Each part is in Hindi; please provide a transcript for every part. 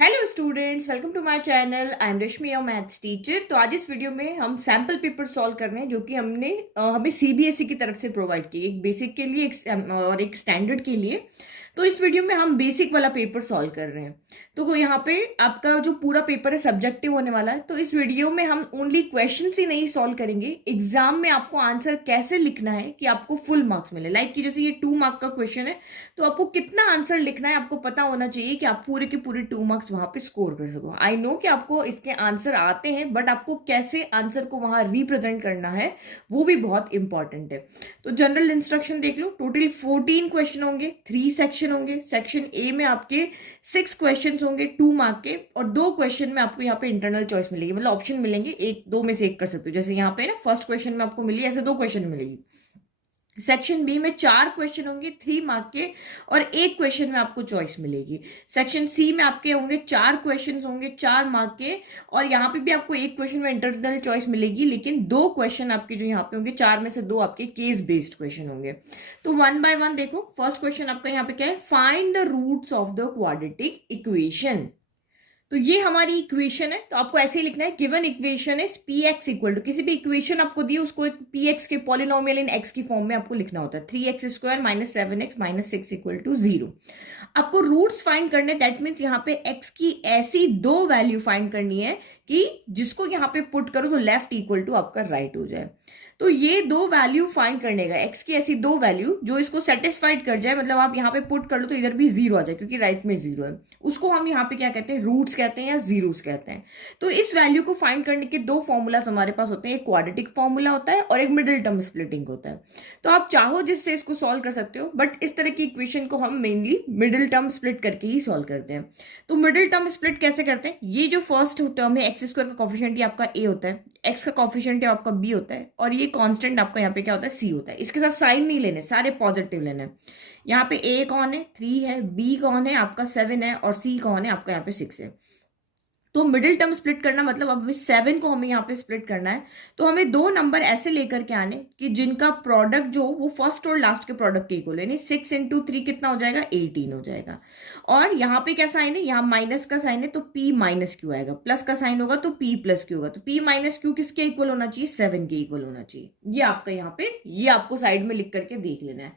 Hello students, welcome to my channel. I am Rashmi, your maths teacher. तो आज इस वीडियो में हम सैम्पल पेपर सॉल्व कर रहे हैं जो कि हमें सीबीएसई की तरफ से प्रोवाइड की, एक बेसिक के लिए और एक स्टैंडर्ड के लिए। तो इस वीडियो में हम बेसिक वाला पेपर सॉल्व कर रहे हैं। तो यहाँ पे आपका जो पूरा पेपर है सब्जेक्टिव होने वाला है। तो इस वीडियो में हम ओनली क्वेश्चंस ही नहीं सॉल्व करेंगे, एग्जाम में आपको आंसर कैसे लिखना है कि आपको फुल मार्क्स मिले। लाइक कि जैसे ये 2 मार्क का क्वेश्चन है, तो आपको कितना आंसर लिखना है आपको पता होना चाहिए कि आप पूरे के पूरे 2 मार्क्स वहां पे स्कोर कर सको। आई नो कि आपको इसके आंसर आते हैं, बट आपको कैसे आंसर को वहां रिप्रेजेंट करना है वो भी बहुत इंपॉर्टेंट है। तो जनरल इंस्ट्रक्शन देख लो। टोटल 14 क्वेश्चन होंगे, 3 सेक्शन होंगे। सेक्शन ए में आपके 6 क्वेश्चन होंगे 2 मार्क के, और 2 क्वेश्चन में आपको यहाँ पे इंटरनल चॉइस मिलेगी, मतलब ऑप्शन मिलेंगे, एक दो में से एक कर सकते हो। जैसे यहाँ पे ना फर्स्ट क्वेश्चन में आपको मिली, ऐसे 2 क्वेश्चन मिलेगी। सेक्शन बी में 4 क्वेश्चन होंगे 3 मार्क के, और एक क्वेश्चन में आपको चॉइस मिलेगी। सेक्शन सी में आपके होंगे 4 क्वेश्चन होंगे 4 मार्क के, और यहाँ पे भी आपको एक क्वेश्चन में इंटरनल चॉइस मिलेगी, लेकिन 2 क्वेश्चन आपके जो यहाँ पे होंगे 4 में से 2 आपके केस बेस्ड क्वेश्चन होंगे। तो वन बाय वन देखो। फर्स्ट क्वेश्चन आपका यहाँ पे क्या है, find the roots of the quadratic equation. तो ये हमारी इक्वेशन है, तो आपको ऐसे ही लिखना है, given equation is P X equal to, किसी भी इक्वेशन आपको दी उसको एक पी एक्स के पॉलिनोमियल इन एक्स की फॉर्म में आपको लिखना होता है। 3x² minus 7x minus 6 equal to 0। आपको रूट्स फाइंड करने, दैट मीन्स यहाँ पे x की ऐसी 2 वैल्यू फाइंड करनी है कि जिसको यहाँ पे पुट करो तो लेफ्ट इक्वल टू आपका राइट हो जाए। तो ये 2 वैल्यू फाइंड करने का, x की ऐसी 2 वैल्यू जो इसको सेटिस्फाइड कर जाए, मतलब आप यहाँ पे पुट कर लो तो इधर भी 0 आ जाए क्योंकि राइट में 0 है, उसको हम यहाँ पे क्या कहते हैं, रूट्स कहते हैं या जीरोस कहते हैं। तो इस वैल्यू को फाइंड करने के 2 फॉर्मूलाज हमारे पास होते हैं, एक क्वाड्रेटिक फॉर्मूला होता है और एक मिडिल टर्म स्प्लिटिंग होता है। तो आप चाहो जिससे इसको सॉल्व कर सकते हो, बट इस तरह की इक्वेशन को हम मेनली मिडिल टर्म स्प्लिट करके ही सॉल्व करते हैं। तो मिडिल टर्म स्प्लिट कैसे करते हैं, ये जो फर्स्ट टर्म है x² का कॉफिशिएंट ये आपका a होता है, x का कॉफिशिएंट आपका b होता है, और ये कांस्टेंट आपका यहाँ पे क्या होता है, c होता है। इसके साथ साइन नहीं लेने, सारे पॉजिटिव लेने। यहाँ पे a कौन है, 3 है, b कौन है आपका 7 है, और c कौन है आपका यहाँ पे 6 है। तो मिडिल टर्म स्प्लिट करना मतलब अब 7 को हमें यहाँ पे स्प्लिट करना है, तो हमें 2 नंबर ऐसे लेकर के आने कि जिनका प्रोडक्ट जो वो फर्स्ट और लास्ट के प्रोडक्ट के इक्वल है, यानी 6 इंटू 3 कितना हो जाएगा, 18 हो जाएगा। और यहाँ पे क्या साइन है, यहाँ माइनस का साइन है तो p माइनस क्यू आएगा, प्लस का साइन होगा तो p प्लस क्यू होगा। तो p माइनस क्यू किसके इक्वल होना चाहिए, 7 के इक्वल होना चाहिए। ये आपका यहाँ पे, ये आपको साइड में लिख करके देख लेना है।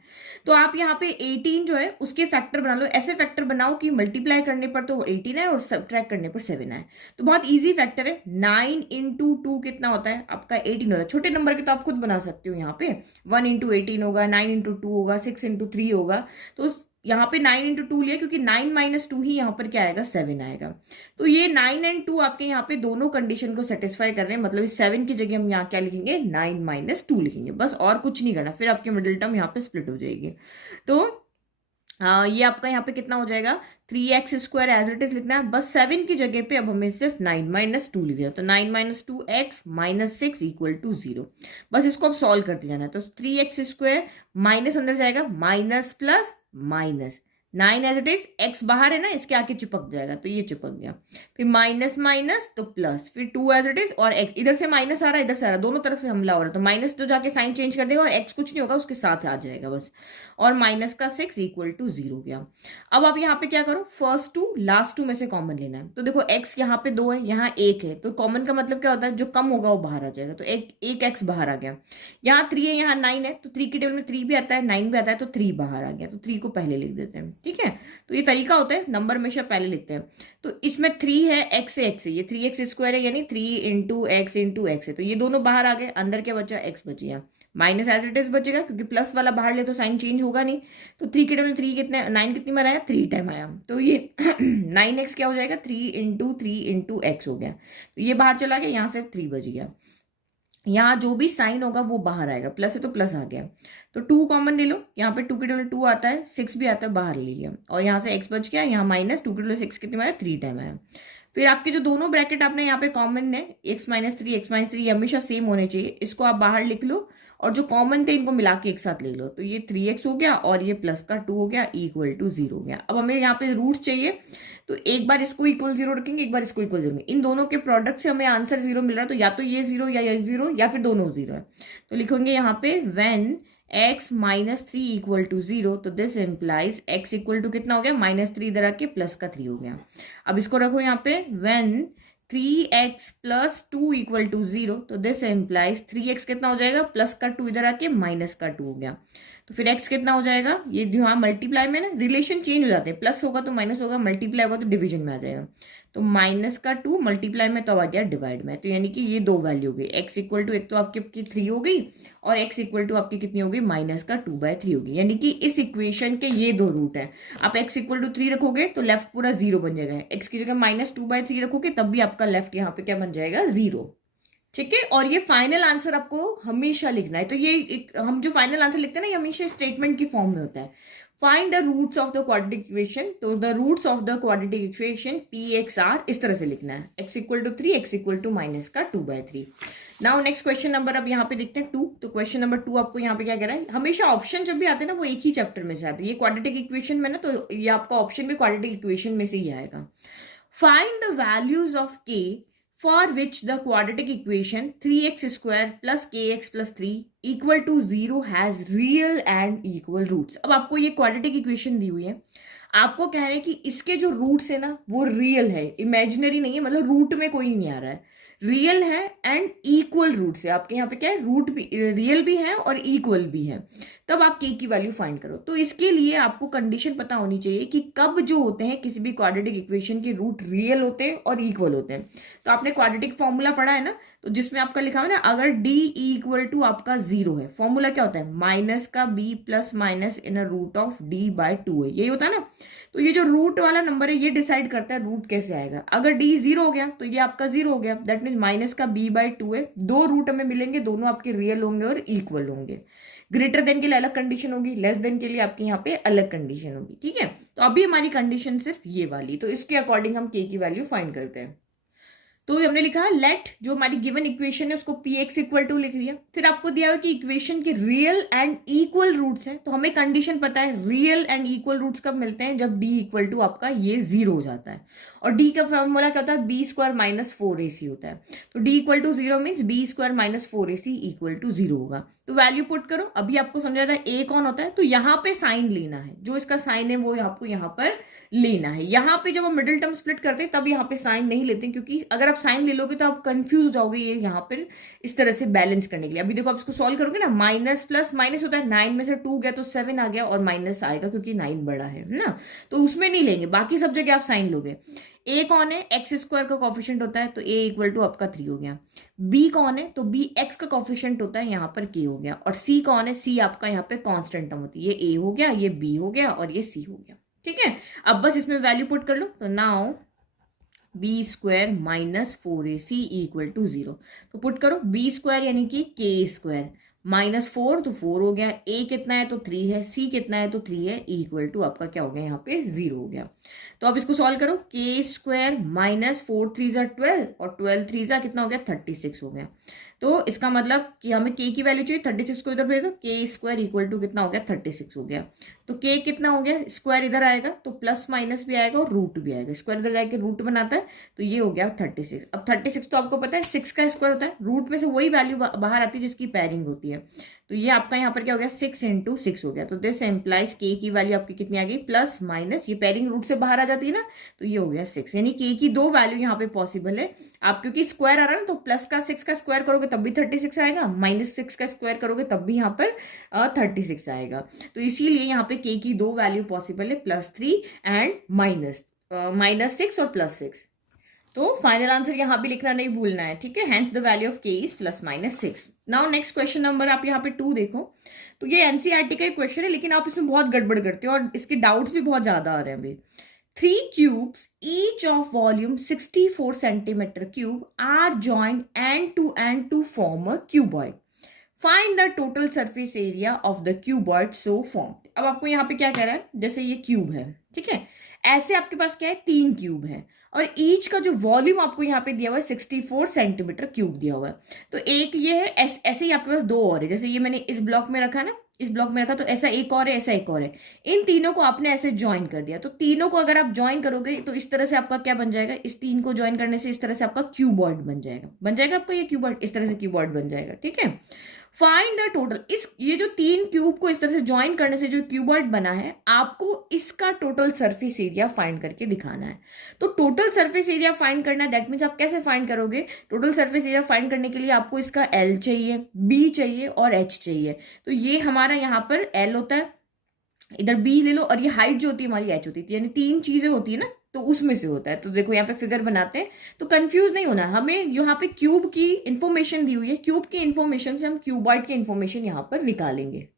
तो आप यहाँ पे 18 जो है उसके फैक्टर बना लो, ऐसे फैक्टर बनाओ कि मल्टीप्लाई करने पर तो 18 है और सब्ट्रैक्ट करने पर 7 है। तो बहुत इजी फैक्टर है। 9 इंटू 2 कितना होता है आपका, 18 होता है। छोटे नंबर के तो आप खुद बना सकते हो, यहाँ पे 1 इंटू 18 होगा, 9 इंटू 2 होगा, 6 इंटू 3 होगा। तो यहाँ पे 9 इंटू 2 लिया क्योंकि 9 माइनस 2 ही यहाँ पर क्या आएगा, 7 आएगा। तो ये 9 एंड 2 आपके यहाँ पे दोनों कंडीशन को सेटिस्फाई कर रहे हैं, मतलब इस 7 की जगह हम यहाँ क्या लिखेंगे, 9 माइनस 2 लिखेंगे, बस और कुछ नहीं करना। फिर आपकी मिडिल टर्म यहाँ पे स्प्लिट हो जाएगी। तो ये आपका यहाँ पे कितना हो जाएगा, 3x² एज इट इज लिखना है, बस 7 की जगह पे अब हमें सिर्फ 9 माइनस 2 लिख दिया। तो 9 minus 2x minus 6 equal to 0। बस इसको अब सॉल्व करते जाना है। तो 3x² माइनस अंदर जाएगा, minus plus minus, 9 as it is, x बाहर है ना, इसके आके चिपक जाएगा, तो ये चिपक गया। फिर माइनस माइनस तो प्लस, फिर 2 एज इट इज, और x इधर से माइनस आ रहा है इधर से आ रहा है, दोनों तरफ से हमला हो रहा है, तो माइनस तो जाके साइन चेंज कर देगा और x कुछ नहीं होगा, उसके साथ आ जाएगा बस। और माइनस का 6 इक्वल टू 0 गया। अब आप यहाँ पे क्या करो, फर्स्ट टू लास्ट टू में से कॉमन लेना है। तो देखो x यहाँ पे 2 है, यहाँ 1 है, तो कॉमन का मतलब क्या होता है, जो कम होगा वो बाहर आ जाएगा। तो एक x बाहर आ गया। यहाँ 3 है, यहाँ 9 है, तो 3 की टेबल में 3 भी आता है, 9 भी आता है, तो 3 बाहर आ गया। तो 3 को पहले लिख देते हैं, ठीक है। तो ये तरीका होता है, नंबर हमेशा पहले लिखते हैं। तो इसमें 3 है, x है, x है, ये 3x² है, यानी 3 इंटू x है, तो ये दोनों बाहर आ गए, अंदर क्या बचा, x बच गया। माइनस एज इट इज बचेगा क्योंकि प्लस वाला बाहर ले तो साइन चेंज होगा नहीं। तो 3 के टेबल में 3 कितने, 9 कितनी बार आया, 3 टाइम आया। तो ये 9x क्या हो जाएगा, 3 इंटू x हो गया। तो ये बाहर चला गया, यहाँ से 3 बच गया। यहाँ जो भी साइन होगा वो बाहर आएगा, प्लस है तो प्लस आ गया। तो 2 कॉमन ले लो, यहाँ पे 2 के टेबल में 2 आता है, 6 भी आता है, बाहर ले लिया। और यहाँ से x बच गया, यहाँ माइनस 2 के टेबल में 6 कितनी बार आया, 3 टाइम आया। फिर आपके जो दोनों ब्रैकेट आपने यहाँ पे कॉमन है, x माइनस 3 ये हमेशा सेम होने चाहिए, इसको आप बाहर लिख लो, और जो कॉमन थे इनको मिला के एक साथ ले लो। तो ये 3x हो गया, और ये प्लस का 2 हो गया, इक्वल टू 0 हो गया। अब हमें यहाँ पे रूट चाहिए, तो एक बार इसको इक्वल 0 रखेंगे, एक बार इसको इक्वल 0 रखेंगे। इन दोनों के प्रोडक्ट से हमें आंसर 0 मिल रहा है, तो या तो ये 0 या ये 0 या फिर दोनों 0 है। तो लिखेंगे यहाँ पे when x minus three equal to zero, तो this implies x equal to कितना हो गया, माइनस थ्री इधर आके प्लस का थ्री हो गया। अब इसको रखो यहाँ पे, when 3x plus two equal to zero, तो दिस इम्प्लाइज 3x कितना हो जाएगा, प्लस का टू इधर आके माइनस का टू हो गया। तो फिर x कितना हो जाएगा, ये यहाँ मल्टीप्लाई में ना रिलेशन चेंज हो जाते हैं, प्लस होगा तो माइनस होगा, मल्टीप्लाई होगा तो डिवीजन में आ जाएगा। तो माइनस का टू मल्टीप्लाई में तो आ गया डिवाइड में। तो यानी कि ये दो वैल्यू हो गई, x इक्वल टू एक तो आपकी थ्री हो गई और x इक्वल टू आपकी कितनी हो गई, माइनस का टू बाय थ्री होगी। यानी कि इस इक्वेशन के ये दो रूट है। आप x इक्वल टू थ्री रखोगे तो लेफ्ट पूरा जीरो बन जाएगा, x की जगह माइनस टू बाय थ्री रखोगे तब भी आपका लेफ्ट यहाँ पे क्या बन जाएगा, जीरो। ठीक है, और ये फाइनल आंसर आपको हमेशा लिखना है। तो ये हम जो फाइनल आंसर लिखते हैं ना, ये हमेशा स्टेटमेंट की फॉर्म में होता है। Find the roots of the quadratic equation, तो the roots of the quadratic equation P X are इस तरह से लिखना है, x equal to three, x equal to minus का two by three. Now next question number अब यहाँ पे देखते हैं टू। तो क्वेश्चन नंबर टू आपको यहाँ पे क्या कह रहा है, हमेशा ऑप्शन जब भी आते हैं ना वो एक ही चैप्टर में से आते हैं। ये क्वाड्रेटिक इक्वेशन में ना, तो ये आपका ऑप्शन भी क्वाड्रेटिक इक्वेशन में से ही आएगा। Find the values of k for which the quadratic equation 3x square plus kx plus 3 equal to 0 has real and equal roots। अब आपको ये quadratic equation दी हुई है, आपको कह रहे हैं कि इसके जो रूट्स है ना वो रियल है, इमेजिनरी नहीं है, मतलब रूट में कोई नहीं आ रहा है, रियल है एंड इक्वल रूट्स है। आपके यहाँ पे क्या है, रूट भी रियल भी है और इक्वल भी है, तब आप k की वैल्यू फाइंड करो। तो इसके लिए आपको कंडीशन पता होनी चाहिए कि कब जो होते हैं किसी भी क्वाड्रेटिक इक्वेशन के रूट रियल होते हैं और इक्वल होते हैं। तो आपने क्वाड्रेटिक फॉर्मूला पढ़ा है ना, तो जिसमें आपका लिखा है ना, अगर d इक्वल टू आपका जीरो है, फॉर्मूला क्या होता है, माइनस का b plus minus in root of d by two है, यही होता है ना। तो ये जो रूट वाला नंबर है ये डिसाइड करता है रूट कैसे आएगा। अगर d जीरो हो गया तो ये आपका जीरो हो गया, दैट मीन माइनस का b बाय टू है। दो रूट हमें मिलेंगे, दोनों आपके रियल होंगे और इक्वल होंगे। ग्रेटर देन के लिए अलग कंडीशन होगी, लेस देन के लिए आपके यहाँ पे अलग कंडीशन होगी। ठीक है, तो अभी हमारी कंडीशन सिर्फ ये वाली, तो इसके अकॉर्डिंग हम k की वैल्यू फाइंड करते हैं। तो हमने लिखा लेट, जो हमारी गिवन इक्वेशन है उसको पी एक्स इक्वल टू लिख दिया। फिर आपको दिया हुआ कि इक्वेशन के रियल एंड इक्वल रूट्स हैं, तो हमें कंडीशन पता है रियल एंड इक्वल रूट्स कब मिलते हैं, जब d इक्वल टू आपका ये जीरो हो जाता है। और d का फॉर्मूला क्या होता है, B square minus four A C होता है। तो d equal to zero means B square minus four A C equal to zero होगा। तो वैल्यू पुट करो। अभी आपको समझा था a कौन होता है, तो यहाँ पे साइन लेना है, जो इसका साइन है वो आपको यहाँ पर लेना है। यहाँ पे जब हम मिडिल टर्म स्प्लिट करते हैं तब यहाँ पे साइन नहीं लेते, क्योंकि अगर आप साइन ले लोगे तो आप कंफ्यूज हो जाओगे ये यहाँ पर इस तरह से बैलेंस करने के लिए। अभी देखो आप इसको सॉल्व करोगे ना, माइनस प्लस माइनस होता है, 9 में से 2 गया तो 7 आ गया और माइनस आएगा क्योंकि 9 बड़ा है ना, तो उसमें नहीं लेंगे, बाकी सब जगह आप साइन लोगे। ए कौन है, एक्स स्क्वायर का कॉफिशिएंट होता है, तो ए इक्वल टू आपका 3 हो गया। बी कौन है, तो बी एक्स का कॉफिशिएंट होता है, यहाँ पर के हो गया। और सी कौन है, सी आपका यहाँ पे कांस्टेंट टर्म होती है, ये ए हो गया, ये बी हो गया और ये सी हो गया। ठीक है, अब बस इसमें वैल्यू पुट कर लो। तो now B square minus four A C equal to zero. तो पुट करो बी स्क्वायर यानी कि के स्क्वायर माइनस फोर, तो फोर हो गया, ए कितना है तो थ्री है, सी कितना है तो थ्री है, इक्वल टू आपका क्या हो गया यहाँ पे जीरो हो गया। तो अब इसको सॉल्व करो, के स्क्वायर माइनस फोर थ्री जा 12 और 12 थ्री जा कितना हो गया 36 हो गया। तो इसका मतलब कि हमें के की वैल्यू चाहिए, 36 को इधर भेज दो, के स्क्वायर इक्वल टू कितना हो गया 36 हो गया। तो के कितना हो गया, स्क्वायर इधर आएगा तो प्लस माइनस भी आएगा और रूट भी आएगा, स्क्वायर इधर जाके रूट बनाता है, तो ये हो गया 36। अब 36 तो आपको पता है 6 का स्क्वायर होता है, रूट में से वही वैल्यू बाहर आती है जिसकी पेयरिंग होती है। तो ये आपका यहाँ पर क्या हो गया 6 इंटू 6 हो गया। तो दिस एम्प्लाइज के की वैल्यू आपकी कितनी आ गई, प्लस माइनस, ये पेयरिंग रूट से बाहर आ जाती है ना, तो ये हो गया 6। यानी के की दो वैल्यू यहाँ पे पॉसिबल है। आप क्योंकि स्क्वायर आ रहा है ना, तो प्लस का 6 का स्क्वायर करोगे तब भी 36 आएगा, माइनस 6 का स्क्वायर करोगे तब भी यहाँ पर 36 आएगा। तो इसीलिए यहाँ पे के की दो वैल्यू पॉसिबल है, +3 एंड -6 और +6। तो फाइनल आंसर यहाँ भी लिखना नहीं भूलना है। ठीक है, हेंस द वैल्यू ऑफ के is +-6। Now next question number आप यहाँ पे 2 देखो। तो ये एनसीईआरटी का एक क्वेश्चन है, लेकिन आप इसमें बहुत गड़बड़ करते हो और इसके डाउट्स भी बहुत ज्यादा आ रहे हैं अभी। 3 cubes each of volume 64 centimeter cube are joined end to form a cuboid. Find the total surface area of the cuboid so formed. अब आपको यहाँ पे क्या कह रहा है, जैसे ये क्यूब है, ठीक है, ऐसे आपके पास क्या है 3 क्यूब है और ईच का जो वॉल्यूम आपको यहाँ पे दिया हुआ है 64 सेंटीमीटर क्यूब दिया हुआ है। तो एक ये है, ऐसे ही आपके पास दो और है, जैसे ये मैंने इस ब्लॉक में रखा ना, इस ब्लॉक में रखा, तो ऐसा एक और है, ऐसा एक और है। इन तीनों को आपने ऐसे ज्वाइन कर दिया, तो तीनों को अगर आप ज्वाइन करोगे तो इस तरह से आपका क्या बन जाएगा, इस तीन को ज्वाइन करने से इस तरह से आपका क्यूबॉइड बन जाएगा आपका ये क्यूबॉइड, इस तरह से क्यूबॉइड बन जाएगा। ठीक है, फाइंड द टोटल, इस ये जो 3 क्यूब को इस तरह से ज्वाइन करने से जो क्यूबॉइड बना है, आपको इसका टोटल सरफेस एरिया फाइंड करके दिखाना है। तो टोटल सरफेस एरिया फाइंड करना है, दैट मीन्स आप कैसे फाइंड करोगे? टोटल सरफेस एरिया फाइंड करने के लिए आपको इसका एल चाहिए, बी चाहिए और एच चाहिए। तो ये हमारा यहाँ पर एल होता है, इधर बी ले लो, और ये हाइट जो होती है हमारी एच होती है, यानी 3 चीजें होती है ना, तो उसमें से होता है। तो देखो यहाँ पे फिगर बनाते हैं, तो कंफ्यूज नहीं होना है हमें। यहाँ पे क्यूब की इंफॉर्मेशन दी हुई है, क्यूब की इंफॉर्मेशन से हम क्यूबॉइड की इंफॉर्मेशन यहाँ पर निकालेंगे।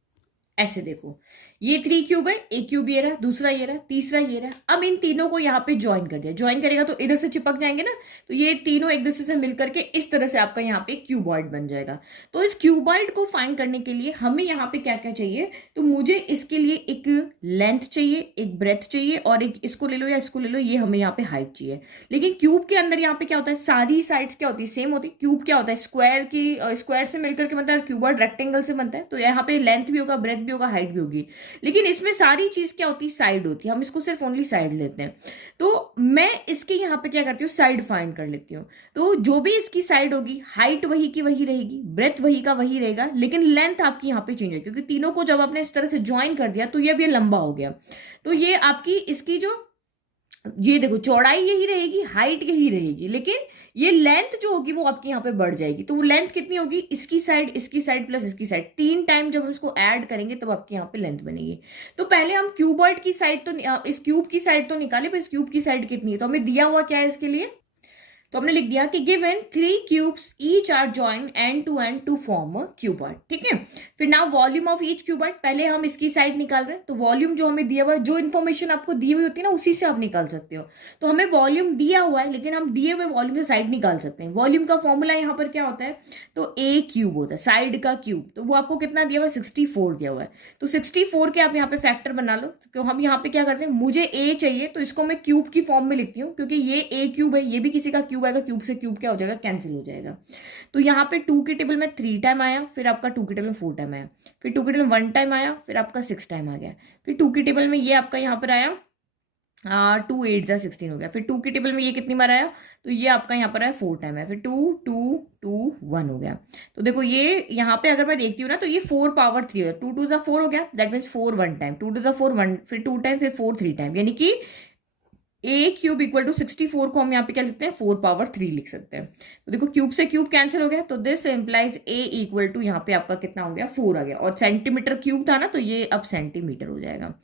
ऐसे देखो, ये 3 क्यूब है, एक क्यूब ये रहा, दूसरा ये रहा, तीसरा ये रहा। अब इन तीनों को यहाँ पे ज्वाइन कर दिया, ज्वाइन करेगा तो इधर से चिपक जाएंगे ना, तो ये तीनों एक दूसरे से मिलकर के इस तरह से आपका यहाँ पे क्यूबॉइड बन जाएगा। तो इस क्यूबॉइड को फाइंड करने के लिए हमें यहाँ पे क्या क्या चाहिए? तो मुझे इसके लिए एक लेंथ चाहिए, एक ब्रेथ चाहिए, और एक इसको ले लो या इसको ले लो, ये हमें यहाँ पे हाइट चाहिए। लेकिन क्यूब के अंदर यहाँ पे क्या होता है, सारी साइड्स क्या होती है? सेम होती है। क्यूब क्या होता है? स्क्वायर से मिलकर के बनता है, क्यूबॉइड रेक्टेंगल से बनता है। तो यहाँ पे लेंथ भी होगा, ब्रेथ भी होगा, हाइट भी होगी। लेकिन इसमें सारी चीज क्या होती है? साइड होती है। हम इसको सिर्फ ओनली साइड लेते हैं। तो मैं इसके यहाँ पे क्या करती हूँ? साइड फाइंड कर लेती हूँ। तो जो भी इसकी साइड होगी, हाइट वही की वही रहेगी, ब्रेथ वही का वही रहेगा, लेकिन लेंथ आपकी यहाँ पे चेंज है, क्योंकि तीनों को जब आपने इस तरह से ज्वाइन कर दिया तो ये अब ये लंबा हो गया। तो ये आपकी इसकी जो, ये देखो, चौड़ाई यही रहेगी, हाइट यही रहेगी, लेकिन ये लेंथ जो होगी वो आपकी यहाँ पे बढ़ जाएगी। तो वो लेंथ कितनी होगी? इसकी साइड प्लस इसकी साइड, 3 टाइम जब हम इसको ऐड करेंगे तब आपकी यहाँ पे लेंथ बनेगी। तो पहले हम क्यूबॉइड की साइड तो, इस क्यूब की साइड तो निकाले, पर इस क्यूब की साइड कितनी है? तो हमें दिया हुआ क्या है इसके लिए? तो हमने लिख दिया कि given 3 cubes each are join end to form a cuboid. ठीक है, फिर now volume of each cuboid, पहले हम इसकी साइड निकाल रहे हैं। तो वॉल्यूम जो हमें दिया हुआ है, जो इन्फॉर्मेशन आपको दी हुई होती है ना, उसी से आप निकाल सकते हो। तो हमें वॉल्यूम दिया हुआ है, लेकिन हम दिए हुए वॉल्यूम से साइड निकाल सकते हैं। वॉल्यूम का फॉर्मूला यहाँ पर क्या होता है? तो ए क्यूब होता है, साइड का क्यूब। तो वो आपको कितना दिया हुआ है? 64 दिया हुआ है। तो 64 के आप यहाँ पे फैक्टर बना लो। तो हम यहाँ पे क्या करते हैं, मुझे ए चाहिए तो इसको मैं क्यूब की फॉर्म में लिखती हूँ, क्योंकि ये ए क्यूब है, ये भी किसी का क्यूब आएगा, क्यूब से क्यूब क्या हो जाएगा? कैंसिल हो जाएगा। तो यहाँ पे 2 के टेबल में 3 टाइम आया, फिर आपका 2 के टेबल में 4 टाइम आया, फिर 2 के टेबल में 1 टाइम आया, फिर आपका 6 टाइम आ गया, फिर 2 के टेबल में ये आपका यहाँ पर आया 2 8 जा 16 हो गया, फिर 2 के टेबल में ये कितनी बार आया? तो ये आपका यहाँ पर आया 4 टाइम है, फिर 2 2 2 1 हो गया। तो देखो ये यहाँ पे अगर मैं देखती हूँ ना, तो ये 4 पावर 3 हो गया, 2 2 जा 4 हो गया, दैट मीन्स 4 1 टाइम, 2 2 जा 4 1, फिर 2 टाइम, फिर 4 3 टाइम, यानी कि ए क्यूब इक्वल टू 64 को हम यहाँ पे क्या लिखते हैं? 4 पावर 3 लिख सकते हैं। तो देखो क्यूब से क्यूब कैंसिल हो गया, तो this implies A equal to यहाँ पे आपका कितना हो गया? 4 आ गया, और सेंटीमीटर क्यूब था ना, तो ये अब सेंटीमीटर हो जाएगा।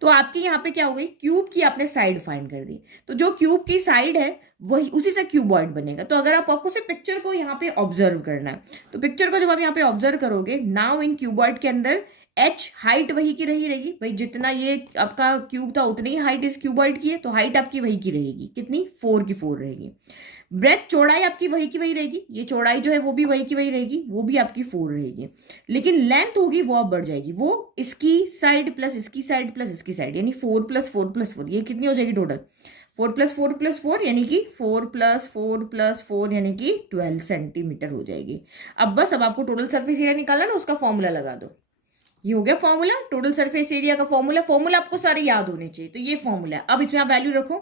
तो आपकी यहाँ पे क्या हो गई? क्यूब की आपने साइड फाइंड कर दी। तो जो क्यूब की साइड है वही, उसी से क्यूबॉइड बनेगा। तो अगर आपको सिर्फ पिक्चर को यहाँ पे ऑब्जर्व करना है, तो पिक्चर को जब आप यहाँ पे ऑब्जर्व करोगे, नाउ इन क्यूबॉइड के अंदर एच हाइट वही की रही रहेगी भाई, जितना ये आपका क्यूब था उतनी ही हाइट इस क्यूबॉइड की है, तो हाइट आपकी वही की रहेगी, कितनी? 4 की 4 रहेगी। ब्रेथ, चौड़ाई आपकी वही की वही रहेगी, ये चौड़ाई जो है वो भी वही की वही रहेगी, वो भी आपकी 4 रहेगी। लेकिन लेंथ होगी वो अब बढ़ जाएगी, वो इसकी साइड प्लस इसकी साइड प्लस इसकी साइड, यानी 4 + 4 + 4, ये कितनी हो जाएगी टोटल? 4 + 4 + 4, यानी कि 4 + 4 + 4, यानी कि 12 सेंटीमीटर हो जाएगी। अब बस, अब आपको टोटल सरफेस एरिया निकालना ना, उसका फॉर्मूला लगा दो। ये हो गया फॉर्मूला, टोटल सरफेस एरिया का फॉर्मूला आपको सारे याद होने चाहिए। तो ये फॉर्मूला है। अब इसमें आप वैल्यू रखो,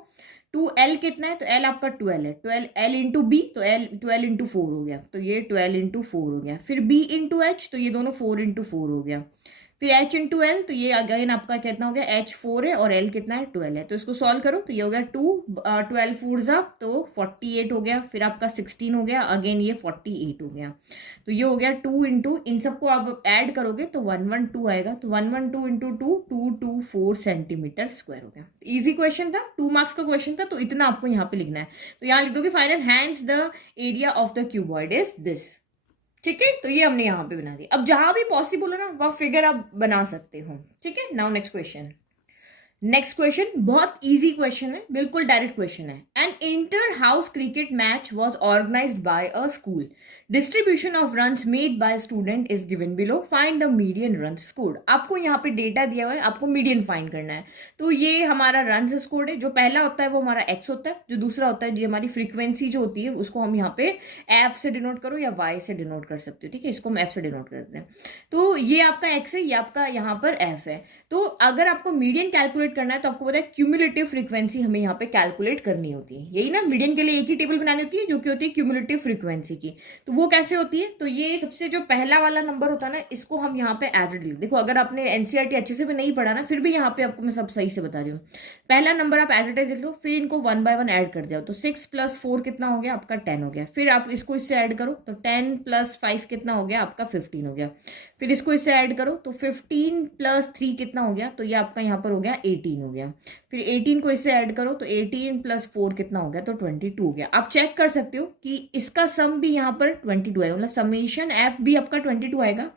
2L कितना है? तो L आपका 12 है, 12 L इंटू बी, तो L 12 इंटू 4 हो गया, तो ये 12 इंटू 4 हो गया। फिर B इंटू एच, तो ये दोनों 4 इंटू 4 हो गया। फिर H इंटू एल, तो ये अगेन आपका कितना हो गया? H 4 है और L कितना है? 12 है। तो इसको सॉल्व करो, तो ये हो गया 12 4 तो 48 हो गया, फिर आपका 16 हो गया, अगेन ये 48 हो गया। तो ये हो गया 2 इंटू, इन सबको आप ऐड करोगे तो 112 आएगा, तो 112 इंटू 2 224 सेंटीमीटर स्क्वायर हो गया। इजी क्वेश्चन था, 2 मार्क्स का क्वेश्चन था, तो इतना आपको यहाँ पे लिखना है। तो यहाँ लिख दोगे final, hence the area of the cuboid is this. ठीक है, तो ये हमने यहाँ पे बना दिया। अब जहां भी पॉसिबल हो ना, वह फिगर आप बना सकते हो। ठीक है, now next question. Next question बहुत इजी क्वेश्चन है, बिल्कुल डायरेक्ट क्वेश्चन है। An inter house cricket match was organised by a school, distribution of runs made by student is given below, find the median runs scored. आपको यहाँ पे डेटा दिया हुआ है, आपको मीडियन फाइंड करना है। तो ये हमारा रन्स स्कोर्ड है, जो पहला होता है वो हमारा एक्स होता है, जो दूसरा होता है, जो हमारी फ्रीक्वेंसी जो होती है उसको हम यहाँ पे एफ से डिनोट करो या वाई से डिनोट कर सकते हो। ठीक है, इसको हम एफ से डिनोट करते हैं। तो ये आपका एक्स है, ये आपका यहाँ पर एफ है। तो अगर आपको मीडियन कैलकुलेट कैलकुलेट करना है तो आपको पता है क्यूमुलेटिव फ्रीक्वेंसी हमें यहाँ पे कैलकुलेट करनी होती है। यही ना, मीडियन के लिए एक ही टेबल बनानी होती है जो कि होती है क्यूमुलेटिव फ्रीक्वेंसी की। तो वो कैसे होती है, तो ये सबसे जो पहला वाला नंबर होता है ना, इसको हम यहाँ पे एज इट लिख, देखो अगर आपने एनसीईआरटी अच्छे से भी नहीं पढ़ा ना, फिर भी यहाँ पे आपको मैं सब सही से बता रही हूँ। पहला नंबर आप एज इट इज लिख लो, फिर इनको 1 बाय 1 ऐड कर दिया, तो 6 + 4 कितना हो गया आपका 10 हो गया। फिर आप इसको इससे ऐड करो तो 10 + 5 कितना हो गया आपका 15 हो गया। फिर इसको इससे ऐड करो तो 15 + 3 कितना हो गया, तो ये आपका यहाँ पर हो गया 18 हो गया। फिर 18 को इससे ऐड करो तो 18 + 4 कितना हो गया, तो 22 हो गया। आप चेक कर सकते हो कि इसका सम भी यहाँ पर 22 आएगा, मतलब समेशन एफ भी आपका 22 आएगा।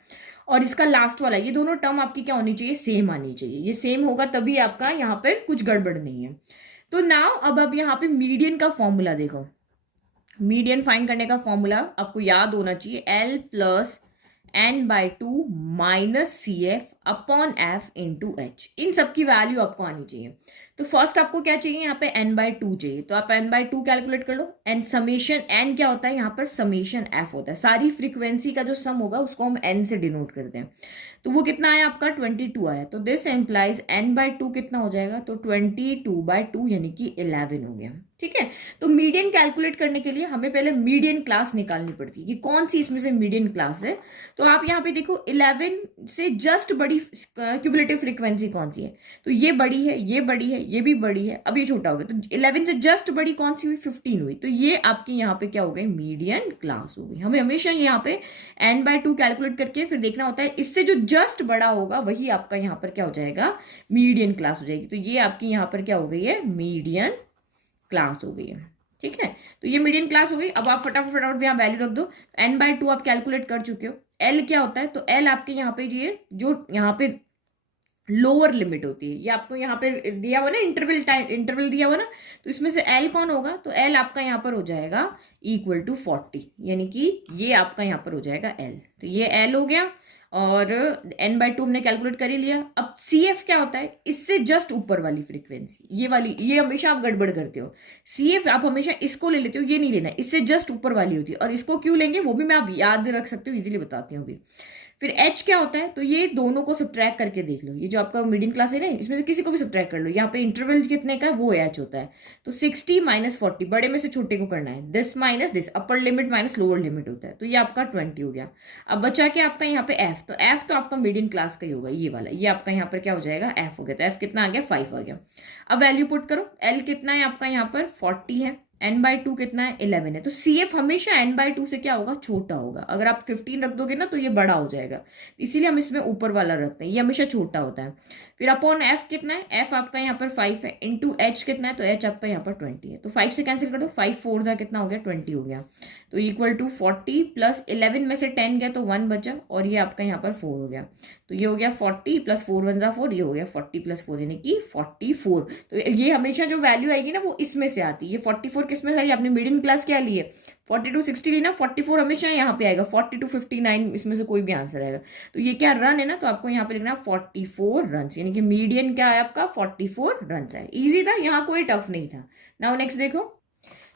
और इसका लास्ट वाला, ये दोनों टर्म आपकी क्या होनी चाहिए, सेम आनी चाहिए। ये सेम होगा तभी आपका यहाँ पर कुछ गड़बड़ नहीं है। तो नाउ अब आप यहाँ पे मीडियन का फॉर्मूला देखो। मीडियन फाइंड करने का फॉर्मूला आपको याद होना चाहिए, L + n/2 - CF upon F × H। इन सब की वैल्यू आपको आनी चाहिए। तो फर्स्ट आपको क्या चाहिए, यहाँ पे n/2 चाहिए, तो आप n/2 कैलकुलेट कर लो। एंड समेशन n क्या होता है, यहाँ पर समेशन f होता है। सारी फ्रीक्वेंसी का जो सम होगा उसको हम n से डिनोट करते हैं। तो वो कितना आया आपका 22 आया। तो दिस एम्प्लाइज n/2 कितना हो जाएगा, तो 22/2 यानी कि 11 हो गया। ठीक है, तो मीडियन कैलकुलेट करने के लिए हमें पहले मीडियन क्लास निकालनी पड़ती है कि कौन सी इसमें से मीडियन क्लास है। तो आप यहाँ पे देखो 11 से जस्ट बड़ी क्यूमुलेटिव फ्रीक्वेंसी कौन सी है, तो ये बड़ी है, ये बड़ी है, ये भी बड़ी है, अब ये छोटा हो गया। तो 11 से जस्ट बड़ी कौन सी हुई, 15 हुई। तो ये आपकी यहाँ पे क्या हो गई, मीडियन क्लास हो गई। हमें हमेशा यहाँ पे n/2 कैलकुलेट करके फिर देखना होता है, इससे जो जस्ट बड़ा होगा वही आपका यहाँ पर क्या हो जाएगा, मीडियन क्लास हो जाएगी। तो ये आपकी यहाँ पर क्या हो गई है, मीडियन क्लास हो गई है। ठीक है, तो ये मीडियन क्लास हो गई। अब आप फटाफट यहाँ वैल्यू रख दो। n/2 आप कैलकुलेट कर चुके हो। l क्या होता है, तो l आपके यहाँ पे ये जो यहाँ पे लोअर लिमिट होती है, ये आपको यहाँ पे दिया हुआ ना, इंटरवल टाइम इंटरवल दिया हुआ ना, तो इसमें से l कौन होगा, तो l आपका यहाँ पर हो जाएगा = 40, यानी कि ये आपका यहाँ पर हो जाएगा l। तो ये l हो गया और n/2 हमने कैलकुलेट कर ही लिया। अब CF क्या होता है, इससे जस्ट ऊपर वाली फ्रीक्वेंसी, ये वाली, ये हमेशा आप गड़बड़ करते हो। CF आप हमेशा इसको ले लेते हो, ये नहीं लेना, इससे जस्ट ऊपर वाली होती है। और इसको क्यों लेंगे वो भी मैं आप याद रख सकते हो, इजीली बताती हूँ अभी। फिर H क्या होता है, तो ये दोनों को सब्ट्रैक्ट करके देख लो। ये जो आपका मीडियन क्लास है ना, इसमें से किसी को भी सब्ट्रैक्ट कर लो। यहाँ पे इंटरवल कितने का, वो H होता है। तो 60 - 40, बड़े में से छोटे को करना है। This minus this, upper limit minus lower limit होता है। तो ये आपका 20 हो गया। अब बचा के आपका यहाँ पे F, तो F तो आपका मीडियन क्लास का ही होगा, ये वाला। ये आपका यहाँ पर क्या हो जाएगा, F हो गया। तो F कितना आ गया, 5 आ गया। अब वैल्यू पुट करो। L कितना है आपका यहाँ पर 40 है, n/2 कितना है 11 है। तो CF हमेशा n/2 से क्या होगा, छोटा होगा। अगर आप 15 रख दोगे ना तो ये बड़ा हो जाएगा, इसीलिए हम इसमें ऊपर वाला रखते हैं, ये हमेशा छोटा होता है। फिर अपॉन F कितना है, F आपका यहाँ पर 5 है, इंटू H कितना है, तो H आपका यहाँ पर 20 है। तो 5 से कैंसिल कर दो, 5 4 जा कितना हो गया, 20 हो गया। तो = 40 + 11 में से 10 गया तो 1 बचा, और ये आपका यहाँ पर 4 हो गया। तो ये हो गया 40 + 4 1 4, ये हो गया 40 + 4 यानी कि 44। तो ये हमेशा जो वैल्यू आएगी ना वो इसमें से आती है। ये 44 किस में है, आपने मीडियम क्लास क्या ली है, 42 60 ली ना, 44 हमेशा यहाँ पे आएगा। 42 59 इसमें से कोई भी आंसर आएगा। तो ये क्या रन है ना, तो आपको यहाँ पे लिखना 44 रन, यानी कि मीडियन क्या है आपका 44 रन है। इजी था, यहाँ कोई टफ नहीं था। नाउ नेक्स्ट देखो।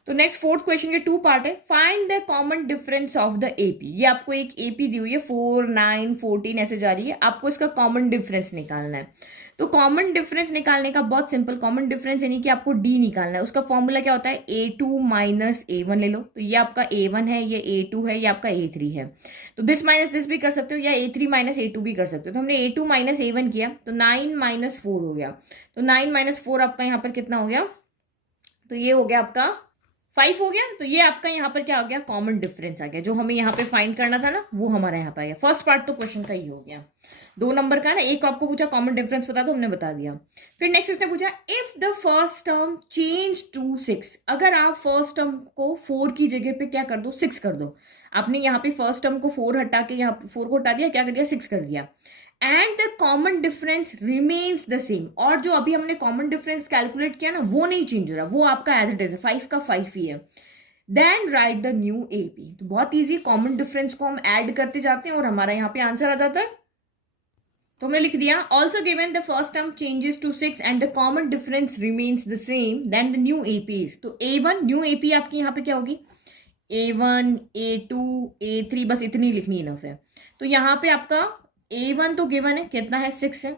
तो नेक्स्ट फोर्थ क्वेश्चन के 2 पार्ट है। Find the common difference of the AP. ये आपको एक एपी दी हुई है, 4 9 14 ऐसे जा रही है, आपको इसका कॉमन डिफरेंस निकालना है। तो कॉमन डिफरेंस निकालने का बहुत सिंपल, कॉमन डिफरेंस यानी कि आपको डी निकालना है। उसका फॉर्मूला क्या होता है, A2 - A1 ले लो। तो ये आपका A1 है, ये A2 है, ये आपका A3 है। तो दिस माइनस दिस भी कर सकते हो, या A3 - A2 भी कर सकते हो। तो हमने A2 - A1 किया, तो 9 - 4 हो गया। तो 9 - 4 आपका यहाँ पर कितना हो गया, तो ये हो गया आपका 5 हो गया। तो ये आपका यहाँ पर क्या हो गया, कॉमन डिफरेंस आ गया। जो हमें यहाँ पे फाइंड करना था ना वो हमारा यहाँ पे आ गया। फर्स्ट पार्ट तो क्वेश्चन का ही हो गया। 2 नंबर का ना, एक आपको पूछा कॉमन डिफरेंस बता दो, हमने बता दिया। फिर नेक्स्ट उसने पूछा if the first term change to 6। अगर आप फर्स्ट टर्म को 4 की जगह पे क्या कर दो, 6 कर दो। आपने यहाँ पे फर्स्ट टर्म को 4 हटा के यहाँ 4 को हटा दिया, क्या कर दिया, 6 कर दिया। And the common difference remains the same. और जो अभी हमने कॉमन डिफरेंस कैलकुलेट किया ना वो नहीं चेंज हो रहा, वो आपका एज इट इज है, 5 का 5 ही है। Then write the new AP. तो बहुत ईजी, कॉमन डिफरेंस को हम ऐड करते जाते हैं और हमारा यहाँ पे आंसर आ जाता है। तो हमने लिख दिया also given the first term changes to 6 and the common difference remains the same then the new AP is. तो A1 न्यू एपी आपकी यहाँ पे क्या होगी, A1 A2 A3, बस इतनी लिखनी इनफ है। तो यहाँ पे आपका A1 तो गिवन है, कितना है, 6 है।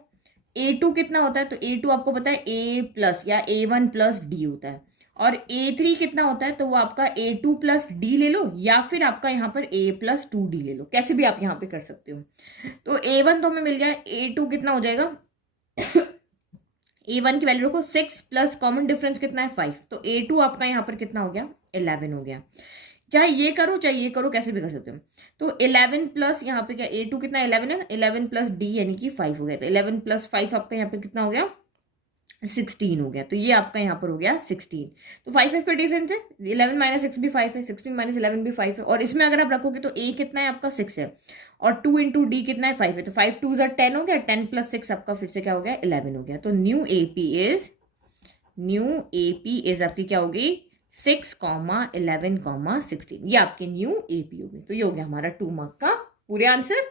A2 कितना होता है, तो A2 आपको पता है A प्लस या A1 प्लस डी होता है। और A3 कितना होता है, तो वो आपका A2 प्लस डी ले लो, या फिर आपका यहाँ पर A प्लस 2D ले लो, कैसे भी आप यहाँ पे कर सकते हो। तो A1 तो हमें मिल गया, A2 कितना हो जाएगा A1 की वैल्यू रखो 6 प्लस कॉमन डिफरेंस कितना है 5, तो A2 आपका यहाँ पर कितना हो गया 11 हो गया। चाहे ये करो चाहे ये करो, कैसे भी कर सकते हो। तो 11 प्लस यहाँ पे क्या A2 कितना 11 है, 11 प्लस डी यानी कि 5 हो गया, तो 11 प्लस 5 आपका यहाँ पे कितना हो गया 16 हो गया। तो ये आपका यहाँ पर हो गया 16। तो 5 का डिफरेंस है, 11 माइनस 6 भी 5 है, 16 माइनस 11 भी 5 है। और इसमें अगर आप रखोगे तो A कितना है आपका 6 है, और 2 इंटू डी कितना है 5 है, तो 5 2 10 हो गया, 10 प्लस 6 आपका फिर से क्या हो गया 11 हो गया। तो न्यू एपी इज आपकी क्या होगी 6, 11, 16, ये आपकी न्यू एपी होगी। तो ये हो गया हमारा 2 मार्क का पूरे answer.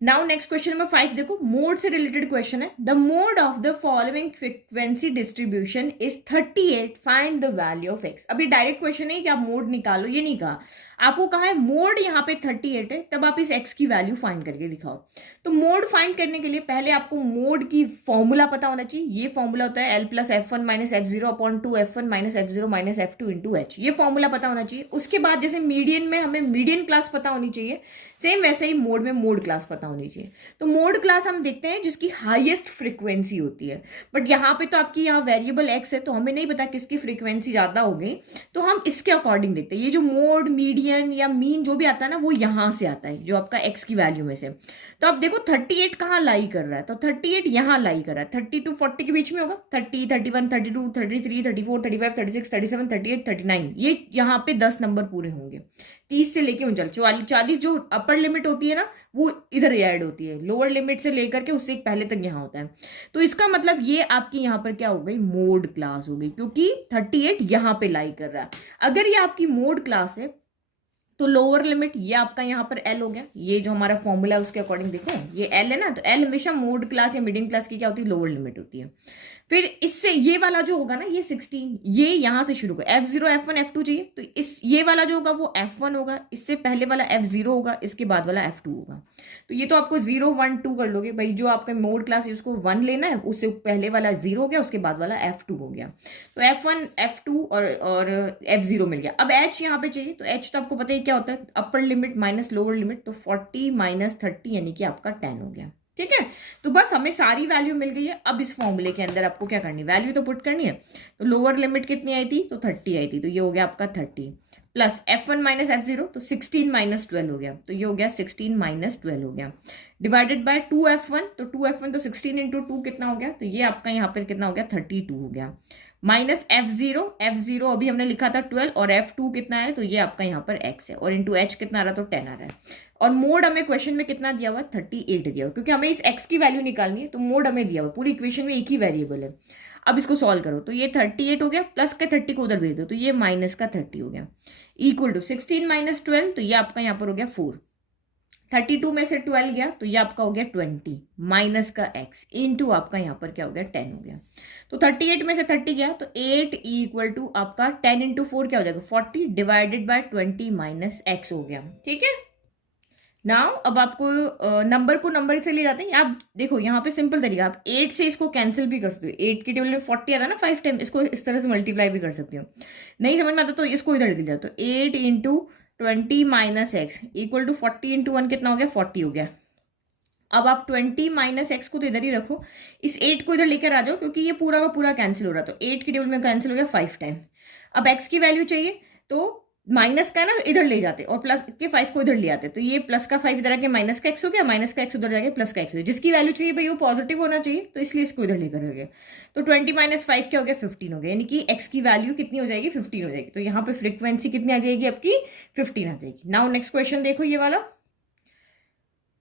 Now next question number 5 देखो, मोड से रिलेटेड क्वेश्चन है। The mode of the following frequency distribution is 38, find the value of x. अभी डायरेक्ट क्वेश्चन है कि आप मोड निकालो, ये नहीं कहा, आपको कहा है मोड यहाँ पे 38 है, तब आप इस एक्स की वैल्यू फाइंड करके दिखाओ। तो मोड फाइंड करने के लिए पहले आपको मोड की फॉर्मूला पता होना चाहिए। ये फॉर्मूला होता है L plus F1 minus F0 upon 2 F1 minus F0 minus F2 into H, ये फॉर्मूला पता होना चाहिए। उसके बाद जैसे मीडियन में हमें मीडियन क्लास पता होनी चाहिए, सेम वैसे ही मोड में मोड क्लास पता होनी चाहिए। तो मोड क्लास हम देखते हैं जिसकी हाईएस्ट फ्रीक्वेंसी होती है, बट यहाँ पे तो आपकी यहाँ वेरिएबल एक्स है, तो हमें नहीं पता किसकी फ्रीक्वेंसी ज्यादा होगी, तो हम इसके अकॉर्डिंग देखते हैं। ये जो मोड मीडियन या मीन जो भी आता है ना, वो यहां से आता है, जो आपका एक्स की वैल्यू में से। तो आप देखो 38 कहाँ लाई कर रहा है, तो 38 यहां लाई कर रहा है, 30 to 40 के बीच में होगा, 30, 31, 32, 33, 34, 35, 36, 37, 38, 39, ये यहाँ पे 10 नंबर पूरे होंगे। 30 से लेके 39, 40 जो अपर लिमिट होती है ना, वो इधर ऐड होती है, लोअर लिमिट से लेकर के उससे पहले तक यहाँ होता है। तो इसका मतलब ये आपकी यहाँ पर क्या हो गई मोड क्लास हो गई, क्योंकि 38 यहाँ पे लाई कर रहा है। अगर ये आपकी मोड क्लास है तो लोअर लिमिट ये आपका यहाँ पर एल हो गया, ये जो हमारा फॉर्मूला है उसके अकॉर्डिंग देखो ये एल है ना, तो एल हमेशा मोड क्लास या मिडिल क्लास की क्या होती है लोअर लिमिट होती है। फिर इससे ये वाला जो होगा ना ये 16, ये यहां से शुरू होगा, F0 F1 F2 चाहिए, तो इस ये वाला जो होगा वो F1 होगा, इससे पहले वाला F0 होगा, इसके बाद वाला F2 होगा। तो ये तो आपको 0 1 2 कर लोगे भाई, जो आपका मोड क्लास है उसको 1 लेना है, उससे पहले वाला 0 हो गया, उसके बाद वाला F2 हो गया। तो F1 F2 और F0 मिल गया। अब H यहाँ पे चाहिए, तो H तो आपको पता ही क्या होता है, upper limit minus lower limit, तो 40 माइनस 30 यानी कि आपका 10 हो गया। ठीक है, तो बस हमें सारी वैल्यू मिल गई है। अब इस फॉर्मूले के अंदर आपको क्या करनी है, वैल्यू तो पुट करनी है। तो लोअर लिमिट कितनी आई थी, तो 30 आई थी, तो ये हो गया आपका 30 प्लस F1 माइनस F0, तो 16 माइनस 12 हो गया, तो ये हो गया 16 माइनस 12 हो गया, डिवाइडेड बाय 2F1, तो 2F1 तो 16 इंटू 2 कितना हो गया, तो ये आपका यहाँ पर कितना हो गया 32 हो गया, माइनस F0 अभी हमने लिखा था 12, और F2 कितना है, तो ये आपका यहाँ पर x है, और इंटू H कितना आ रहा, तो 10 आ रहा है। और मोड हमें क्वेश्चन में कितना दिया हुआ 38 दिया हुआ, क्योंकि हमें इस x की वैल्यू निकालनी है, तो मोड हमें दिया हुआ, पूरी इक्वेशन में एक ही वेरिएबल है। अब इसको सॉल्व करो, तो ये 38 हो गया, प्लस का 30 को उधर भेज दो, तो ये माइनस का 30 हो गया, इक्वल टू 16 माइनस 12, तो ये आपका यहाँ पर हो गया 4, 32 में से 12 गया, तो ये आपका हो गया 20 माइनस का x इंटू आपका यहाँ पर क्या हो गया 10 हो गया। तो 38 में से 30 गया, तो 8 इक्वल टू आपका 10 इंटू 4 क्या हो जाएगा 40, डिवाइडेड बाय 20 माइनस x हो गया। ठीक है, नाउ अब आपको नंबर को नंबर से ले जाते हैं। आप देखो यहाँ पे सिंपल तरीका, आप 8 से इसको कैंसिल भी कर सकते हो, 8 की टेबल में 40 आता है ना 5 टाइम, इसको इस तरह से मल्टीप्लाई भी कर सकते हो। नहीं समझ में आता तो इसको इधर ले जाओ, तो 8 into 20 minus X equal to 40 into 1 कितना हो गया 40 हो गया। अब आप 20 माइनस एक्स को तो इधर ही रखो, इस 8 को इधर लेकर आ जाओ, क्योंकि ये पूरा का पूरा कैंसिल हो रहा, तो 8 की टेबल में कैंसिल हो गया 5 टाइम। अब एक्स की वैल्यू चाहिए, तो माइनस का ना इधर ले जाते और प्लस के 5 को इधर ले आते, तो ये प्लस का 5 इधर आके माइनस का एक्स हो गया, माइनस का एक्स उधर जाके प्लस का एक्स हो गया। जिसकी वैल्यू चाहिए भाई वो पॉजिटिव होना चाहिए, तो इसलिए इसको इधर लेकर आ गया। तो 20 माइनस 5 क्या हो गया 15 हो गया, यानी कि एक्स की वैल्यू कितनी हो जाएगी 15 हो जाएगी। तो यहाँ पे फ्रीक्वेंसी कितनी आ जाएगी आपकी 15 आ जाएगी। नाउ नेक्स्ट क्वेश्चन देखो, ये वाला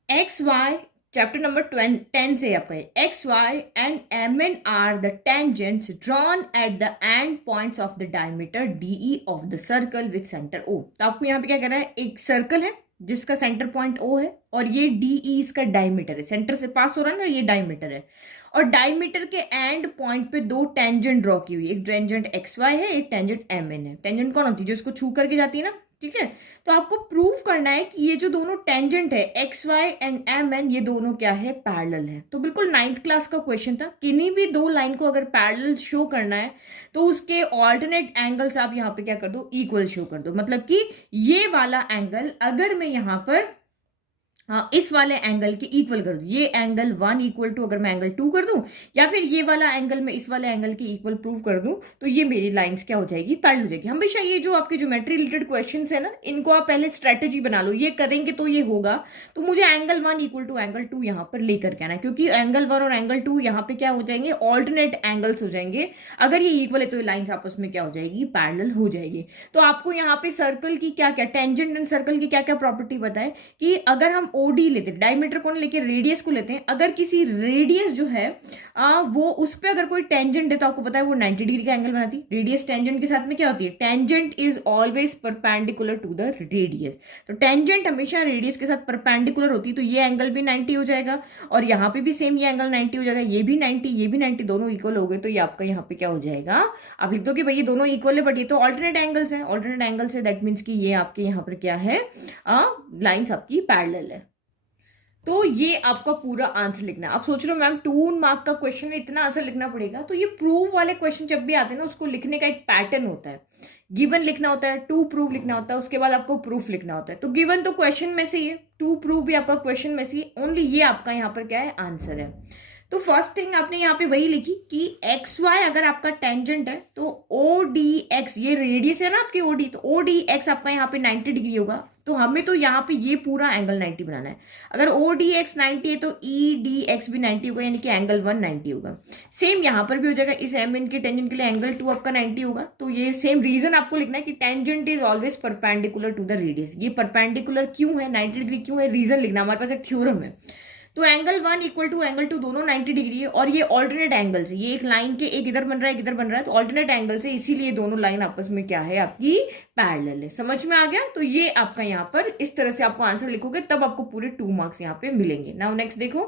एक्स वाई चैप्टर नंबर 10 से आपका X Y and M N are the tangents drawn at the end points of the diameter DE of the circle with centre O. तो आपको यहाँ पे क्या कह रहा है, एक सर्कल है जिसका सेंटर पॉइंट ओ है, और ये डीई इसका डायमीटर है, सेंटर से पास हो रहा है ना, ये डायमीटर है। और डायमीटर के एंड पॉइंट पे दो टेंजेंट ड्रॉ की हुई, एक टेंजेंट एक्स वाई है, एक टेंजेंट एम एन है। टेंजेंट कौन होती है, जो इसको छू करके जाती है ना, ठीक है। तो आपको प्रूव करना है कि ये जो दोनों टेंजेंट है X Y and M N, ये दोनों क्या है, पैरेलल है। तो बिल्कुल 9th क्लास का क्वेश्चन था। किन्हीं भी दो लाइन को अगर पैरेलल शो करना है तो उसके ऑल्टरनेट एंगल्स आप यहाँ पे क्या कर दो, इक्वल शो कर दो। मतलब कि ये वाला एंगल अगर मैं यहाँ पर इस वाले एंगल के इक्वल कर दूं, ये एंगल 1 इक्वल टू अगर मैं एंगल 2 कर दूं, या फिर ये वाला एंगल मैं इस वाले एंगल के इक्वल प्रूव कर दूं, तो ये मेरी लाइंस क्या हो जाएगी, पैरेलल हो जाएगी। हमेशा ये जो आपके ज्योमेट्री रिलेटेड क्वेश्चंस है ना, इनको आप पहले स्ट्रेटेजी बना लो, ये करेंगे तो ये होगा। तो मुझे एंगल 1 इक्वल टू एंगल 2 यहाँ पर लेकर के आना है, क्योंकि एंगल 1 और एंगल 2 यहाँ पे क्या हो जाएंगे, ऑल्टरनेट एंगल्स हो जाएंगे। अगर ये इक्वल है तो ये लाइंस आपस में क्या हो जाएगी, पैरेलल हो जाएगी। तो आपको यहाँ पे सर्कल की क्या क्या, टेंजेंट एंड सर्कल की क्या क्या प्रॉपर्टी बताए कि अगर हम ओडी लेते, डायमीटर को लेके रेडियस को लेते हैं, अगर किसी रेडियस जो है वो उस पे अगर कोई टेंजेंट है तो आपको पता है वो 90 डिग्री का एंगल बनाती है। रेडियस टेंजेंट के साथ में क्या होती है, tangent is always perpendicular to the radius. तो टेंजेंट हमेशा रेडियस के साथ परपेंडिकुलर होती है, तो ये एंगल भी 90 हो जाएगा, और यहाँ पे भी सेम ये एंगल 90 हो जाएगा, ये भी 90, ये भी 90, दोनों इक्वल हो गए। तो ये आपका यहाँ पे क्या हो जाएगा, आप लिख दो कि भाई ये दोनों इक्वल है, बट ये तो ऑल्टरनेट एंगल्स है, ऑल्टरनेट एंगल्स है, दैट मीन्स कि ये आपके यहाँ पर क्या है, लाइंस आपकी पैरेलल है। तो ये आपका पूरा आंसर लिखना है। आप सोच रहे हो मैम 2 मार्क का क्वेश्चन में इतना आंसर लिखना पड़ेगा, तो ये प्रूव वाले क्वेश्चन जब भी आते हैं ना, उसको लिखने का एक पैटर्न होता है। गिवन लिखना होता है, टू प्रूव लिखना होता है, उसके बाद आपको प्रूफ लिखना होता है। तो गिवन तो क्वेश्चन में से ही है, टू प्रूव भी आपका क्वेश्चन में से ही, ओनली ये आपका यहाँ पर क्या है, आंसर है। तो फर्स्ट थिंग आपने यहाँ पे वही लिखी कि एक्स वाई अगर आपका टेंजेंट है तो ओ डी एक्स, ये रेडियस है ना आपकी ओडी, तो ओ डी एक्स आपका यहाँ पे 90 डिग्री होगा। तो हमें तो यहाँ पे ये पूरा एंगल 90 बनाना है। अगर ओ डी एक्स 90 है तो ई डी एक्स भी 90 होगा, यानी कि एंगल 1 90 होगा। सेम यहाँ पर भी हो जाएगा, इस एम एन के टेंजेंट के लिए एंगल 2 आपका 90 होगा। तो ये सेम रीजन आपको लिखना है कि tangent is always perpendicular to the radius. ये परपेंडिकुलर क्यों है, 90 डिग्री क्यों है, रीजन लिखना, हमारे पास एक थ्योरम है। तो एंगल 1 इक्वल टू एंगल 2 दोनों 90 डिग्री है, और ये ऑल्टरनेट एंगल है, ये एक लाइन के एक इधर बन रहा है एक इधर बन रहा है, तो ऑल्टरनेट एंगल से, इसीलिए दोनों लाइन आपस में क्या है, आपकी पैरेलल है। समझ में आ गया। तो ये आपका यहाँ पर इस तरह से आपको आंसर लिखोगे, तब आपको पूरे 2 मार्क्स यहाँ पे मिलेंगे। नाउ नेक्स्ट देखो,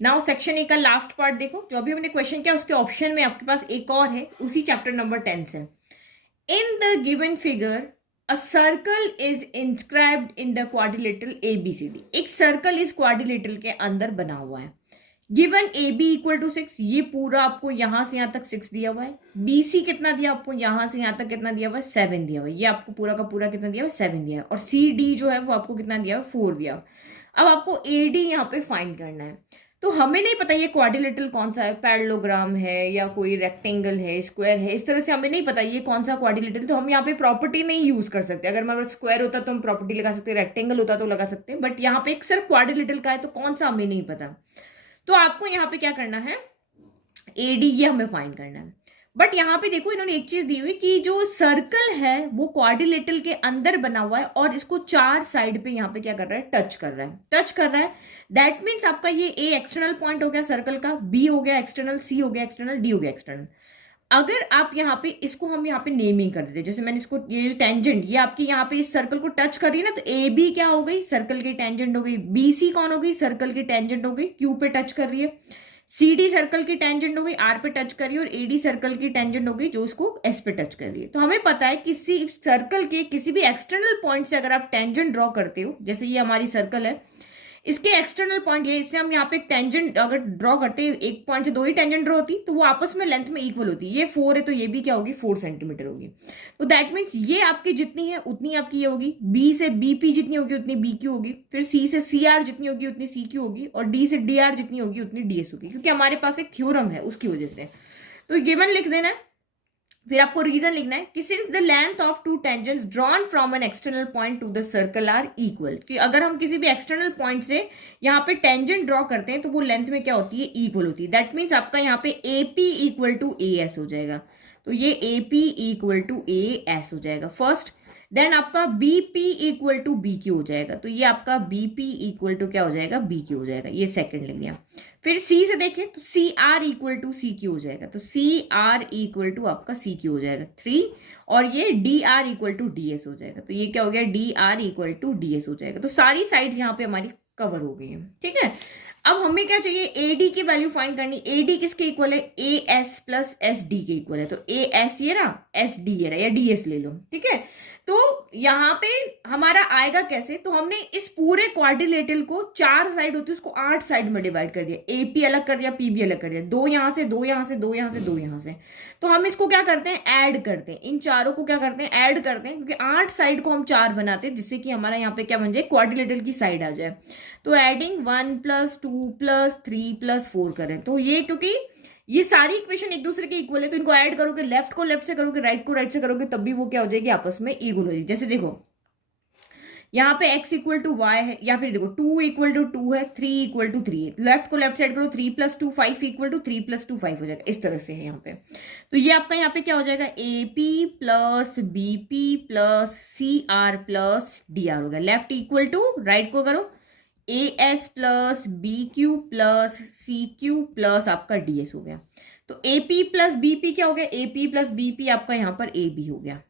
नाउ सेक्शन ए का लास्ट पार्ट देखो, जो अभी हमने क्वेश्चन किया उसके ऑप्शन में आपके पास एक और है, उसी चैप्टर नंबर 10 से। In the given figure A circle is inscribed in the quadrilateral ABCD। एक सर्कल इस क्वाड्रिलेटरल के अंदर बना हुआ है। गिवन AB इक्वल टू 6, ये पूरा आपको यहां से यहां तक 6 दिया हुआ है। BC कितना दिया आपको, यहां से यहां तक कितना दिया हुआ है, 7 दिया हुआ है। ये आपको पूरा का पूरा कितना दिया हुआ है, 7 दिया है। और CD जो है वो आपको कितना दिया हुआ है, 4 दिया हुआ है। अब आपको AD यहाँ पे फाइंड करना है। तो हमें नहीं पता ये क्वाड्रिलेटरल कौन सा है, पैरेललोग्राम है या कोई रेक्टेंगल है, स्क्वायर है, इस तरह से हमें नहीं पता ये कौन सा क्वाड्रिलेटरल। तो हम यहाँ पे प्रॉपर्टी नहीं यूज कर सकते। अगर हमारे पास स्क्वायर होता तो हम प्रॉपर्टी लगा सकते, रेक्टेंगल होता तो लगा सकते हैं, बट यहाँ पे एक सिर्फ क्वाड्रिलेटरल का है, तो कौन सा हमें नहीं पता। तो आपको यहाँ पे क्या करना है, एडी ये हमें फाइंड करना है। बट यहाँ पे देखो इन्होंने एक चीज दी हुई कि जो सर्कल है वो क्वाड्रिलेटरल के अंदर बना हुआ है, और इसको 4 साइड पे यहाँ पे क्या कर रहा है, टच कर रहा है। दैट मीन्स आपका ये ए एक्सटर्नल पॉइंट हो गया सर्कल का, बी हो गया एक्सटर्नल, सी हो गया एक्सटर्नल, डी हो गया एक्सटर्नल। अगर आप यहाँ पे इसको हम यहाँ पे नेमिंग कर देते, जैसे मैंने इसको, ये टेंजेंट ये आपकी यहाँ पे इस सर्कल को टच कर रही है ना, तो ए बी क्या हो गई, सर्कल की टेंजेंट हो गई। बी सी कौन हो गई, सर्कल की टेंजेंट हो गई, क्यू पे टच कर रही है। सी डी सर्कल की टेंजेंट हो गई, आर पे टच कर रही है। और ए डी सर्कल की टेंजेंट हो गई, जो उसको एस पे टच कर रही है। तो हमें पता है किसी सर्कल के किसी भी एक्सटर्नल पॉइंट से अगर आप टेंजेंट ड्रॉ करते हो, जैसे ये हमारी सर्कल है, इसके एक्सटर्नल पॉइंट ये, इससे हम यहाँ पे एक टेंजेंट अगर ड्रॉ करते हैं, एक पॉइंट से 2 ही टेंजेंट ड्रॉ होती, तो वो आपस में लेंथ में इक्वल होती है। ये 4 है तो ये भी क्या होगी, 4 सेंटीमीटर होगी। तो दैट मीन्स ये आपकी जितनी है उतनी आपकी ये होगी, बी से बीपी जितनी होगी उतनी बी क्यू होगी, फिर सी से सी आर जितनी होगी उतनी सी क्यू होगी, और डी से डी आर जितनी होगी उतनी डी एस होगी, क्योंकि हमारे पास एक थ्योरम है उसकी वजह से। तो गिवन लिख देना है, फिर आपको रीजन लिखना है कि since the length of 2 tangents drawn from an external point to the circle are equal, कि अगर हम किसी भी एक्सटर्नल पॉइंट से यहाँ पे टेंजेंट ड्रॉ करते हैं तो वो लेंथ में क्या होती है, इक्वल होती है। दैट मीन्स आपका यहाँ पे AP इक्वल टू AS हो जाएगा। तो ये AP इक्वल टू AS हो जाएगा फर्स्ट। देन आपका BP इक्वल टू BQ हो जाएगा। तो ये आपका BP इक्वल टू क्या हो जाएगा, BQ हो जाएगा, ये सेकंड लिख दिया। फिर C से देखें तो CR इक्वल टू CQ हो जाएगा। तो CR इक्वल टू आपका CQ हो जाएगा 3, और ये DR इक्वल टू DS हो जाएगा। तो ये क्या हो गया, DR इक्वल टू DS हो जाएगा। तो सारी साइड्स यहाँ पे हमारी कवर हो गई है, ठीक है। अब हमें क्या चाहिए, AD की वैल्यू फाइंड करनी। AD किसके इक्वल है, AS प्लस SD के इक्वल है। तो AS ये रहा, SD ये रहा, या DS ले लो, ठीक है। तो यहाँ पे हमारा आएगा कैसे, तो हमने इस पूरे क्वाड्रिलेटरल को 4 साइड होती है उसको 8 साइड में डिवाइड कर दिया, एपी अलग कर दिया, पीबी अलग कर दिया, 2 यहां से 2 यहां से 2 यहां से 2 यहां से। तो हम इसको क्या करते हैं, ऐड करते हैं, इन चारों को क्या करते हैं, ऐड करते हैं, क्योंकि 8 साइड को हम 4 बनाते हैं जिससे कि हमारा यहाँ पे क्या बन जाए, क्वाड्रिलेटरल की साइड आ जाए। तो एडिंग 1 + 2 + 3 + 4 करें, तो ये क्योंकि ये सारी इक्वेशन एक दूसरे के इक्वल है तो इनको ऐड करोगे, लेफ्ट को लेफ्ट से करोगे, राइट को राइट से करोगे, तब भी वो क्या हो जाएगी, आपस में इक्वल हो जाएगी। जैसे देखो यहाँ पे x = y है, या फिर देखो 2 = 2 है, 3 = 3 है, लेफ्ट को लेफ्ट साइड करो, 3 + 2 5 = 3 + 2 5 हो जाएगा, इस तरह से है यहाँ पे। तो ये आपका यहाँ पे क्या हो जाएगा, AP + BP + CR + DR हो गया। लेफ्ट इक्वल टू राइट को करो, AS + BQ + CQ + आपका DS हो गया। तो AP + BP क्या हो गया, AP + BP आपका यहाँ पर AB हो गया।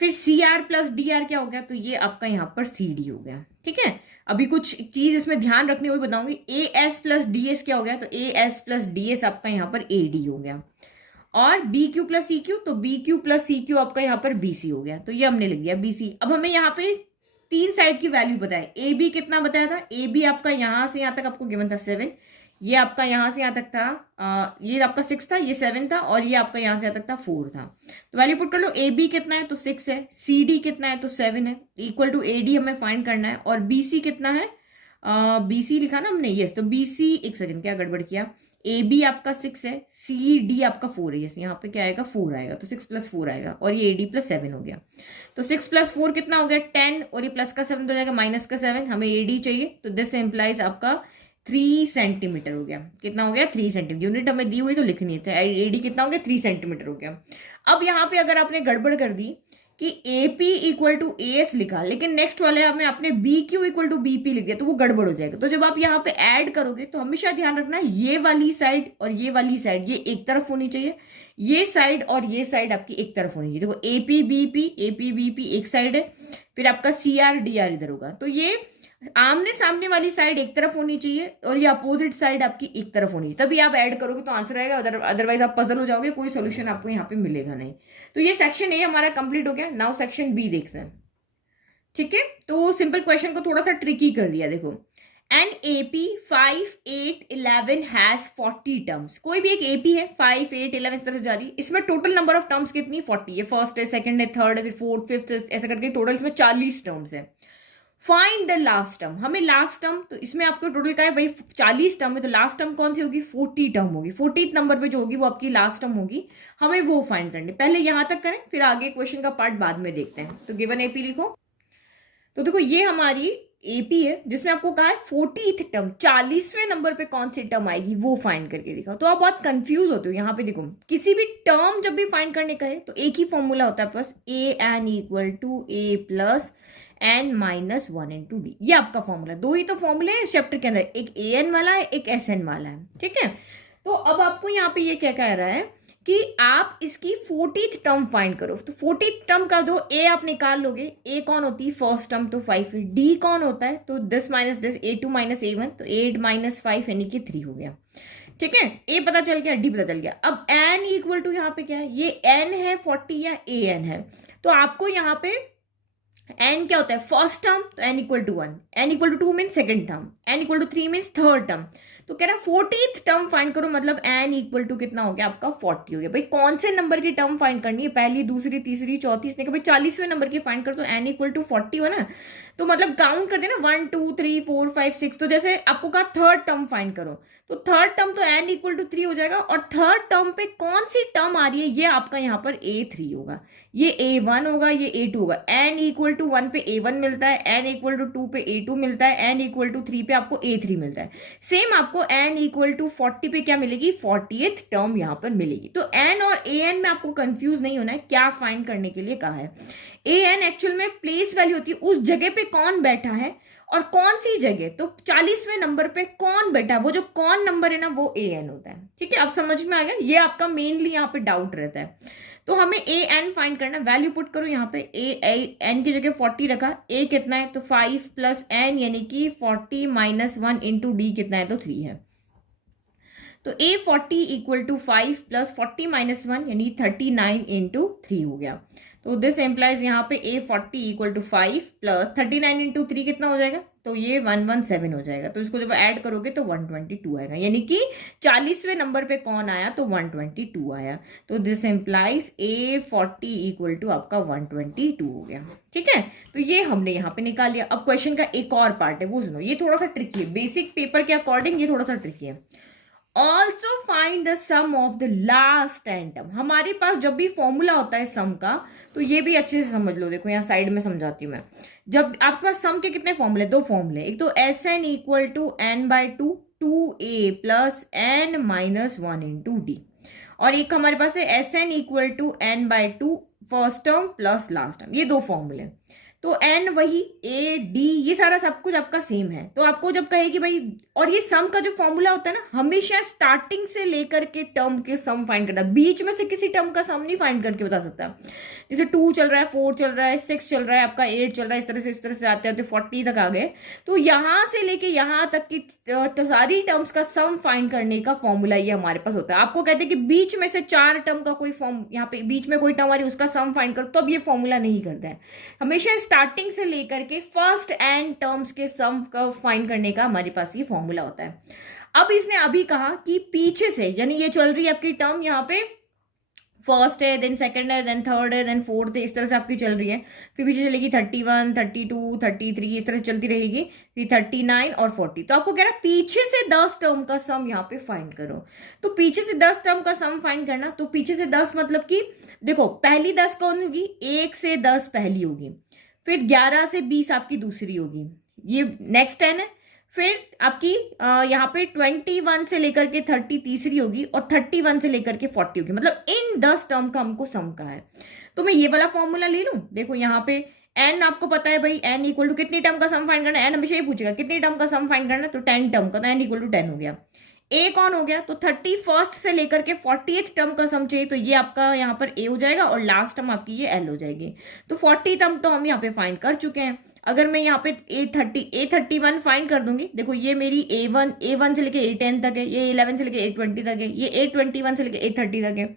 फिर CR + DR क्या हो गया, तो ये आपका यहाँ पर CD हो गया। ठीक है, अभी कुछ चीज इसमें ध्यान रखनी हुई बताऊंगी। AS + DS क्या हो गया, तो AS + DS आपका यहाँ पर AD हो गया। और BQ + CQ, तो BQ + CQ आपका यहाँ पर BC हो गया। तो ये हमने लिख दिया BC। अब हमें यहाँ पे 3 साइड की वैल्यू बताए। AB कितना बताया था, AB आपका यहां से यहां तक आपको गिवन था 7, ये आपका यहां से यहां तक था, ये आपका 6 था, ये 7 था, और ये आपका यहां से यहां तक था 4 था। तो वैल्यू पुट कर लो, AB कितना है तो 6 है, CD कितना है तो 7 है, इक्वल टू AD हमें फाइंड करना है, और BC कितना है, BC लिखा ना हमने, यस, तो BC, एक सेकंड क्या गड़बड़ किया, AB आपका 6 है, CD आपका 4 है, यस, यहाँ पे क्या आएगा 4 आएगा, तो 6 + 4 आएगा, और ये AD + 7 हो गया। तो 6 + 4 कितना हो गया 10, और ये प्लस का 7 हो जाएगा, माइनस का 7, हमें AD चाहिए, तो दिस इम्प्लाइज आपका 3 सेंटीमीटर हो गया। कितना हो गया 3 सेंटीमीटर, यूनिट हमें दी हुई तो लिखनी है, AD कितना हो गया 3 सेंटीमीटर हो गया। अब यहाँ पे अगर आपने गड़बड़ कर दी कि AP = AS लिखा, लेकिन नेक्स्ट वाले में आपने BQ = BP लिख दिया, तो वो गड़बड़ हो जाएगा। तो जब आप यहाँ पे ऐड करोगे तो हमेशा ध्यान रखना, ये वाली साइड और ये वाली साइड ये एक तरफ होनी चाहिए, ये साइड और ये साइड आपकी एक तरफ होनी चाहिए। देखो AP BP एक साइड है, फिर आपका CR DR इधर होगा, तो ये आमने सामने वाली साइड एक तरफ होनी चाहिए और ये अपोजिट साइड आपकी एक तरफ होनी चाहिए, तभी आप ऐड करोगे तो आंसर आएगा, अदरवाइज आप पजल हो जाओगे, कोई सोल्यूशन आपको यहाँ पे मिलेगा नहीं। तो ये सेक्शन ए हमारा कंप्लीट हो गया। नाउ सेक्शन बी देखते हैं। ठीक है, तो सिंपल क्वेश्चन को थोड़ा सा ट्रिकी कर दिया। देखो, एन AP 5 8 11 हैज 40 टर्म्स। कोई भी एक AP है 5 8 11 इस तरह से जा रही है, इसमें टोटल नंबर ऑफ टर्म्स कितनी 40 है, फर्स्ट है, सेकंड है, थर्ड है, फिर फोर्थ फिफ्थ, ऐसा करके टोटल इसमें 40 टर्म्स है। फाइंड द लास्ट टर्म, हमें लास्ट टर्म, तो इसमें आपको टोटल का है भाई 40 टर्म है, तो लास्ट टर्म कौन सी होगी 40 टर्म होगी, 40th नंबर पे जो होगी वो आपकी लास्ट टर्म होगी, हमें वो फाइंड करनी। पहले यहां तक करें, फिर आगे क्वेश्चन का पार्ट बाद में देखते हैं। तो गिवन AP लिखो। तो देखो ये हमारी AP है जिसमें आपको कहा है 40th टर्म, 40वें नंबर पे कौन सी टर्म आएगी वो फाइंड करके दिखाओ। तो आप बहुत कंफ्यूज होते हो यहाँ पे। देखो, किसी भी टर्म जब भी फाइंड करने का है तो एक ही फॉर्मूला होता है बस, AN = A + N - 1 × D, ये आपका फॉर्मूला। दो ही तो फॉर्मूले हैं इस चैप्टर के अंदर, एक AN वाला है, एक SN वाला है। ठीक है, तो अब आपको यहाँ पे ये क्या कह रहा है कि आप इसकी 40th टर्म फाइंड करो। तो 40th टर्म का दो, A आप निकाल लोगे, A कौन होती है फर्स्ट टर्म, तो 5 है, D कौन होता है, तो this minus this, A2 - A1, तो 8 - 5 यानी कि 3 हो गया। ठीक है, A पता चल गया, D पता चल गया। अब N = यहाँ पे क्या है, ये N है 40 या AN है, तो आपको यहाँ पे n क्या होता है फर्स्ट टर्म, तो n = 1, n = 2 mean second term, n = 3 mean third term. तो कह रहा 40th टर्म फाइंड करो, मतलब n = कितना हो गया आपका 40 हो गया। भाई कौन से नंबर की टर्म फाइंड करनी है, पहली दूसरी तीसरी चौथी, इसने कहा भाई 40वें नंबर की फाइंड कर, तो n = 40 हो ना, तो मतलब काउंट कर देना 1 2 3 4 5 6। तो जैसे आपको कहा थर्ड टर्म फाइंड करो, तो थर्ड टर्म तो n = 3 हो जाएगा, और थर्ड टर्म पे कौन सी टर्म आ रही है, ये आपका यहाँ पर A3 होगा, ये A1 होगा, ये A2 होगा। n = 1 पे A1 मिलता है, n = 2 पे A2 मिलता है, n = 3 पे आपको A3 मिलता है। सेम आपको n = 40 पे क्या मिलेगी 40th टर्म यहाँ पर मिलेगी। तो n और an में आपको कंफ्यूज नहीं होना है, क्या फाइंड करने के लिए कहा है। an एक्चुअल में प्लेस वैल्यू होती है, उस जगह पे कौन बैठा है और कौन सी जगह, तो 40वें नंबर पे कौन बैठा है, वो जो कौन नंबर है ना वो an होता है। ठीक है, अब समझ में आ गया, ये आपका मेनली यहाँ पे डाउट रहता है। तो हमें an फाइंड करना, वैल्यू पुट करो यहाँ पे, n की जगह 40 रखा, a कितना है तो 5 + n यानी कि 40 - 1 × d कितना है तो 3 है। तो A40 = 5 + 40 - 1 यानी 39 × 3 हो गया। तो दिस एम्प्लाइज यहाँ पे A40 equal to 5 plus 39 into 3 कितना हो जाएगा, तो ये 117 हो जाएगा। तो इसको जब ऐड करोगे तो 122 आएगा, यानी कि 40वें नंबर पे कौन आया, तो 122 आया। तो this employees A40 equal to आपका 122 हो गया। ठीक है, तो ये हमने यहाँ पे निकाल लिया। अब क्वेश्चन का एक और पार्ट है, वो सुनो, ये थोड़ा सा ट्रिकी है, बेसिक पेपर के अकॉर्डिंग ये थोड़ा सा ट्रिकी है। Also find the sum of the last N term. हमारे पास जब भी फॉर्मूला होता है सम का, तो ये भी अच्छे से समझ लो, देखो यहाँ साइड में समझाती हूँ मैं। जब आपके पास सम के कितने फॉर्मूले, दो फॉर्मूले, एक तो S N equal to N by two, 2a plus N minus 1 into D, और एक हमारे पास है S N equal to N by two first term plus last term, ये दो फॉर्मूले। तो एन वही, ए डी, ये सारा सब कुछ आपका सेम है। तो आपको जब कहेगी भाई, और ये सम का जो फॉर्मूला होता है ना, हमेशा स्टार्टिंग से लेकर के टर्म के सम फाइंड करता है, बीच में से किसी टर्म का सम नहीं फाइंड करके बता सकता। जैसे 2 चल रहा है, 4 चल रहा है, 6 चल रहा है, आपका 8 चल रहा है, इस तरह से आते आते 40 तक आ गए। तो यहां से लेके यहां तक की सारी टर्म्स का सम फाइंड करने का फॉर्मूला ये हमारे पास होता है। आपको कहते हैं कि बीच में से 4 टर्म का कोई फॉर्म, यहाँ पे बीच में कोई टर्म आ रही है उसका सम फाइंड करो, तो अब ये फॉर्मूला नहीं करता है। हमेशा स्टार्टिंग से लेकर के फर्स्ट एंड टर्म्स के सम का फाइंड करने का हमारे पास ये फॉर्मूला होता है। अब इसने अभी कहा कि पीछे से, यानी ये चल रही है आपकी टर्म, यहाँ पे फर्स्ट है, देन सेकंड है, देन थर्ड है, देन फोर्थ है, इस तरह से आपकी चल रही है। फिर पीछे चलेगी 31, 32, 33, इस तरह से चलती रहेगी, फिर 39 और 40। तो आपको कह रहा है पीछे से 10 टर्म का सम यहाँ पे फाइंड करो। तो पीछे से 10 टर्म का सम फाइंड करना, तो पीछे से 10 मतलब कि देखो पहली 10 कौन होगी, 1 से 10 पहली होगी, फिर 11 से 20 आपकी दूसरी होगी, ये नेक्स्ट 10 है। फिर आपकी यहाँ पे 21 से लेकर के 30 तीसरी होगी, और 31 से लेकर के 40 होगी, मतलब इन 10 टर्म का हमको सम का है। तो मैं ये वाला फॉर्मूला ले लूं, देखो यहाँ पे n आपको पता है भाई, n इक्वल टू कितनी टर्म का सम फाइंड करना है, n हमेशा ये पूछेगा कितनी टर्म का सम फाइंड करना है, तो 10 टर्म का, तो n इक्वल टू 10 हो गया। a कौन हो गया, तो 31st से लेकर के 40th टर्म का सम चाहिए, तो ये आपका यहाँ पर a हो जाएगा, और लास्ट टर्म आपकी ये l हो जाएगी। तो 40 टर्म तो हम यहाँ पे फाइंड कर चुके हैं। अगर मैं यहाँ पे A31 फाइंड कर दूंगी, देखो ये मेरी A1 से लेके A10 तक है, ये 11 से लेके A20 तक है, ये A21 से लेके A30 तक है,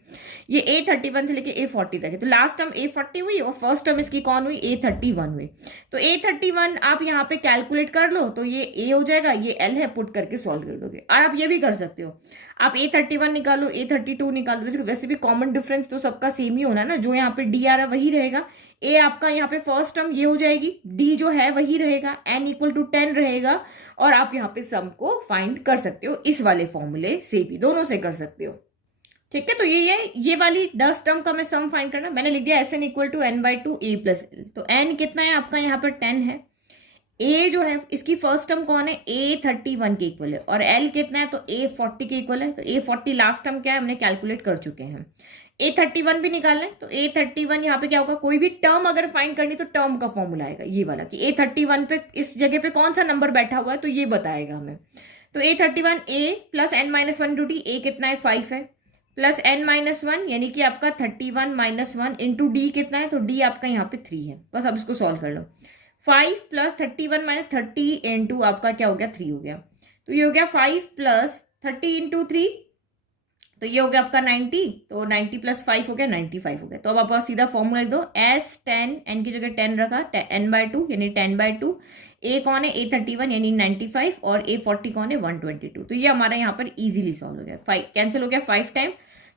ये A31 से लेके A40 तक है। तो लास्ट टर्म A40 हुई, और फर्स्ट टर्म इसकी कौन हुई, A31 हुई। तो A31 आप यहाँ पे कैलकुलेट कर लो, तो ये A हो जाएगा, ये L है, पुट करके सॉल्व कर दोगे। और आप ये भी कर सकते हो, आप A31 निकालो, A32 निकालो, देखो वैसे भी कॉमन डिफरेंस तो सबका सेम ही होना है ना, जो यहाँ पे D आ रहा है वही रहेगा। ए आपका यहाँ पे फर्स्ट टर्म ये हो जाएगी, डी जो है वही रहेगा, एन इक्वल टू 10 रहेगा, और आप यहाँ पे सम को फाइंड कर सकते हो, इस वाले फॉर्मूले से भी, दोनों से कर सकते हो। ठीक है, तो ये वाली 10 टर्म का मैं सम फाइंड करना, मैंने लिख दिया S N equal to N by two A plus L. तो एन कितना है आपका यहाँ पर 10 है, ए जो है इसकी फर्स्ट टर्म कौन है, A31 के इक्वल है, और एल कितना है, तो A40 के इक्वल है। तो A40 लास्ट टर्म क्या है, हमने कैलकुलेट कर चुके हैं। A31 भी निकालना है, तो A31 यहाँ पे क्या होगा, कोई भी टर्म अगर फाइंड करनी तो टर्म का फॉर्मूला आएगा ये वाला, कि A31 पे इस जगह पे कौन सा नंबर बैठा हुआ है, तो ये बताएगा हमें। तो A31 A plus n minus 1 into D, A कितना है 5 है, प्लस n माइनस 1 यानी कि आपका 31 माइनस 1 इंटू डी कितना है, तो डी आपका यहाँ पे 3 है। बस अब इसको सॉल्व कर लो, 5 प्लस 31 माइनस 30 इंटू आपका क्या हो गया, 3 हो गया। तो ये हो गया 5 प्लस 30 इंटू 3, तो ये हो गया आपका 90, तो 90 प्लस 5 हो गया 95 हो गया। तो अब आपका सीधा फॉर्मूला लिख दो, S10 n की जगह 10 रखा, n बाय 2 यानी 10 बाय 2, ए कौन है A31 यानी 95, और A40 कौन है 122। तो ये हमारा यहाँ पर इजीली सॉल्व हो गया, 5 कैंसिल हो गया 5 टाइम,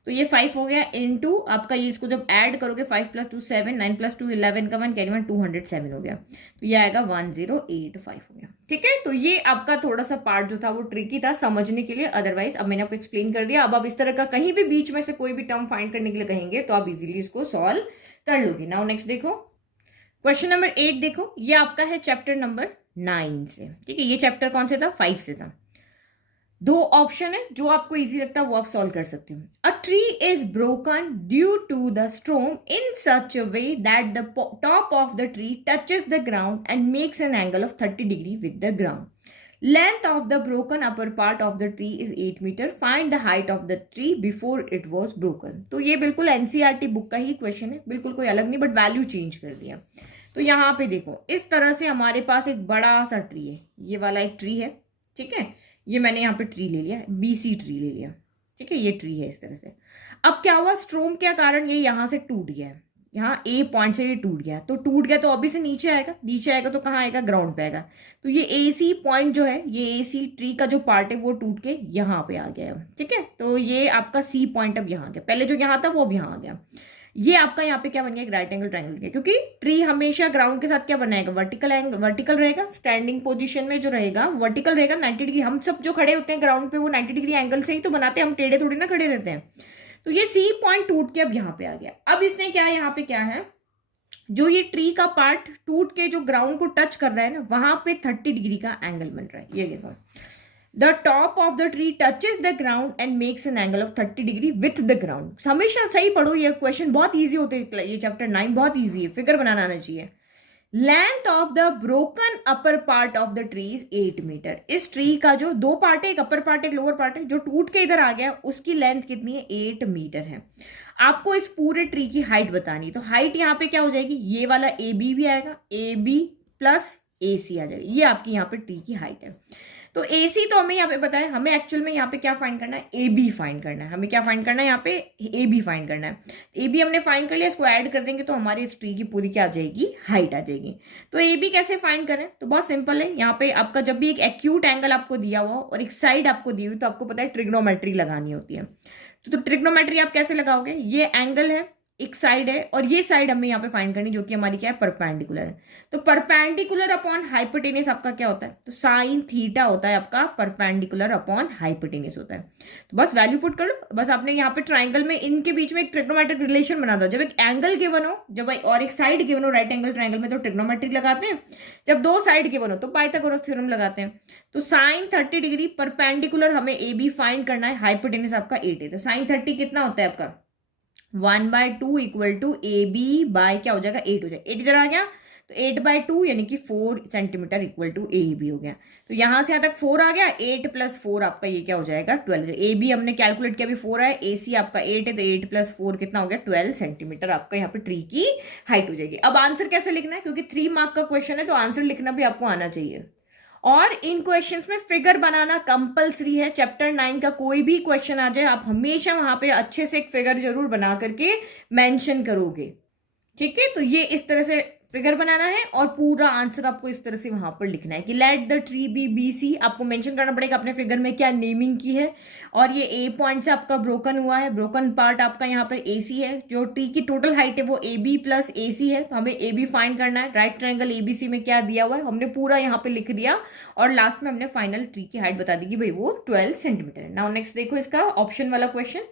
तो ये 5 हो गया इनटू आपका, ये इसको जब ऐड करोगे 5 प्लस 2 7, 9 प्लस 2 11 का 1 कैरी 1 207 हो गया, तो ये आएगा 1085 हो गया। ठीक है, तो ये आपका थोड़ा सा पार्ट जो था वो ट्रिकी था समझने के लिए, अदरवाइज अब मैंने आपको एक्सप्लेन कर दिया। अब आप इस तरह का कहीं भी बीच में से कोई भी टर्म फाइंड करने के लिए कहेंगे तो आप इजीली इसको सॉल्व कर लोगे। नाउ नेक्स्ट देखो, क्वेश्चन नंबर 8 देखो, ये आपका है चैप्टर नंबर 9 से। ठीक है, ये चैप्टर कौन से था, 5 से था। दो ऑप्शन है, जो आपको इजी लगता है वो आप सॉल्व कर सकते हो। A tree is broken due to the storm in such a way that the top of the tree touches the ground and makes an angle of 30 degree with the ground. Length of the broken upper part of the tree is 8 metre. Find the height of the tree before it was broken. तो ये बिल्कुल एनसीईआरटी बुक का ही क्वेश्चन है, बिल्कुल कोई अलग नहीं, बट वैल्यू चेंज कर दिया। तो यहाँ पे देखो, इस तरह से हमारे पास एक बड़ा सा ट्री है, ये वाला एक ट्री है। ठीक है, ये मैंने यहाँ पे ट्री ले लिया, BC ट्री ले लिया। ठीक है, ये ट्री है इस तरह से। अब क्या हुआ, स्ट्रोम के कारण ये यहाँ से टूट गया है, यहाँ ए पॉइंट से ये टूट गया, तो टूट गया तो ऑब्वियसली नीचे आएगा, नीचे आएगा तो कहाँ आएगा, ग्राउंड पे आएगा। तो ये ए सी पॉइंट जो है, ये ए सी ट्री का जो पार्ट है वो टूट के यहाँ पे आ गया, ठीक है। तो ये आपका सी पॉइंट अब यहाँ आ गया, पहले जो यहाँ था वो अब यहाँ आ गया। ये आपका यहाँ पे क्या बन गया, एक राइट एंगल ट्रायंगल गया, क्योंकि ट्री हमेशा ग्राउंड के साथ क्या बनाएगा, वर्टिकल रहेगा, स्टैंडिंग पोजीशन में जो रहेगा वर्टिकल रहेगा 90 डिग्री। हम सब जो खड़े होते हैं ग्राउंड पे वो 90 डिग्री एंगल से ही तो बनाते हैं, हम टेढ़े थोड़ी ना खड़े रहते हैं। तो ये सी पॉइंट टूट के अब यहाँ पे आ गया। अब इसने क्या, यहाँ पे क्या है, जो ये ट्री का पार्ट टूट के जो ग्राउंड को टच कर रहा है ना, वहां पे 30 डिग्री का एंगल बन रहा है। ये देखो, the top of the tree touches the ground and makes an angle of 30 degree with the ground. हमेशा सही पढ़ो, ये क्वेश्चन बहुत ईजी होते हैं, ये चैप्टर 9 बहुत ईजी है, फिगर बनाना आना चाहिए। Length of the broken upper part of the tree is 8 metre. इस ट्री का जो दो पार्ट है, एक अपर पार्ट एक लोअर पार्ट है, जो टूट के इधर आ गया, उसकी लेंथ कितनी है, 8 मीटर है। आपको इस पूरे ट्री की हाइट बतानी है, तो हाइट यहाँ पे क्या हो जाएगी, ये वाला ए बी भी आएगा, ए बी प्लस ए सी आ जाएगा, ये आपकी यहाँ पे ट्री की हाइट है। तो ए सी तो हमें यहाँ पे पता है, हमें एक्चुअल में यहाँ पे क्या फाइंड करना है, ए बी फाइंड करना है। हमें क्या फाइंड करना है, यहाँ पे ए बी फाइंड करना है। ए बी हमने फाइंड कर लिया, इसको ऐड कर देंगे तो हमारी इस ट्री की पूरी क्या आ जाएगी, हाइट आ जाएगी। तो ए बी कैसे फाइंड करें, तो बहुत सिंपल है। यहाँ पे आपका जब भी एक एक्यूट एंगल आपको दिया हुआ और एक साइड आपको दी हुई, तो आपको पता है ट्रिग्नोमेट्री लगानी होती है। तो ट्रिग्नोमेट्री आप कैसे लगाओगे, ये एंगल है, एक साइड है, और ये साइड हमें यहाँ पे फाइंड करनी, जो कि हमारी क्या है, परपेंडिकुलर है। तो परपेंडिकुलर अपॉन हाइपोटेनियस आपका क्या होता है, तो साइन थीटा होता है आपका, परपेंडिकुलर अपॉन हाइपोटेनियस होता है। तो बस वैल्यू पुट कर लो, बस आपने यहाँ पे ट्राइंगल में इनके बीच में एक ट्रिग्नोमेट्रिक रिलेशन बना दो। जब एक एंगल गिवन हो, जब और एक साइड गिवन हो, राइट एंगल ट्राइंगल में तो ट्रिग्नोमेट्री लगाते हैं, जब दो साइड गिवन हो तो पाइथागोरस थ्योरम लगाते हैं। तो साइन 30 डिग्री परपेंडिकुलर हमें ए बी फाइंड करना है, हाइपोटेनियस आपका 8 है। तो साइन 30 कितना होता है आपका, 1/2 equal to A B by क्या हो जाएगा, 8 हो जाएगा। 8 इधर आ गया, तो 8/2 यानी कि 4 centimetre equal to A B हो गया। तो यहां से यहां तक 4 आ गया, 8 + 4 आपका ये क्या हो जाएगा, 12। ए बी हमने कैलकुलेट किया, अभी 4 है, ए सी आपका 8 है, तो 8 + 4 कितना हो गया, 12 सेंटीमीटर आपका यहाँ पे ट्री की हाइट हो जाएगी। अब आंसर कैसे लिखना है, क्योंकि 3 मार्क का क्वेश्चन है, तो आंसर लिखना भी आपको आना चाहिए। और इन क्वेश्चंस में फिगर बनाना कंपलसरी है। चैप्टर 9 का कोई भी क्वेश्चन आ जाए, आप हमेशा वहां पे अच्छे से एक फिगर जरूर बना करके मेंशन करोगे, ठीक है। तो ये इस तरह से फिगर बनाना है और पूरा आंसर आपको इस तरह से वहां पर लिखना है कि let the tree be B C. आपको मेंशन करना पड़ेगा अपने फिगर में क्या नेमिंग की है, और ये ए पॉइंट से आपका ब्रोकन हुआ है, ब्रोकन पार्ट आपका यहाँ पर ए सी है, जो ट्री की टोटल हाइट है वो ए बी प्लस ए सी है, तो हमें ए बी फाइंड करना है। Right triangle A B C में क्या दिया हुआ है हमने पूरा यहाँ पे लिख दिया, और लास्ट में हमने फाइनल ट्री की हाइट बता दी कि भाई वो 12 सेंटीमीटर है। नाउ नेक्स्ट देखो इसका ऑप्शन वाला क्वेश्चन।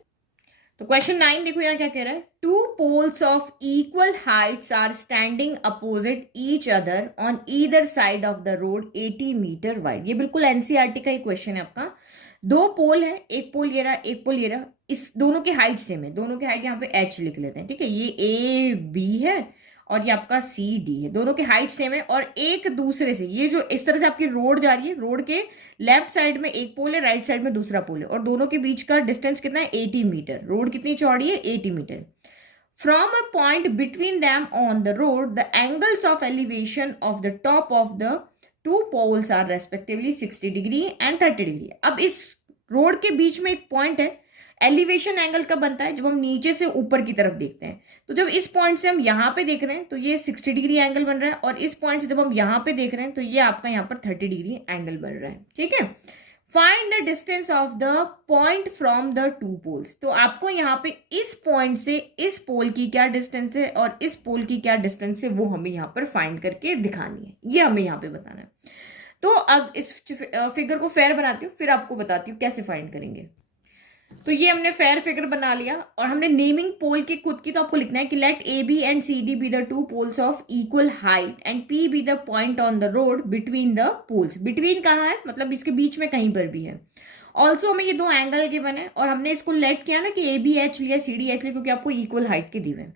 तो क्वेश्चन 9 देखो यहाँ क्या कह रहा है, 2 poles of equal heights are standing opposite each other on either side of the road 80 metre wide. ये बिल्कुल एनसीईआरटी का ही क्वेश्चन है आपका। 2 पोल है, एक पोल ये रहा, एक पोल ये रहा, इस दोनों की हाइट सेम है, दोनों की हाइट यहाँ पे h लिख लेते हैं, ठीक है। ये ए बी है और ये आपका सी डी है, दोनों की हाइट सेम है, और एक दूसरे से ये जो इस तरह से आपकी रोड जा रही है, रोड के लेफ्ट साइड में एक पोल है, राइट साइड में दूसरा पोल है, और दोनों के बीच का डिस्टेंस कितना है, 80 मीटर। रोड कितनी चौड़ी है, 80 metre. From a point between them on the road the angles of elevation of the top of the 2 poles are respectively 60 degree and 30 degree. अब इस रोड के बीच में एक पॉइंट है, एलिवेशन एंगल कब बनता है, जब हम नीचे से ऊपर की तरफ देखते हैं। तो जब इस पॉइंट से हम यहाँ पे देख रहे हैं तो ये 60 डिग्री एंगल बन रहा है, और इस पॉइंट से जब हम यहाँ पे देख रहे हैं तो ये आपका यहाँ पर 30 डिग्री एंगल बन रहा है, ठीक है। Find the distance of the point from the 2 poles। तो आपको यहाँ पे इस पॉइंट से इस पोल की क्या डिस्टेंस है और इस पोल की क्या डिस्टेंस है वो हमें यहाँ पर फाइंड करके दिखानी है, ये हमें यहाँ पे बताना है। तो अब इस फिगर को फेयर बनाती हूँ, फिर आपको बताती हूँ कैसे फाइंड करेंगे। तो ये हमने फेयर फिगर बना लिया, और हमने नेमिंग पोल की खुद की, तो आपको लिखना है कि let A B and C D be the 2 poles of equal height and P be the point on the road between the poles. Between कहाँ है, मतलब इसके बीच में कहीं पर भी है। ऑल्सो हमें ये 2 एंगल गिवन है, और हमने इसको लेट किया ना कि ए बी एच लिया, सी डी एच लिया, क्योंकि आपको इक्वल हाइट के दिए हैं।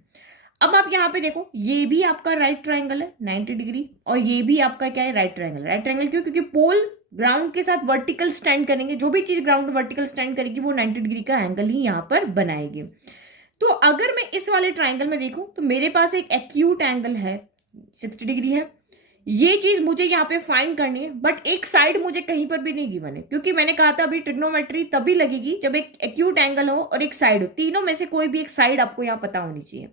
अब आप यहाँ पे देखो, ये भी आपका राइट ट्रायंगल है 90 डिग्री, और ये भी आपका क्या है, राइट ट्रायंगल। राइट ट्रायंगल क्यों, क्योंकि पोल ग्राउंड के साथ वर्टिकल स्टैंड करेंगे, जो भी चीज ग्राउंड वर्टिकल स्टैंड करेगी वो 90 डिग्री का एंगल ही यहाँ पर बनाएगी। तो अगर मैं इस वाले ट्रायंगल में देखूं तो मेरे पास एक एक्यूट एंगल है 60 डिग्री है, ये चीज मुझे यहाँ पे फाइंड करनी है, बट एक साइड मुझे कहीं पर भी नहीं गिवन है, क्योंकि मैंने कहा था अभी ट्रिग्नोमेट्री तभी लगेगी जब एक एक्यूट एंगल हो और एक साइड हो, तीनों में से कोई भी एक साइड आपको यहाँ पता होनी चाहिए।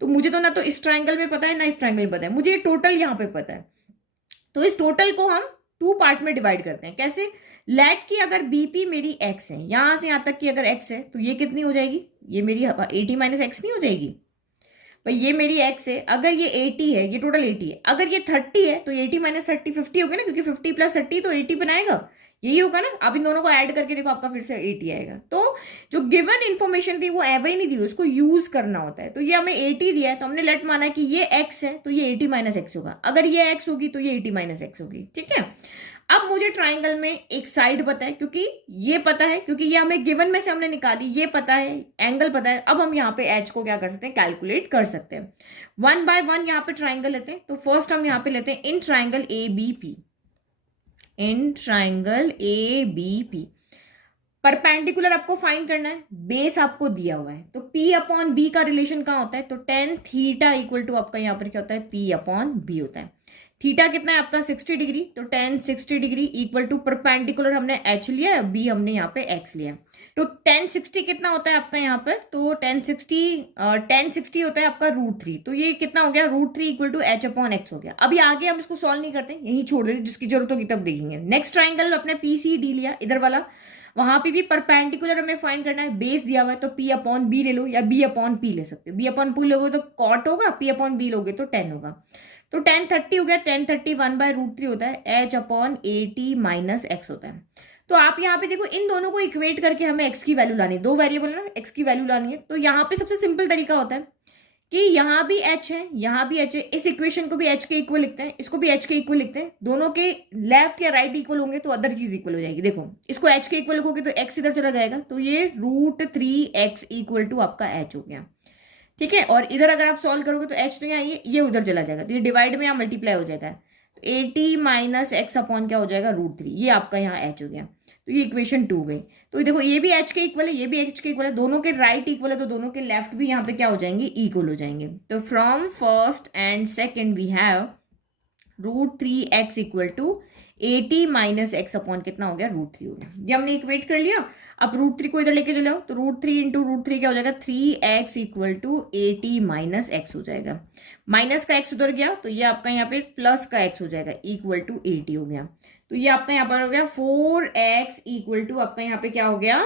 तो मुझे तो ना तो इस ट्राइंगल में पता है ना इस ट्राइंगल में पता है, मुझे टोटल यहाँ पे पता है। तो इस टोटल को हम 2 पार्ट में डिवाइड करते हैं। कैसे? लेट की अगर बीपी मेरी एक्स है, यहां से यहां तक की अगर एक्स है, तो ये कितनी हो जाएगी? ये मेरी 80 माइनस एक्स नहीं हो जाएगी भाई? ये मेरी एक्स है, अगर ये 80 है, ये टोटल 80 है, अगर ये 30 है तो 80 माइनस 30 50 हो गया ना, क्योंकि 50 प्लस 30 तो 80 बनाएगा, यही होगा ना। आप इन दोनों को ऐड करके देखो, आपका फिर से 80 आएगा। तो जो गिवन इन्फॉर्मेशन थी वो एवर ही नहीं दी, उसको यूज करना होता है। तो ये हमें 80 दिया है, तो हमने लेट माना कि ये एक्स है तो ये 80 माइनस एक्स होगा, अगर ये एक्स होगी तो ये 80 माइनस एक्स होगी। ठीक है, अब मुझे ट्राइंगल में एक साइड पता है, क्योंकि ये पता है, क्योंकि ये हमें गिवन में से हमने निकाली, ये पता है, एंगल पता है। अब हम यहाँ पे एच को क्या कर सकते हैं? कैलकुलेट कर सकते हैं। 1 बाय 1 यहाँ पे ट्राइंगल लेते हैं। तो फर्स्ट हम यहाँ पे लेते हैं in triangle A B P. In triangle A B P perpendicular आपको फाइंड करना है, बेस आपको दिया हुआ है। तो P अपॉन बी का रिलेशन कहाँ होता है? तो टेन थीटा इक्वल टू आपका यहाँ पर क्या होता है? P अपॉन बी होता है। थीटा कितना है आपका? 60 डिग्री। तो tan 60 degree equal to perpendicular हमने h लिया है, b हमने यहाँ पे x लिया है। तो टेन 60 कितना होता है आपका यहाँ पर? तो टेन 60 होता है आपका √3। तो ये कितना हो गया? √3 equal to h upon X हो गया। अभी आगे हम इसको सॉल्व नहीं करते, यही छोड़ देते, जिसकी जरूरत होगी तब देखेंगे। नेक्स्ट ट्राइंगल अपने PCD लिया, इधर वाला, वहां पे भी परपेंडिकुलर हमें फाइंड करना है, बेस दिया हुआ है। तो P अपॉन बी ले लो या B अपॉन P ले सकते हो। B अपॉन P लोगे तो कॉट होगा, P अपॉन बी लोगे तो टेन होगा। तो टेन 30 हो गया, टेन 30 1 बाय √3 होता है, h अपॉन 80 माइनस एक्स होता है। तो आप यहाँ पे देखो, इन दोनों को इक्वेट करके हमें x की वैल्यू लानी है, दो वेरिएबल ना, x की वैल्यू लानी है। तो यहाँ पे सबसे सिंपल तरीका होता है कि यहाँ भी h है, यहाँ भी h है, इस इक्वेशन को भी h के इक्वल लिखते हैं, इसको भी h के इक्वल लिखते हैं। दोनों के लेफ्ट या राइट इक्वल होंगे तो अदर चीज इक्वल हो जाएगी। देखो, इसको h के इक्वल लिखोगे तो x इधर चला जाएगा, तो ये √3x इक्वल टू आपका h हो गया। ठीक है, और इधर अगर आप सॉल्व करोगे तो h तो यहाँ ये उधर चला जाएगा, तो ये डिवाइड में यहाँ मल्टीप्लाई हो जाएगा। तो 80 माइनस एक्स अपॉन क्या हो जाएगा? √3। ये आपका यहाँ h हो गया। तो ये इक्वेशन 2 गई। तो देखो, ये भी h के इक्वल है, ये भी h के इक्वल है, दोनों के राइट इक्वल है, तो दोनों के लेफ्ट भी यहाँ पे क्या हो जाएंगे? इक्वल हो जाएंगे। तो from first and second we have √3x equal to 80 minus X upon कितना हो गया? √3 हो गया। ये हमने इक्वेट कर लिया। अब √3 को इधर लेके चले जाओ, तो √3 इंटू √3 क्या हो जाएगा? 3x equal to 80 minus x हो जाएगा। माइनस का x उधर गया, तो ये आपका यहाँ पे प्लस का x हो जाएगा, इक्वल टू 80 हो गया। तो ये आपका यहाँ पर हो गया 4x इक्वल टू आपका यहाँ पे क्या हो गया?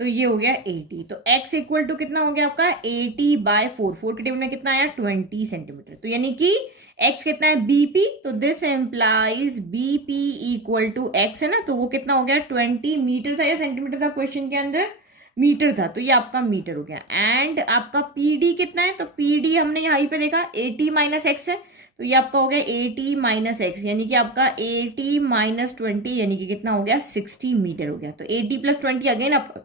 तो ये हो गया 80। तो x इक्वल टू कितना हो गया आपका? 80 बाय 4। 4 के टेबल में कितना आया? 20 सेंटीमीटर। तो यानी कि x कितना है? BP। तो this implies BP equal to x है ना, तो वो कितना हो गया? 20 मीटर था या सेंटीमीटर था क्वेश्चन के अंदर? मीटर था, तो ये आपका मीटर हो गया। एंड आपका PD कितना है? तो PD हमने यहाँ पे देखा 80 माइनस एक्स है, तो ये आपका हो गया 80 माइनस एक्स, यानी कि आपका 80 माइनस 20 यानी कि कितना हो गया? 60 मीटर हो गया। तो 80 प्लस 20 अगेन आपका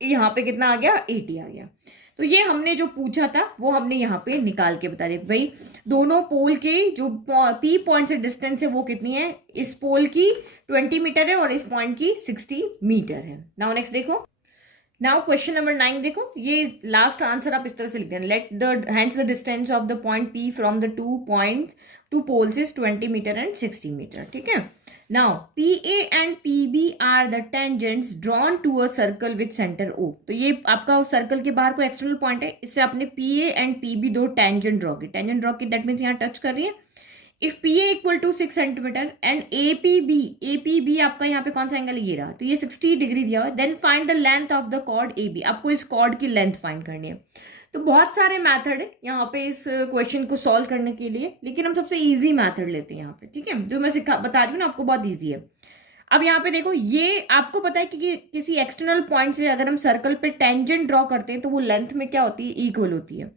यहाँ पे कितना आ गया? 80 आ गया। तो ये हमने जो पूछा था वो हमने यहाँ पे निकाल के बता दिया भाई, दोनों पोल के जो P पॉइंट से डिस्टेंस है वो कितनी है? इस पोल की 20 मीटर है और इस पॉइंट की 60 मीटर है। नाउ नेक्स्ट देखो, नाउ क्वेश्चन नंबर 9 देखो, ये लास्ट आंसर आप इस तरह से लिखते हैं, let the hence the distance of the point P from the two poles is 20 metre and 60 metre. ठीक है, now PA and PB are the tangents drawn to a circle with centre O। तो ये आपका सर्कल के बाहर कोई एक्सटर्नल पॉइंट है, इससे आपने PA एंड PB दो टेंजेंट ड्रॉ की, दैट मीन्स यहाँ टच कर रही है। If PA equal to 6 centimetre and APB आपका यहाँ पे कौन सा एंगल है? ये रहा, तो ये 60 डिग्री दिया हुआ है। Then find the length of the chord AB, आपको इस कॉर्ड की लेंथ फाइंड करनी है। तो बहुत सारे मेथड है यहाँ पे इस क्वेश्चन को सॉल्व करने के लिए, लेकिन हम सबसे इजी मेथड लेते हैं यहाँ पे। ठीक है, जो मैं बता रही हूँ ना आपको, बहुत ईजी है। अब यहाँ पे देखो, ये आपको पता है कि किसी एक्सटर्नल पॉइंट से अगर हम सर्कल पे टेंजेंट ड्रॉ करते हैं तो वो लेंथ में क्या होती है? इक्वल होती है।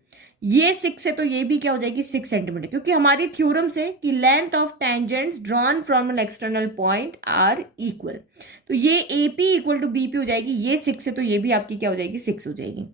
ये 6 है तो ये भी क्या हो जाएगी? 6 सेंटीमीटर, क्योंकि हमारी थ्योरम से कि length of tangents drawn from an external point are equal. तो ये AP इक्वल टू BP हो जाएगी, ये 6 है तो ये भी आपकी क्या हो जाएगी? 6 हो जाएगी।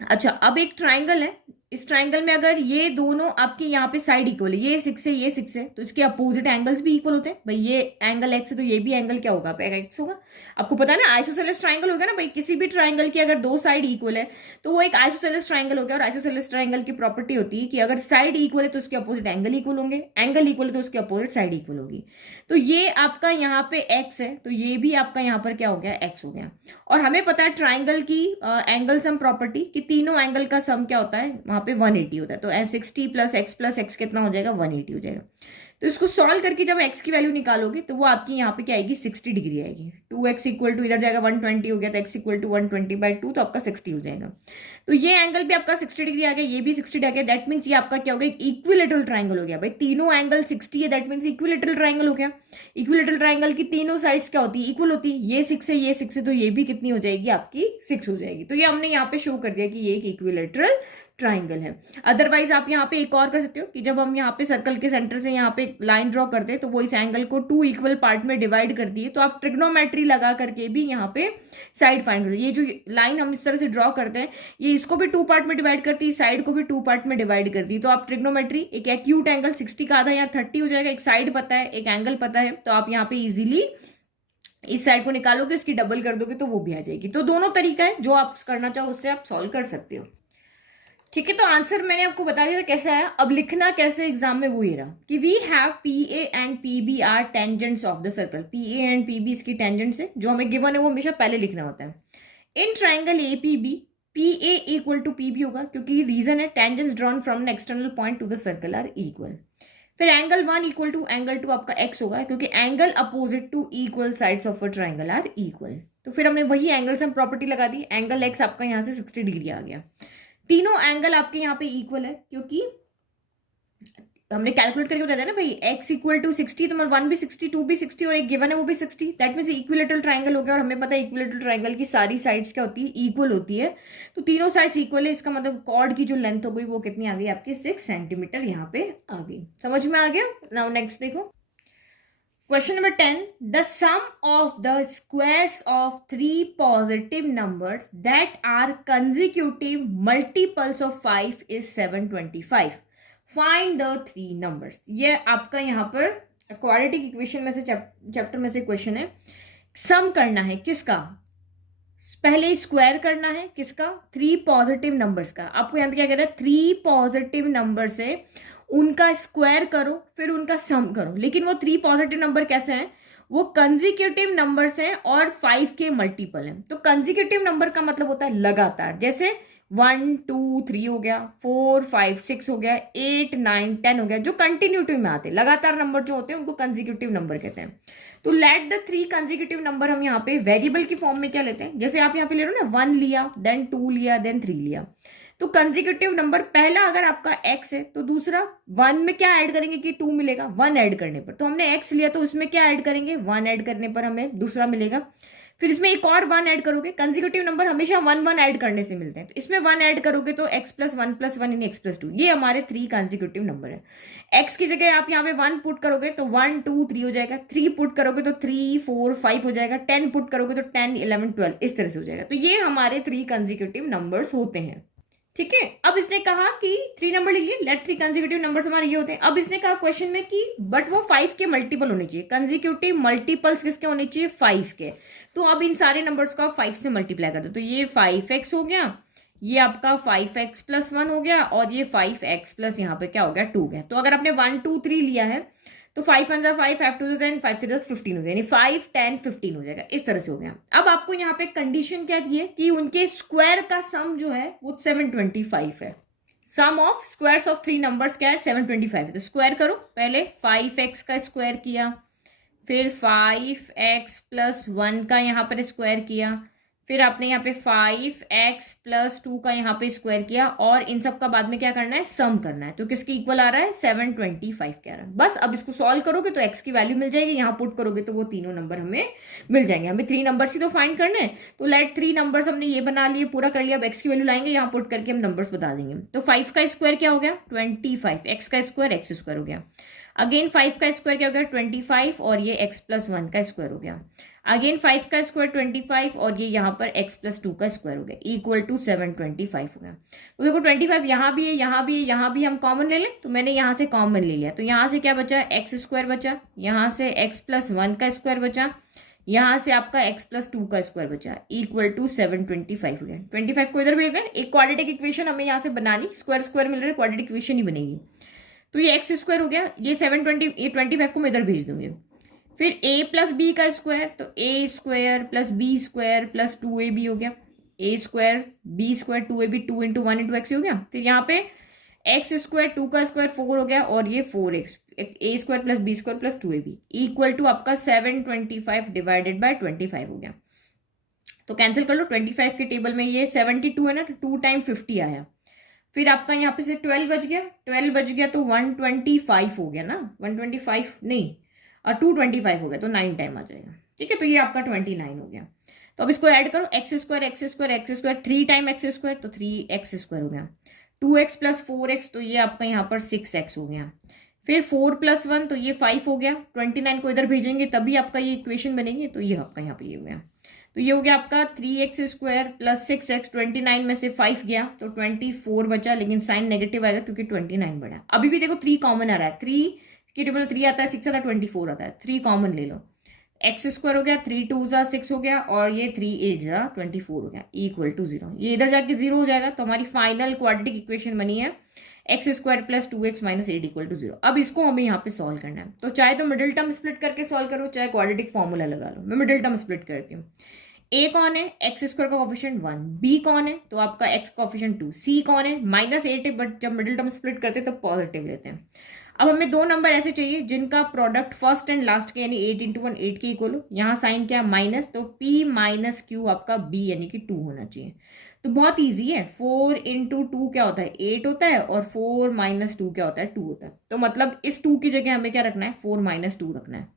अच्छा, अब एक ट्राइंगल है, इस ट्राइंगल में अगर ये दोनों आपके यहाँ पे साइड इक्वल है, ये 6 है, ये 6 है, तो इसके अपोजिट एंगल्स भी इक्वल होते हैं भाई। ये एंगल एक्स है तो ये भी एंगल क्या होगा, एक्स होगा। आपको पता है ना आइसोसेलेस ट्राइंगल होगा ना भाई, किसी भी ट्राइंगल की अगर दो साइड इक्वल है तो वो एक आइसोसेलेस ट्राइंगल हो गया। और आइसोसेलेस ट्राइंगल की प्रॉपर्टी होती है कि अगर साइड इक्वल है तो उसके अपोजिट एंगल इक्वल होंगे, एंगल इक्वल है तो उसके अपोजिट साइड इक्वल होगी। तो ये आपका यहाँ पे एक्स है तो ये भी आपका यहाँ पर क्या हो गया, एक्स हो गया। और हमें पता है ट्राइंगल की एंगल सम प्रॉपर्टी कि तीनों एंगल का सम क्या होता है, वहां पे 180 होता है। तो 60 प्लस एक्स कितना हो जाएगा, 180 हो जाएगा। तो इसको सॉल्व करके जब एक्स की वैल्यू निकालोगे तो वो आपकी यहाँ पे क्या आएगी, 60 डिग्री आएगी। 2x इक्वल टू इधर जाएगा 120 हो गया, तो x इक्वल टू 120/2 तो आपका 60 हो जाएगा। तो ये एंगल भी आपका 60 डिग्री आ गया, ये भी 60 आ गया। दैट मीन्स ये आपका क्या हो गया, इक्विलेटरल ट्राइंगल हो गया भाई। तीनों एंगल 60 है, दैट मीन्स इक्विलेटरल ट्राइंगल हो गया। इक्विलेटरल ट्राइंगल की तीनों साइड्स क्या होती है, इक्वल होती है। ये 6 है, ये 6 है, तो ये भी कितनी हो जाएगी, आपकी 6 हो जाएगी। तो ये हमने यहाँ पे शो कर दिया कि ये एक इक्विलेटरल ट्राइंगल है। अदरवाइज आप यहाँ पे एक और कर सकते हो कि जब हम यहाँ पे सर्कल के सेंटर से यहाँ पे लाइन ड्रॉ करते हैं तो वो इस एंगल को 2 इक्वल पार्ट में डिवाइड करती है। तो आप ट्रिग्नोमेट्री लगा करके भी यहाँ पे साइड फाइंड करते हो। ये जो लाइन हम इस तरह से ड्रॉ करते हैं ये इसको भी 2 पार्ट में डिवाइड करती है, साइड को भी 2 पार्ट में डिवाइड करती है। तो आप ट्रिग्नोमेट्री, एक एक्यूट एंगल 60 का आधा यहाँ 30 हो जाएगा, एक साइड पता है, एक एंगल पता है, तो आप यहाँ पे इजिली इस साइड को निकालोगे, इसकी डबल कर दोगे तो वो भी आ जाएगी। तो दोनों तरीका है, जो आप करना चाहो उससे आप सॉल्व कर सकते हो। ठीक है, तो आंसर मैंने आपको बता दिया था कैसे आया। अब लिखना कैसे एग्जाम में वो ये रहा कि we have P A and P B are tangents of the circle. P A and P B इसकी टेंजेंट्स है, जो हमें गिवन है वो हमेशा पहले लिखना होता है। In triangle A P B, P A equal to P B होगा क्योंकि रीजन है tangents drawn from an external point to the circle are equal. फिर एंगल 1 इक्वल टू एंगल 2 आपका एक्स होगा क्योंकि angle opposite to equal sides of a triangle are equal. तो फिर हमने वही एंगल सम प्रॉपर्टी लगा दी, एंगल एक्स आपका यहाँ से 60 डिग्री आ गया। तीनों एंगल आपके यहाँ पे इक्वल है क्योंकि हमने कैलकुलेट करके बताया ना भाई, x इक्वल टू 60 तो 1 भी 60, 2 भी 60 और एक गिवन है वो भी 60। दैट मीन्स इक्विलेटरल ट्राइंगल हो गया। और हमें पता है इक्विलेटरल ट्राइंगल की सारी साइड्स क्या होती है, इक्वल होती है। तो तीनों साइड्स इक्वल है, इसका मतलब कॉर्ड की जो लेंथ हो गई वो कितनी आ गई आपकी, 6 सेंटीमीटर यहाँ पे आ गई। समझ में आ गया। नाउ नेक्स्ट देखो question number 10, the sum of the squares of 3 positive numbers that are consecutive multiples of 5 is 725। Find the 3 numbers. ये आपका यहाँ पर क्वाड्रेटिक इक्वेशन में से चैप्टर में से क्वेश्चन है। सम करना है किसका, पहले स्क्वायर करना है किसका, 3 पॉजिटिव नंबर्स का। आपको यहाँ पे क्या कह रहा है, 3 पॉजिटिव नंबर से उनका स्क्वायर करो फिर उनका सम करो। लेकिन वो 3 पॉजिटिव नंबर कैसे हैं, वो कंसेक्यूटिव नंबर्स हैं और 5 के मल्टीपल हैं। तो कंसेक्यूटिव नंबर का मतलब होता है लगातार, जैसे 1 2 3 हो गया, 4 5 6 हो गया, 8 9 10 हो गया, जो कंटिन्यूटिव में आते हैं। लगातार नंबर जो होते हैं उनको कंसेक्यूटिव नंबर कहते हैं। तो लेट द 3 कंसेक्यूटिव नंबर हम यहाँ पे वेरिएबल की फॉर्म में क्या लेते हैं, जैसे आप यहाँ पे ले रहे हो ना, 1 लिया, देन 2 लिया, देन 3 लिया। तो कंसेक्यूटिव नंबर पहला अगर आपका x है तो दूसरा 1 में क्या ऐड करेंगे कि 2 मिलेगा, 1 ऐड करने पर। तो हमने x लिया तो उसमें क्या ऐड करेंगे, 1 ऐड करने पर हमें दूसरा मिलेगा। फिर इसमें एक और 1 ऐड करोगे, कंसेक्यूटिव नंबर हमेशा 1 1 ऐड करने से मिलते हैं। तो इसमें 1 ऐड करोगे तो x + 1 + 1 यानी x + 2। ये हमारे 3 कंसेक्यूटिव नंबर है। x की जगह आप यहाँ पे 1 पुट करोगे तो 1 2 3 हो जाएगा, 3 पुट करोगे तो 3 4 5 हो जाएगा, 10 पुट करोगे तो 10 11 12 इस तरह से हो जाएगा। तो ये हमारे 3 कंसेक्यूटिव नंबर्स होते हैं। ठीक है, अब इसने कहा कि 3 नंबर लिख लिए, लेट 3 कंसेक्यूटिव नंबर्स हमारे ये होते हैं। अब इसने कहा क्वेश्चन में कि बट वो 5 के मल्टीपल होने चाहिए। कंसेक्यूटिव मल्टीपल्स किसके होने चाहिए, 5 के। तो अब इन सारे नंबर्स को आप 5 से मल्टीप्लाई कर दो। तो ये 5x हो गया, ये आपका 5x + 1 हो गया, और ये 5x + यहाँ पे क्या हो गया, 2 गया। तो अगर आपने 1 2 3 लिया है तो 5 1 = 5, 5 2 = 10, 5 3 = 15 हो गया, यानी 5 10 15 हो जाएगा। इस तरह से हो गया। अब आपको यहाँ पे कंडीशन क्या दी है कि उनके स्क्वायर का सम जो है वो 725 है। सम ऑफ स्क्वायर्स ऑफ 3 नंबर्स क्या है, 725 है। तो स्क्वायर करो, पहले 5x का स्क्वायर किया, फिर 5x + 1 का यहाँ पर स्क्वायर किया, फिर आपने यहाँ पे 5x + 2 का यहाँ पे स्क्वायर किया, और इन सब का बाद में क्या करना है, सम करना है। तो किसकी इक्वल आ रहा है, 725 के आ रहा है। बस अब इसको सॉल्व करोगे तो x की वैल्यू मिल जाएगी, यहाँ पुट करोगे तो वो तीनों नंबर हमें मिल जाएंगे। हमें 3 नंबर्स ही तो फाइंड करने हैं। तो लेट 3 नंबर्स हमने ये बना लिए, पूरा कर लिया। अब x की वैल्यू लाएंगे, यहाँ पुट करके हम नंबर्स बता देंगे। तो 5 का स्क्वायर क्या हो गया, 25, x का स्क्वायर x² हो गया। अगेन 5 का स्क्वायर क्या हो गया 25 और ये x प्लस 1 का स्क्वायर हो गया। अगेन 5 का स्क्वायर 25 और ये यहाँ पर x प्लस 2 का स्क्वायर हो गया इक्वल टू 725 हो गया। तो देखो 25 यहाँ भी है, यहाँ भी है, यहाँ भी हम कॉमन ले लें, तो मैंने यहाँ से कॉमन ले लिया, तो यहाँ से क्या बचा एक्स स्क्वायर बचा, यहाँ से x प्लस 1 का स्क्वायर बचा, यहाँ से आपका x प्लस 2 का स्क्वायर बचा इक्वल टू 725 हो गया। 25 को इधर भेज दें, एक क्वाड्रेटिक इक्वेशन हमें यहाँ से बनानी, स्क्वायर स्क्वायर मिल रहा है, क्वाड्रेटिक इक्वेशन ही बनेगी। तो ये एक्स स्क्वायर हो गया, ये 25 को मैं इधर भेज दूंगी। फिर a प्लस बी का स्क्वायर, तो a square plus B square plus 2ab हो गया, a square B square 2ab 2 into 1 into X हो गया। फिर यहाँ पे एक्स स्क्वायर 2 का स्क्वायर 4 हो गया और ये 4x, a square plus B square plus 2ab equal to आपका 725 डिवाइडेड बाय 25 हो गया। तो कैंसिल कर लो, 25 के टेबल में ये 72 है ना, तो 2 टाइम 50 आया। फिर आपका यहाँ पे से 12 बच गया, 12 बच गया तो 125 हो गया ना, 125 नहीं और 225 हो गया तो 9 टाइम आ जाएगा। ठीक है, तो ये आपका 29 हो गया। तो अब इसको ऐड करो, X square x square x square 3 time x square तो 3x स्क्वायर हो गया, 2x प्लस 4x तो ये आपका यहाँ पर 6x हो गया। फिर 4 प्लस 1 तो ये 5 हो गया, 29 को इधर भेजेंगे तभी आपका ये इक्वेशन बनेगी, तो ये आपका यहाँ पे ये हो गया। तो ये हो गया आपका 3x स्क्वायर प्लस 6x, 29 में से 5 गया तो 24 बचा, लेकिन साइन नेगेटिव आएगा क्योंकि 29 बढ़ा। अभी भी देखो 3 कॉमन आ रहा है, 3 की टेबल 3 आता है, 6 आता है, 24 आता है, 3 कॉमन ले लो, एक्स स्क्वायर हो गया, 3 2 जा 6 हो गया और ये 3 8 जा 24 हो गया इक्वल टू 0। ये इधर जाके 0 हो जाएगा, तो हमारी फाइनल क्वाड्रेटिक इक्वेशन बनी है X square plus 2x minus 8 equal to 0। अब इसको हमें यहाँ पे सॉल्व करना है, तो चाहे तो मिडिल टर्म स्प्लिट करके सॉल्व करो, चाहे क्वाड्रेटिक फॉर्मूला लगा लो। मैं मिडिल टर्म स्प्लिट करती हूँ। a कौन है, एक्स स्क्वायर का कोफिशिएंट 1, b कौन है तो आपका x कोफिशिएंट 2, c कौन है -8 है, बट जब मिडिल टर्म स्प्लिट करते हैं तब पॉजिटिव लेते हैं। अब हमें दो नंबर ऐसे चाहिए जिनका प्रोडक्ट फर्स्ट एंड लास्ट के यानी 8 इंटू 1 8 के इक्वल हो। यहाँ साइन क्या माइनस, तो p माइनस क्यू आपका b यानी कि 2 होना चाहिए। तो बहुत ईजी है, 4 इंटू 2 क्या होता है 8 होता है और 4 माइनस 2 क्या होता है 2 होता है। तो मतलब इस 2 की जगह हमें क्या रखना है 4 माइनस 2 रखना है।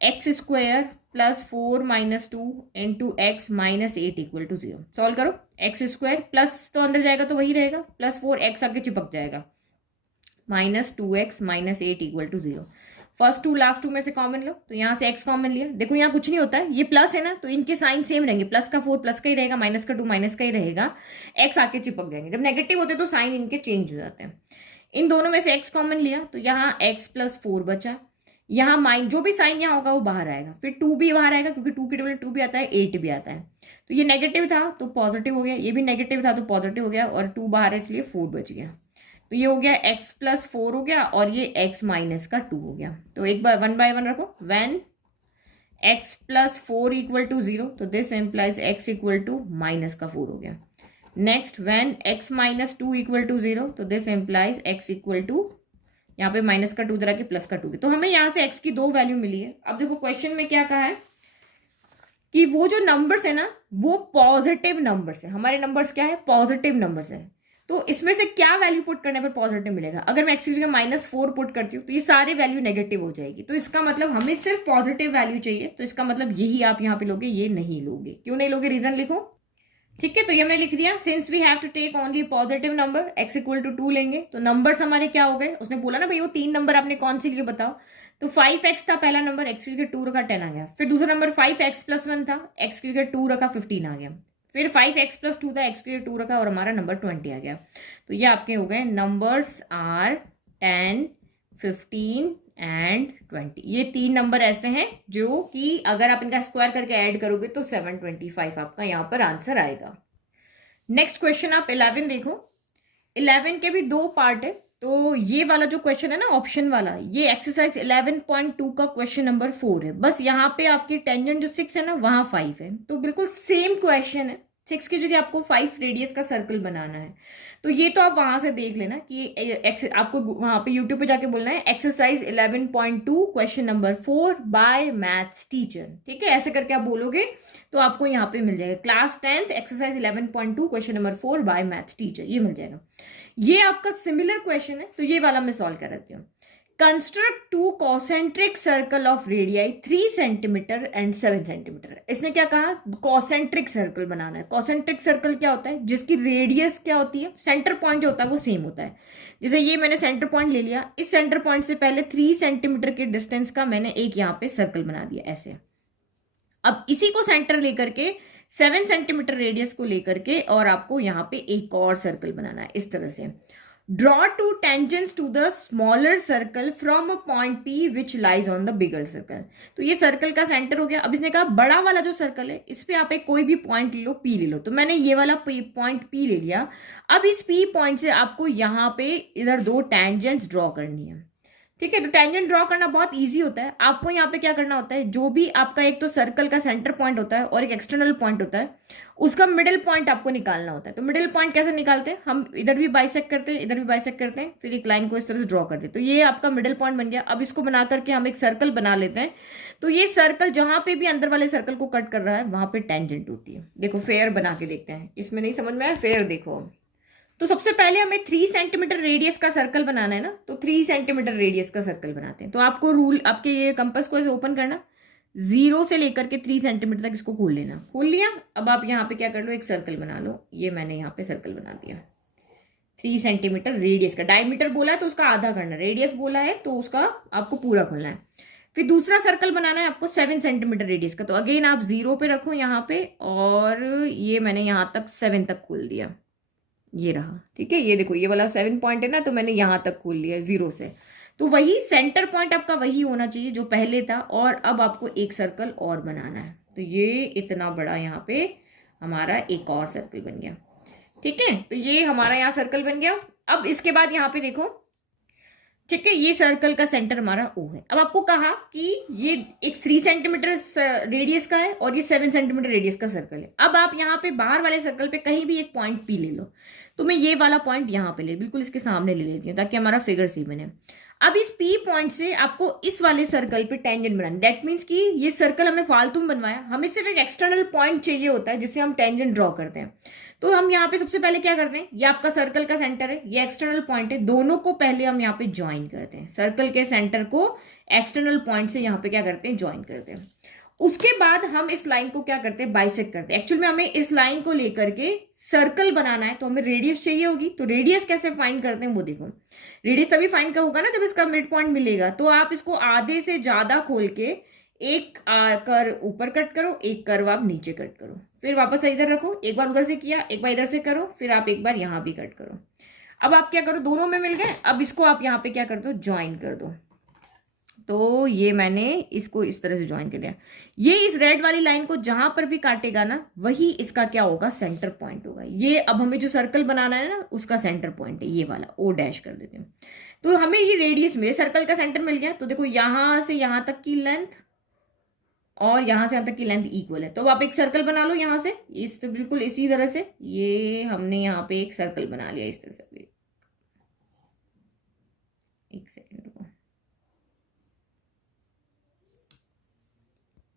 X square plus 4 minus 2 into X minus 8 equal to 0। Solve करो, एक्स स्क्वायर प्लस तो अंदर जाएगा तो वही रहेगा, प्लस 4x आके चिपक जाएगा, minus 2x minus 8 equal to 0। First 2 last 2 में से कॉमन लो, तो यहाँ से x कॉमन लिया, देखो यहाँ कुछ नहीं होता है, ये प्लस है ना तो इनके साइन सेम रहेंगे, प्लस का 4 प्लस का ही रहेगा, माइनस का 2 माइनस का ही रहेगा, x आके चिपक जाएंगे। जब नेगेटिव होते तो साइन इनके चेंज हो जाते हैं। इन दोनों में से x कॉमन लिया तो यहाँ x प्लस 4 बचा, यहाँ माइन जो भी साइन यहाँ होगा वो बाहर आएगा, फिर 2 भी बाहर आएगा क्योंकि 2 के टेबल 2 भी आता है 8 भी आता है। तो ये नेगेटिव था तो पॉजिटिव हो गया, ये भी नेगेटिव था तो पॉजिटिव हो गया और 2 बाहर है इसलिए 4 बच गया। तो ये हो गया x प्लस 4 हो गया और ये x माइनस का 2 हो गया। तो एक बार 1 बाय 1 रखो, when x plus 4 equal to 0 तो this implies x equal to minus का 4 हो गया। Next when x minus 2 equal to 0 तो this implies x equal to, यहाँ पे माइनस का 2 तरह के प्लस का 2 के। तो हमें यहाँ से x की 2 वैल्यू मिली है। अब देखो क्वेश्चन में क्या कहा है कि वो जो नंबर्स है ना वो पॉजिटिव नंबर्स है, हमारे नंबर्स क्या है पॉजिटिव नंबर्स है। तो इसमें से क्या वैल्यू पुट करने पर पॉजिटिव मिलेगा, अगर मैं x की जगह -4 पुट करती हूँ तो ये सारे वैल्यू नेगेटिव हो जाएगी। तो इसका मतलब हमें सिर्फ पॉजिटिव वैल्यू चाहिए, तो इसका मतलब यही आप यहाँ पे लोगे, ये नहीं लोगे। क्यों नहीं लोगे, रीजन लिखो। ठीक है, तो ये हमने लिख दिया, since we have to take only positive number x equal to 2 लेंगे। तो नंबर्स हमारे क्या हो गए, उसने बोला ना भाई वो 3 नंबर आपने कौन सी लिए बताओ, तो 5x था पहला नंबर, x की जगह 2 रखा 10 आ गया। फिर दूसरा नंबर 5x प्लस 1 था, x की जगह 2 रखा 15 आ गया। फिर 5x प्लस 2 था, x की जगह 2 रखा और हमारा नंबर 20 आ गया। तो ये आपके हो गए नंबर्स आर 10 15 एंड 20। ये 3 नंबर ऐसे हैं जो कि अगर आप इनका स्क्वायर करके ऐड करोगे तो 725 आपका यहाँ पर आंसर आएगा। नेक्स्ट क्वेश्चन आप 11 देखो, 11 के भी 2 पार्ट है। तो ये वाला जो क्वेश्चन है ना ऑप्शन वाला, ये एक्सरसाइज 11.2 का क्वेश्चन नंबर 4 है। बस यहाँ पे आपकी टेंजेंट जो 6 है ना वहां 5 है, तो बिल्कुल सेम क्वेश्चन है। 6 की जगह आपको 5 रेडियस का सर्कल बनाना है। तो ये तो आप वहां से देख लेना कि आपको वहां पे यूट्यूब पे जाके बोलना है exercise 11.2 question number 4 by maths teacher. ठीक है, ऐसे करके आप बोलोगे तो आपको यहाँ पे मिल जाएगा class 10th exercise 11.2 question number 4 by maths teacher, ये मिल जाएगा। ये आपका सिमिलर क्वेश्चन है तो ये वाला मैं सॉल्व कर देती हूँ। Construct two concentric circle of radii 3 centimetre and 7 centimetre. इसने क्या कहा, कॉसेंट्रिक सर्कल बनाना है। कॉसेंट्रिक सर्कल क्या होता है, जिसकी रेडियस क्या होती है, सेंटर पॉइंट जो होता है वो सेम होता है। जैसे ये मैंने सेंटर पॉइंट ले लिया, इस सेंटर पॉइंट से पहले 3 सेंटीमीटर के डिस्टेंस का मैंने एक यहाँ पे सर्कल बना दिया ऐसे। अब इसी को सेंटर लेकर के 7 सेंटीमीटर रेडियस को लेकर के और आपको यहाँ पे एक और सर्कल बनाना है इस तरह से। Draw two tangents to the smaller circle from a point P which lies on the bigger circle. तो ये सर्कल का सेंटर हो गया। अब इसने कहा बड़ा वाला जो सर्कल है इस पे आप एक कोई भी पॉइंट ले लो, पी ले लो। तो मैंने ये वाला पॉइंट पी ले लिया। अब इस पी पॉइंट से आपको यहाँ पे इधर 2 टेंजेंट्स ड्रॉ करनी है। ठीक है, तो टेंजेंट ड्रॉ करना बहुत इजी होता है। आपको यहाँ पे क्या करना होता है, जो भी आपका एक तो सर्कल का सेंटर पॉइंट होता है और एक एक्सटर्नल पॉइंट होता है, उसका मिडिल पॉइंट आपको निकालना होता है। तो मिडिल पॉइंट कैसे निकालते हैं, हम इधर भी बाइसेक्ट करते हैं, इधर भी बाइसेक्ट करते हैं, फिर एक लाइन को इस तरह से ड्रॉ करते हैं। तो ये आपका मिडिल पॉइंट बन गया। अब इसको बना करके हम एक सर्कल बना लेते हैं। तो ये सर्कल जहां पे भी अंदर वाले सर्कल को कट कर रहा है वहां पे टेंजेंट होती है। देखो फेयर बना के देखते हैं, इसमें नहीं समझ में आया, फेयर देखो। तो सबसे पहले हमें 3 सेंटीमीटर रेडियस का सर्कल बनाना है ना, तो 3 सेंटीमीटर रेडियस का सर्कल बनाते हैं। तो आपको रूल, आपके ये कंपास को ऐसे ओपन करना, 0 से लेकर के 3 सेंटीमीटर तक इसको खोल लेना। खोल लिया। अब आप यहाँ पे क्या कर लो, एक सर्कल बना लो। ये मैंने यहाँ पे सर्कल बना दिया 3 सेंटीमीटर रेडियस का। डायमीटर बोला है तो उसका आधा करना, रेडियस बोला है तो उसका आपको पूरा खोलना है। फिर दूसरा सर्कल बनाना है आपको 7 सेंटीमीटर रेडियस का। तो अगेन आप 0 पे रखो यहाँ पे, और ये मैंने यहाँ तक 7 तक खोल दिया, ये रहा। ठीक है, ये देखो ये वाला 7 पॉइंट है ना, तो मैंने यहां तक खोल लिया 0 से। तो वही सेंटर पॉइंट आपका वही होना चाहिए जो पहले था। और अब आपको एक सर्कल और बनाना है। तो ये इतना बड़ा यहाँ पे हमारा एक और सर्कल बन गया। ठीक है, तो ये हमारा यहाँ सर्कल बन गया। अब इसके बाद यहाँ पे देखो, ठीक है, ये सर्कल का सेंटर हमारा O है। अब आपको कहा कि ये एक 3 सेंटीमीटर रेडियस का है और ये 7 सेंटीमीटर रेडियस का सर्कल है। अब आप यहाँ पे बाहर वाले सर्कल पे कहीं भी एक पॉइंट P ले लो। तो मैं ये वाला पॉइंट यहाँ पे बिल्कुल इसके सामने ले लेती हूँ ताकि हमारा फिगर सी बने। अब इस P पॉइंट से आपको इस वाले सर्कल पे टेंजेंट बनाना। दैट मीन्स कि ये सर्कल हमें फालतू में बनवाया, हमें सिर्फ एक एक्सटर्नल पॉइंट चाहिए होता है जिससे हम टेंजेंट ड्रॉ करते हैं। तो हम यहाँ पे सबसे पहले क्या करते हैं, ये आपका सर्कल का सेंटर है, ये एक्सटर्नल पॉइंट है, दोनों को पहले हम यहाँ पे ज्वाइन करते हैं। सर्कल के सेंटर को एक्सटर्नल पॉइंट से यहाँ पे क्या करते हैं, ज्वाइन करते हैं। उसके बाद हम इस लाइन को क्या करते हैं, बाइसेक्ट करते हैं। एक्चुअल में हमें इस लाइन को लेकर के सर्कल बनाना है, तो हमें रेडियस चाहिए होगी। तो रेडियस कैसे फाइंड करते हैं वो देखो। रेडियस तभी फाइंड का होगा ना जब इसका मिड पॉइंट मिलेगा। तो आप इसको आधे से ज्यादा खोल के एक कर ऊपर कट करो, एक कर्व आप नीचे कट करो, फिर वापस इधर रखो, एक बार उधर से किया, एक बार इधर से करो, फिर आप एक बार यहां भी कट करो। अब आप क्या करो, दोनों में मिल गए। अब इसको आप यहाँ पे क्या कर दो, ज्वाइन कर दो। तो ये मैंने इसको इस तरह से ज्वाइन कर दिया। ये इस रेड वाली लाइन को जहां पर भी काटेगा ना, वही इसका क्या होगा, सेंटर पॉइंट होगा। ये अब हमें जो सर्कल बनाना है ना, उसका सेंटर पॉइंट है ये वाला, O डैश कर देते हैं। तो हमें ये रेडियस में सर्कल का सेंटर मिल गया। तो देखो यहां से यहां तक की लेंथ और यहां से यहां तक की लेंथ इक्वल है। तो आप एक सर्कल बना लो यहां से, इस तो बिल्कुल इसी तरह से। ये हमने यहाँ पे एक सर्कल बना लिया इस तरह से। एक सेकेंड रुको।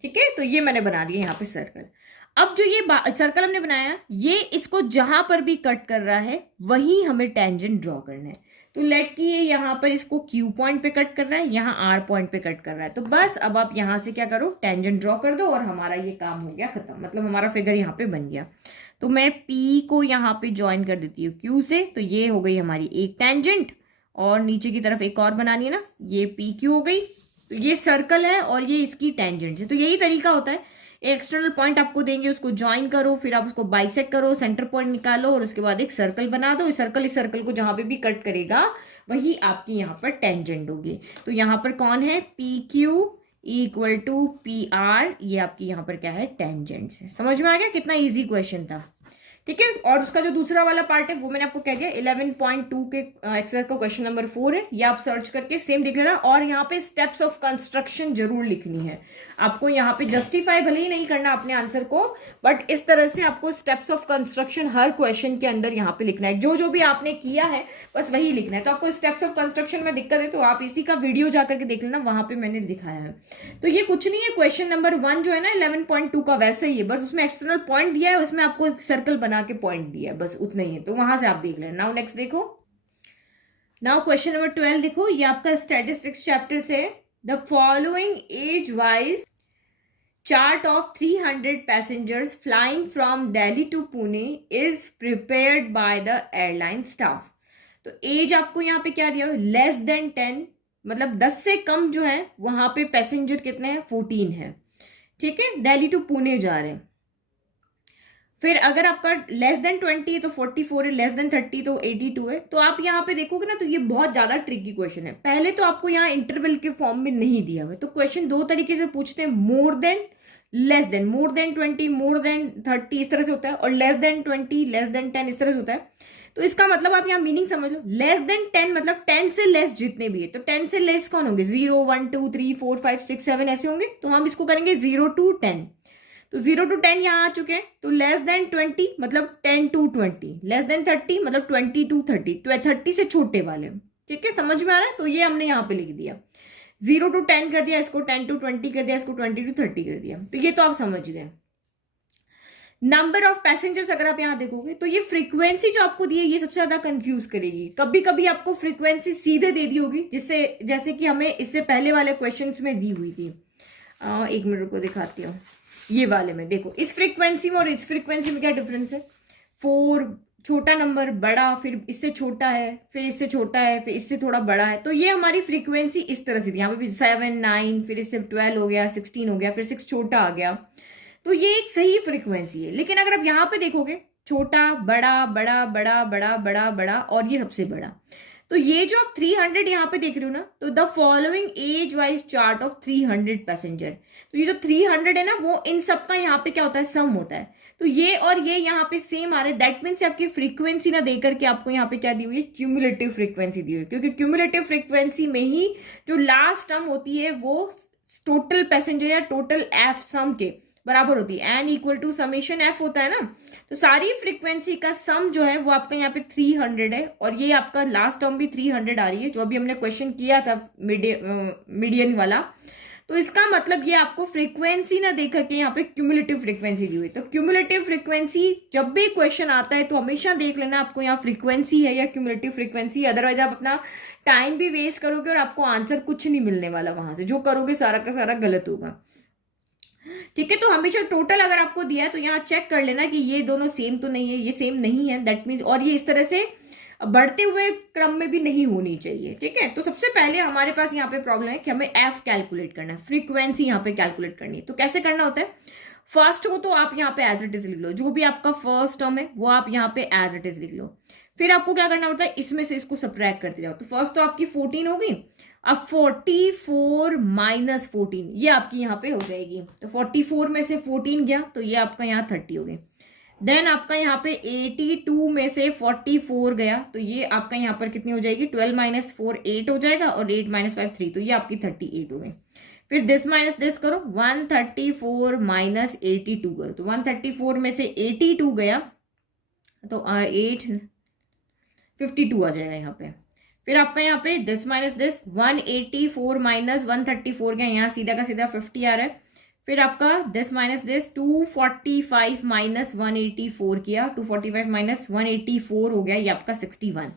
ठीक है, तो ये मैंने बना दिया यहाँ पे सर्कल। अब जो ये सर्कल हमने बनाया, ये इसको जहां पर भी कट कर रहा है वही हमें टेंजेंट ड्रॉ करना है। तो लेट कि ये यहाँ पर इसको Q पॉइंट पे कट कर रहा है, यहाँ R पॉइंट पे कट कर रहा है। तो बस अब आप यहाँ से क्या करो, टेंजेंट ड्रॉ कर दो और हमारा ये काम हो गया खत्म। मतलब हमारा फिगर यहाँ पे बन गया। तो मैं P को यहाँ पे ज्वाइन कर देती हूँ Q से। तो ये हो गई हमारी एक टेंजेंट, और नीचे की तरफ एक और बनानी है ना, ये PQ हो गई। तो ये सर्कल है और ये इसकी टेंजेंट है। तो यही तरीका होता है, एक्सटर्नल पॉइंट आपको देंगे, उसको ज्वाइन करो, फिर आप उसको बाइसेक्ट करो, सेंटर पॉइंट निकालो, और उसके बाद एक सर्कल बना दो। इस सर्कल को जहां पे भी कट करेगा वही आपकी यहाँ पर टेंजेंट होगी। तो यहाँ पर कौन है, PQ इक्वल टू PR, ये आपकी यहाँ पर क्या है, टेंजेंट है। समझ में आ गया, कितना इजी क्वेश्चन था। ठीक है, और उसका जो दूसरा वाला पार्ट है वो मैंने आपको कह दिया 11.2 के एक्सरसाइज का क्वेश्चन नंबर 4 है। ये आप सर्च करके सेम देख लेना। और यहाँ पे स्टेप्स ऑफ कंस्ट्रक्शन जरूर लिखनी है आपको। यहाँ पे जस्टिफाई भले ही नहीं करना अपने आंसर को, बट इस तरह से आपको steps of construction her question के अंदर यहाँ पे लिखना है। जो जो भी आपने किया है बस वही लिखना है। तो आपको स्टेप्स ऑफ कंस्ट्रक्शन में दिक्कत है तो आप इसी का वीडियो जाकर के देख लेना, वहां पे मैंने दिखाया है। तो ये कुछ नहीं है, क्वेश्चन नंबर 1 जो है ना 11.2 का वैसे ही है, बस उसमें एक्सटर्नल पॉइंट दिया है, उसमें आपको सर्कल बना के पॉइंट दिया है, बस उतना ही है। तो वहां से आप देख लेना। नाउ नेक्स्ट देखो, नाउ क्वेश्चन नंबर 12 देखो, ये आपका स्टैटिस्टिक्स चैप्टर से। The following age wise chart of 300 passengers flying from Delhi to Pune is prepared by the airline staff. तो एज आपको यहाँ पे क्या दिया हुआ है, लेस देन 10, मतलब 10 से कम जो है वहां पे पैसेंजर कितने हैं, 14 है। ठीक है, दिल्ली टू पुणे जा रहे हैं। फिर अगर आपका लेस देन 20 है तो 44 है, लेस देन 30 तो 82 है। तो आप यहाँ पे देखोगे ना, तो ये बहुत ज्यादा ट्रिकी क्वेश्चन है। पहले तो आपको यहाँ इंटरवल के फॉर्म में नहीं दिया हुआ है, तो क्वेश्चन दो तरीके से पूछते हैं, more than, less than, more than 20, more than 30, इस तरह से होता है, और लेस देन 20, लेस देन 10, इस तरह से होता है। तो इसका मतलब आप यहाँ मीनिंग समझ लो, लेस देन 10 मतलब 10 से लेस जितने भी है, तो 10 से लेस कौन होंगे, 0, 1, 2, 3, 4, 5, 6, 7 ऐसे होंगे। तो हम इसको करेंगे 0 to 10। तो 0 to 10 यहां आ चुके हैं। तो लेस देन 20 मतलब 10 to 20, लेस देन 30 मतलब 20 to 30, 30 से छोटे वाले। ठीक है, समझ में आ रहा है। तो ये हमने यहाँ पे लिख दिया, 0 to 10 कर दिया इसको, 10 to 20 कर दिया इसको, 20 to 30 कर दिया। तो ये तो आप समझ गए। नंबर ऑफ पैसेंजर्स अगर आप यहां देखोगे तो ये फ्रीक्वेंसी जो आपको दी है ये सबसे ज्यादा कंफ्यूज करेगी। कभी कभी आपको फ्रीक्वेंसी सीधे दे दी होगी, जिससे जैसे कि हमें इससे पहले वाले क्वेश्चंस में दी हुई थी। एक मिनट को दिखाती हूँ। ये वाले में देखो, इस फ्रीक्वेंसी में और इस फ्रीक्वेंसी में क्या डिफरेंस है, 4 छोटा नंबर, बड़ा, फिर इससे छोटा है, फिर इससे छोटा है, फिर इससे थोड़ा बड़ा है। तो ये हमारी फ्रीक्वेंसी इस तरह से थी। यहाँ पे भी 7, 9, फिर इससे 12 हो गया, 16 हो गया, फिर 6 छोटा आ गया। तो ये एक सही फ्रीक्वेंसी है। लेकिन अगर आप यहाँ पे देखोगे, छोटा, बड़ा, बड़ा, बड़ा, बड़ा, बड़ा, बड़ा, और ये सबसे बड़ा। तो ये जो आप 300 यहाँ पे देख रहे हो ना, तो the following age wise chart of 300 passenger. तो ये जो 300 है ना, वो इन सबका यहाँ पे क्या होता है, सम होता है। तो ये और ये यहाँ पे सेम आ रहे हैं। दैट मीन्स आपकी फ्रीक्वेंसी ना देकर के आपको यहाँ पे क्या दी हुई है, क्यूमुलेटिव फ्रीक्वेंसी दी हुई है। क्योंकि क्यूमुलेटिव फ्रीक्वेंसी में ही जो लास्ट टर्म होती है वो टोटल पैसेंजर या टोटल एफ सम के बराबर होती है। N equal to summation F होता है ना। तो सारी फ्रीक्वेंसी का सम जो है वो आपका यहाँ पे 300 है, और ये आपका लास्ट टर्म भी 300 आ रही है, जो अभी हमने क्वेश्चन किया था मीडियन वाला। तो इसका मतलब ये आपको फ्रीक्वेंसी ना देख के यहाँ पे क्यूमुलेटिव फ्रीक्वेंसी दी हुई। तो क्यूमुलेटिव फ्रीक्वेंसी जब भी क्वेश्चन आता है तो हमेशा देख लेना आपको यहाँ फ्रीक्वेंसी है या क्यूमुलेटिव फ्रीक्वेंसी। अदरवाइज आप अपना टाइम भी वेस्ट करोगे और आपको आंसर कुछ नहीं मिलने वाला। वहां से जो करोगे सारा का सारा गलत होगा। ठीक है, तो हमेशा टोटल अगर आपको दिया है तो यहाँ चेक कर लेना कि ये दोनों सेम तो नहीं है, ये सेम नहीं है, दैट मीन्स, और ये इस तरह से बढ़ते हुए क्रम में भी नहीं होनी चाहिए। ठीक है, तो सबसे पहले हमारे पास यहाँ पे प्रॉब्लम है कि हमें एफ कैलकुलेट करना है, फ्रीक्वेंसी यहाँ पे कैलकुलेट करनी है। तो कैसे करना होता है, फर्स्ट को तो आप यहाँ पे एज इट इज लिख लो, जो भी आपका फर्स्ट टर्म है वो आप यहाँ पे एज इट इज लिख लो। फिर आपको क्या करना होता है, इसमें से इसको सब्ट्रैक्ट करते जाओ। तो फर्स्ट तो आपकी 14 होगी, अब 44 माइनस 14 ये आपकी यहाँ पे हो जाएगी। तो 44 में से 14 गया तो ये आपका यहाँ 30 हो गई। देन आपका यहाँ पे 82 में से 44 गया तो ये आपका यहाँ पर कितनी हो जाएगी, 12 माइनस 4 8 हो जाएगा, और 8 माइनस 5 3, तो ये आपकी 38 हो गई। फिर दिस माइनस दिस करो, 134 माइनस 82 करो, तो 134 में से 82 गया तो 852 आ जाएगा यहाँ पे। फिर आपका यहाँ पे दिस माइनस दिस, 184 माइनस 134 गया, यहाँ सीधा का सीधा 50 आ रहा है। फिर आपका दिस माइनस दिस, 245 माइनस 184 किया, 245 माइनस 184 हो गया, ये आपका 61।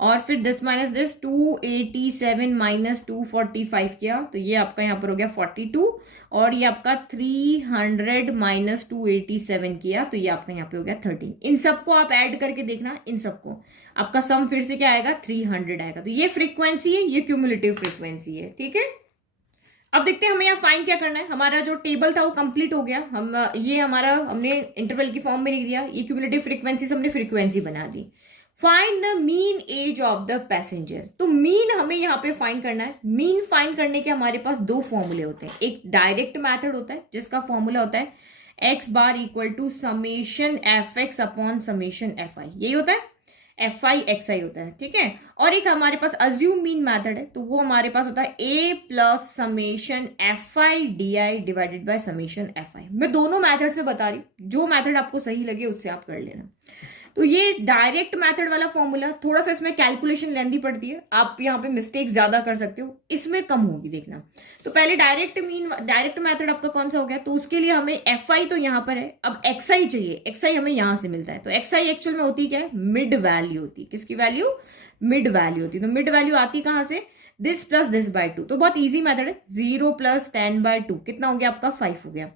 और फिर दिस माइनस दिस, 287 माइनस 245 किया तो ये आपका यहाँ पर हो गया 42, और ये आपका 300 माइनस 287 किया तो ये आपका यहाँ पे हो गया 13। इन सबको आप ऐड करके देखना, इन सबको आपका सम फिर से क्या आएगा, 300 आएगा। तो ये फ्रीक्वेंसी है, ये क्यूमुलेटिव फ्रीक्वेंसी है। ठीक है, अब देखते हैं हमें यहाँ फाइंड क्या करना है। हमारा जो टेबल था वो कंप्लीट हो गया। हम ये हमारा हमने इंटरवल की फॉर्म में लिख दिया, ये क्यूमुलेटिव फ्रीक्वेंसी से हमने फ्रीक्वेंसी बना दी। Find the mean age of the passenger. तो मीन हमें यहाँ पे फाइंड करना है। मीन फाइंड करने के हमारे पास दो फॉर्मूले होते हैं। एक डायरेक्ट मेथड होता है जिसका फॉर्मूला होता है X bar equal to summation F X upon summation F I, यही होता है, एफ आई एक्स आई होता है। ठीक है, और एक हमारे पास अज्यूम मीन मेथड है, तो वो हमारे पास होता है A plus summation F I D I divided by summation F I. मैं दोनों मेथड से बता रही हूँ, जो मेथड आपको सही लगे उससे आप कर लेना। तो ये डायरेक्ट मेथड वाला फॉर्मूला थोड़ा सा इसमें कैलकुलेशन लेंदी पड़ती है, आप यहाँ पे मिस्टेक्स ज्यादा कर सकते हो, इसमें कम होगी देखना। तो पहले डायरेक्ट मेथड आपका कौन सा हो गया, तो उसके लिए हमें एफ आई तो यहाँ पर है, अब एक्स आई चाहिए। एक्स आई हमें यहाँ से मिलता है, तो एक्स आई एक्चुअल में होती क्या है, मिड वैल्यू होती है। किसकी वैल्यू, मिड वैल्यू होती है। तो मिड वैल्यू आती कहाँ से, दिस प्लस दिस बाय 2। तो बहुत इजी मेथड है। 0 प्लस 10/2 कितना हो गया आपका 5 हो गया।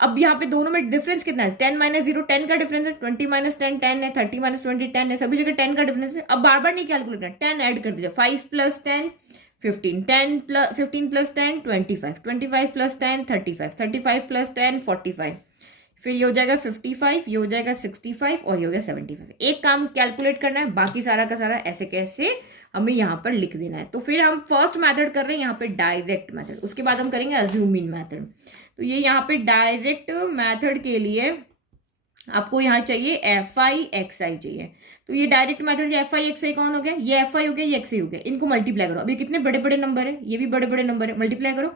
अब यहाँ पे दोनों में डिफरेंस कितना है, 10 माइनस 0 10 का डिफरेंस है, 20 माइनस 10 10 है, 30 माइनस 20 10 है, सभी जगह 10 का डिफरेंस है। अब बार बार नहीं कैलकुलेट करना, 10 ऐड कर दीजिए, 5 प्लस 10 15, 15 प्लस 10 25, 25 प्लस 10 35, 35 प्लस 10 45, फिर ये हो जाएगा 55, ये हो जाएगा 65 और ये हो गया 75। एक काम कैलकुलेट करना है, बाकी सारा का सारा ऐसे कैसे हमें यहाँ पर लिख देना है। तो फिर हम फर्स्ट मेथड कर रहे हैं यहाँ पे डायरेक्ट मेथड, उसके बाद हम करेंगे अज्यूमिंग मेथड। तो ये यहाँ पे डायरेक्ट मेथड के लिए आपको यहाँ चाहिए एफ आई एक्स आई चाहिए। तो ये direct method F I X I कौन हो गया, ये एफ आई हो गया, ये एक्स आई हो गया, इनको मल्टीप्लाई करो। अभी कितने बड़े बड़े नंबर है, ये भी बड़े बड़े नंबर है, मल्टीप्लाई करो।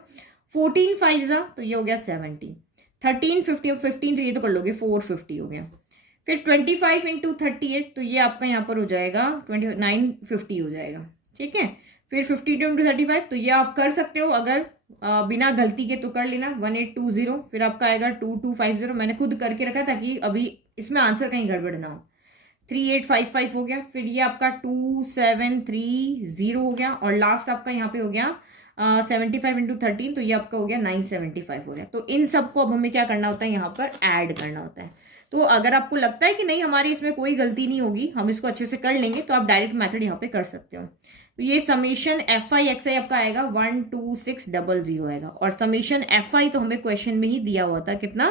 14 5 तो ये हो गया 70, 13 50 15 ये तो कर लोगे 450 हो गया। फिर 25 इंटू 38 तो ये आपका यहाँ पर हो जाएगा 2950 हो जाएगा, ठीक है। फिर 52 इंटू 35 तो ये आप कर सकते हो अगर बिना गलती के तो कर लेना 1820। फिर आपका आएगा 2250, मैंने खुद करके रखा ताकि अभी इसमें आंसर कहीं गड़बड़ ना हो। 3855 हो गया। फिर ये आपका 2730 हो गया और लास्ट आपका यहाँ पे हो गया 75 इंटू 13 तो ये आपका हो गया 975 हो गया। तो इन सबको अब हमें क्या करना होता है, यहाँ पर ऐड करना होता है। तो अगर आपको लगता है कि नहीं हमारी इसमें कोई गलती नहीं होगी, हम इसको अच्छे से कर लेंगे, तो आप डायरेक्ट मेथड यहाँ पे कर सकते हो। तो ये समेशन एफ आई एक्स आई आपका आएगा 12600 आएगा। और समेशन एफ आई तो हमें क्वेश्चन में ही दिया हुआ था, कितना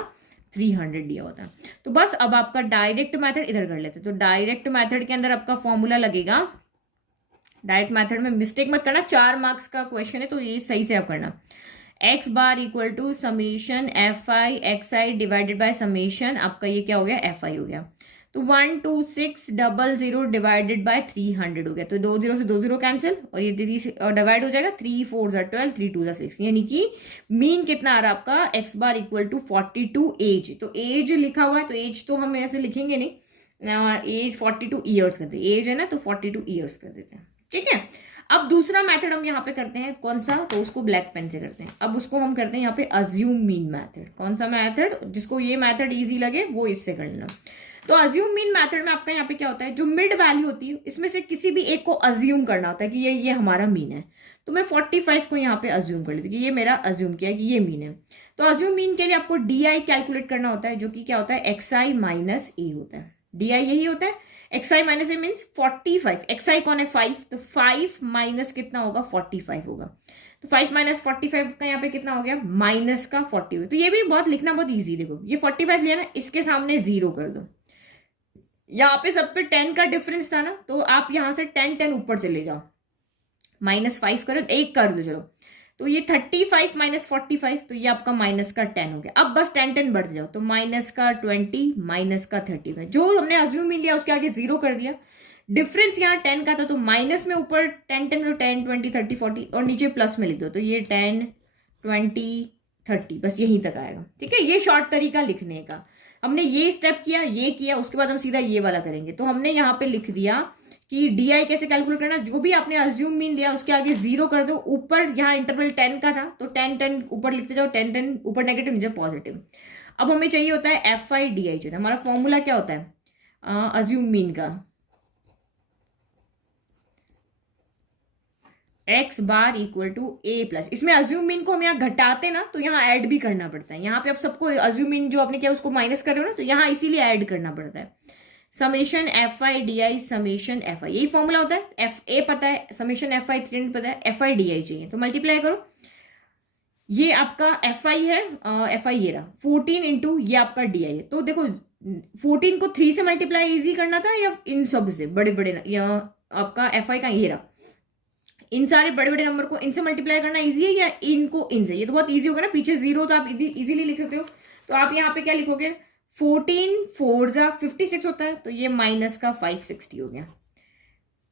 300 दिया हुआ था। तो बस अब आपका डायरेक्ट मेथड इधर कर लेते। तो डायरेक्ट मेथड के अंदर आपका फॉर्मूला लगेगा, डायरेक्ट मेथड में मिस्टेक मत करना, 4 मार्क्स का क्वेश्चन है तो ये सही से आप करना। X bar equal to summation F I X I divided by summation आपका ये क्या हो गया एफ आई हो गया। तो 12600 डिवाइडेड बाय 300 हो गया। तो 2 0 से 2 0 कैंसिल और ये डिवाइड हो जाएगा 3 4 12 3 2 6, यानी कि मीन कितना आ रहा है आपका X bar equal to 42 age. तो एज लिखा हुआ है तो एज तो हम ऐसे लिखेंगे नहीं, एज 42 ईयर्स कर देते, एज है ना तो 42 ईयर्स कर देते हैं, ठीक है। अब दूसरा मेथड हम यहाँ पे करते हैं, कौन सा, तो उसको ब्लैक पेन से करते हैं। अब उसको हम करते हैं यहाँ पे अज्यूम मीन मेथड। कौन सा मेथड, जिसको ये मेथड इजी लगे वो इससे कर लेना। तो अज्यूम मीन मेथड में आपका यहाँ पे क्या होता है, जो मिड वैल्यू होती है इसमें से किसी भी एक को अज्यूम करना होता है कि ये हमारा मीन है। तो मैं 45 को यहाँ पे अज्यूम कर लेती हूँ कि ये मेरा अज्यूम किया कि ये मीन है। तो अज्यूम मीन के लिए आपको डी आई कैलकुलेट करना होता है, जो कि क्या होता है एक्स आई माइनस ए होता है। डी आई यही होता है, x I minus A means 45। X I कौन है 5, तो 5 माइनस कितना होगा 45 होगा। तो 5 माइनस 45 का यहाँ पे कितना हो गया माइनस का 40। तो ये भी बहुत लिखना बहुत इजी, देखो ये 45 लिया ना, इसके सामने 0 कर दो। यहाँ पे सब पे 10 का डिफरेंस था ना, तो आप यहाँ से 10 10 ऊपर चले जाओ, -5 करो, 1 कर दो चलो। तो ये 35 माइनस 45 तो ये आपका माइनस का 10 हो गया। अब बस 10 10 बढ़ जाओ, तो माइनस का 20 माइनस का 35, जो हमने अज्यूम मीन लिया उसके आगे 0 कर दिया। डिफरेंस यहाँ 10 का था तो माइनस में ऊपर 10 10 10 20 30 40 और नीचे प्लस में लिख दो। तो ये 10 20 30 बस यहीं तक आएगा, ठीक है। ये शॉर्ट तरीका लिखने का, हमने ये स्टेप किया, ये किया, उसके बाद हम सीधा ये वाला करेंगे। तो हमने यहाँ पे लिख दिया कि डी आई कैसे कैलकुलेट करना, जो भी आपने अज्यूम मीन लिया उसके आगे 0 कर दो। ऊपर यहाँ इंटरवल 10 का था तो 10 10 ऊपर लिखते जाओ, 10 10 ऊपर नेगेटिव नीचे पॉजिटिव। अब हमें चाहिए होता है एफ आई डी आई चाहिए। हमारा फॉर्मूला क्या होता है अज्यूम मीन का, X bar equal to A plus, इसमें अज्यूम मीन को हम यहाँ घटाते ना तो यहाँ ऐड भी करना पड़ता है। यहाँ पे आप सबको अज्यूम मीन जो आपने किया उसको माइनस कर रहे हो ना, तो यहाँ इसीलिए ऐड करना पड़ता है। Summation F I D I summation F I, यही फॉर्मूला होता है। एफ ए पता है, समेशन एफ आई 300 पता है, एफ आई डी आई चाहिए तो मल्टीप्लाई करो। ये आपका एफ आई है, एफ आई ये रहा 14 इंटू ये आपका डी आई है। तो देखो 14 को 3 से मल्टीप्लाई इजी करना था या इन सब से बड़े बड़े, या आपका एफ आई का ये रहा, इन सारे बड़े बड़े नंबर को इनसे मल्टीप्लाई करना इजी है या इनको इनसे, ये तो बहुत इजी होगा ना, पीछे 0 तो आप इजीली लिख सकते हो। तो आप यहाँ पे क्या लिखोगे 14 4 जा 56 होता है तो ये माइनस का 560 हो गया।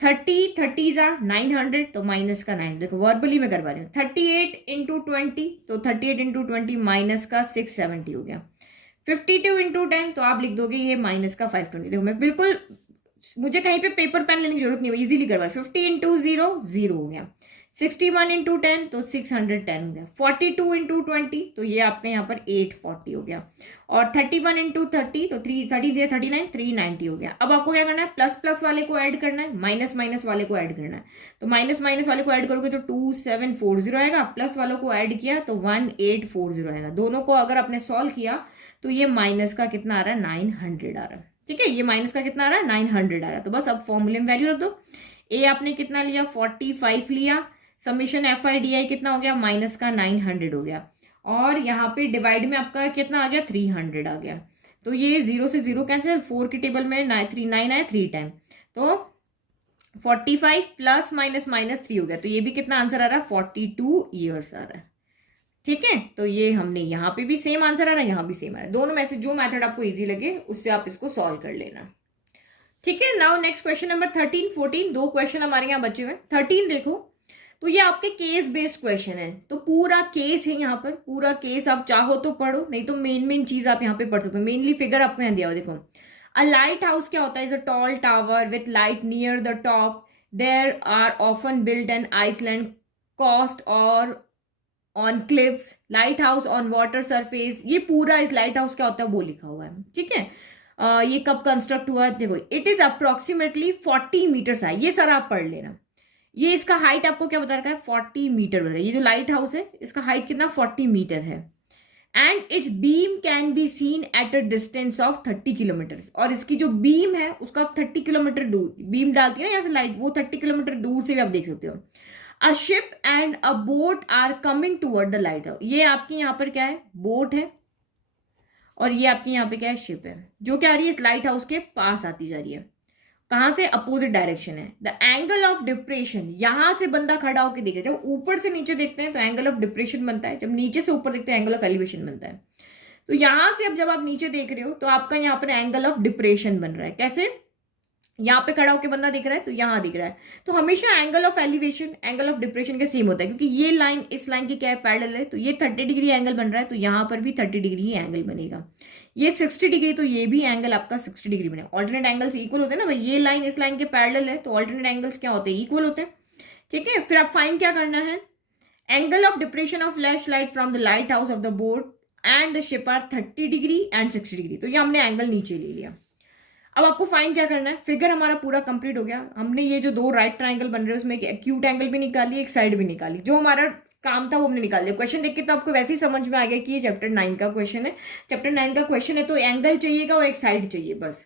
30 30 जा 900 तो माइनस का 9, देखो वर्बली में करवा रही हूँ। 38 इंटू 20 तो 38 इंटू 20 माइनस का 670 हो गया। 52 इंटू 10 तो आप लिख दोगे ये माइनस का 520। देखो मैं बिल्कुल, मुझे कहीं पे पेपर पेन लेने की जरूरत नहीं है, इजीली करवा। 50 इंटू 0 0 हो गया। 61 इंटू 10 तो 610 हो गया। 42 इंटू 20 तो ये आपका यहाँ पर 840 हो गया। और 31 इंटू 30 तो 39 390 हो गया। अब आपको क्या करना है, प्लस प्लस वाले को ऐड करना है, माइनस माइनस वाले को ऐड करना है। तो माइनस माइनस वाले को ऐड करोगे तो 2740 आएगा, प्लस वालों को ऐड किया तो 1840 आएगा। दोनों को अगर आपने सॉल्व किया तो ये माइनस का कितना आ रहा है, 900 आ रहा है। ठीक है, ये माइनस का कितना आ रहा है, 900 आ रहा है। तो बस अब फॉर्मूले में वैल्यू रख दो। ए आपने कितना लिया, 45 लिया, समीशन एफ आई डी आई कितना हो गया, माइनस का 900 हो गया। और यहाँ पे डिवाइड में आपका कितना आ गया, 300 आ गया। तो ये 0 से 0 कैंसिल, 4 की टेबल में 9 आया 3 टाइम, तो 45 प्लस माइनस माइनस 3 हो गया। तो ये भी कितना आंसर आ रहा है, 42 ईयर्स आ रहा है। ठीक है, तो ये हमने यहाँ पे भी सेम आंसर आ रहा है, यहाँ भी सेम आ रहा है। दोनों में से जो मेथड आपको इजी लगे उससे आप इसको सॉल्व कर लेना। ठीक है, नाउ नेक्स्ट क्वेश्चन नंबर 13 14, दो क्वेश्चन हमारे यहाँ बचे हुए। 13 देखो, तो ये आपके केस बेस्ड क्वेश्चन है, तो पूरा केस है यहाँ पर, पूरा केस आप चाहो तो पढ़ो, नहीं तो मेन चीज आप यहाँ पे पढ़ सकते हो। मेनली फिगर आपको यहाँ दिया हो, देखो अ लाइट हाउस क्या होता है, is a tall tower with light near the top, there are often built an island coast और on cliffs, lighthouse on water surface. ये पूरा इस लाइट हाउस क्या होता है वो लिखा हुआ है। ठीक है, ये कब कंस्ट्रक्ट हुआ है, देखो इट इज अप्रोक्सीमेटली 40 मीटर्स है, ये सारा आप पढ़ लेना। ये इसका हाइट आपको क्या बता रखा है, 40 मीटर बता रहा है। ये जो लाइट हाउस है इसका हाइट कितना, 40 मीटर है। And it's beam can be seen at a distance of 30 kilometre. और इसकी जो बीम है उसका आप 30 किलोमीटर दूर बीम डालती है ना यहाँ से लाइट, वो 30 किलोमीटर दूर से भी आप देख सकते हो। A ship and a boat are coming toward the lighthouse. ये आपकी यहाँ पर क्या है, बोट है, और ये आपकी यहाँ पे क्या है, शिप है, जो क्या आ रही है इस लाइट हाउस के पास आती जा रही है। कहां से, अपोजिट डायरेक्शन है। द एंगल ऑफ डिप्रेशन, यहां से बंदा खड़ा होकर देख रहा है। जब ऊपर से नीचे देखते हैं तो एंगल ऑफ डिप्रेशन बनता है, जब नीचे से ऊपर देखते हैं एंगल ऑफ एलिवेशन बनता है। तो यहां से अब जब आप नीचे देख रहे हो तो आपका यहाँ पर एंगल ऑफ डिप्रेशन बन रहा है। कैसे, यहाँ पे खड़ा होकर बंदा दिख रहा है तो यहाँ दिख रहा है। तो हमेशा angle of elevation angle of depression के सेम होता है, क्योंकि ये लाइन इस लाइन की क्या है, पैरेलल है। तो ये 30 डिग्री एंगल बन रहा है, तो यहाँ पर भी 30 डिग्री ही एंगल बनेगा। ये 60 डिग्री, तो ये भी एंगल आपका 60 डिग्री बनेगा। ऑल्टरनेट एंगल्स इक्वल होते हैं ना भाई, ये लाइन इस लाइन के पैरेलल है, तो ऑल्टरनेट एंगल्स क्या होते हैं, इक्वल होते हैं। ठीक है, फिर आप फाइंड क्या करना है, angle of depression of flash light from the lighthouse of the boat and the ship are 30 degree and 60 degree. तो ये हमने एंगल नीचे ले लिया। अब आपको फाइंड क्या करना है, फिगर हमारा पूरा कंप्लीट हो गया। हमने ये जो दो राइट ट्राइंगल बन रहे हैं उसमें एक एक्यूट एंगल भी निकाली, एक साइड भी निकाली। जो हमारा काम था वो हमने निकाल दिया। क्वेश्चन देख के तो आपको वैसे ही समझ में आ गया कि ये चैप्टर 9 का क्वेश्चन है। चैप्टर 9 का क्वेश्चन है तो एंगल चाहिएगा और एक साइड चाहिए बस।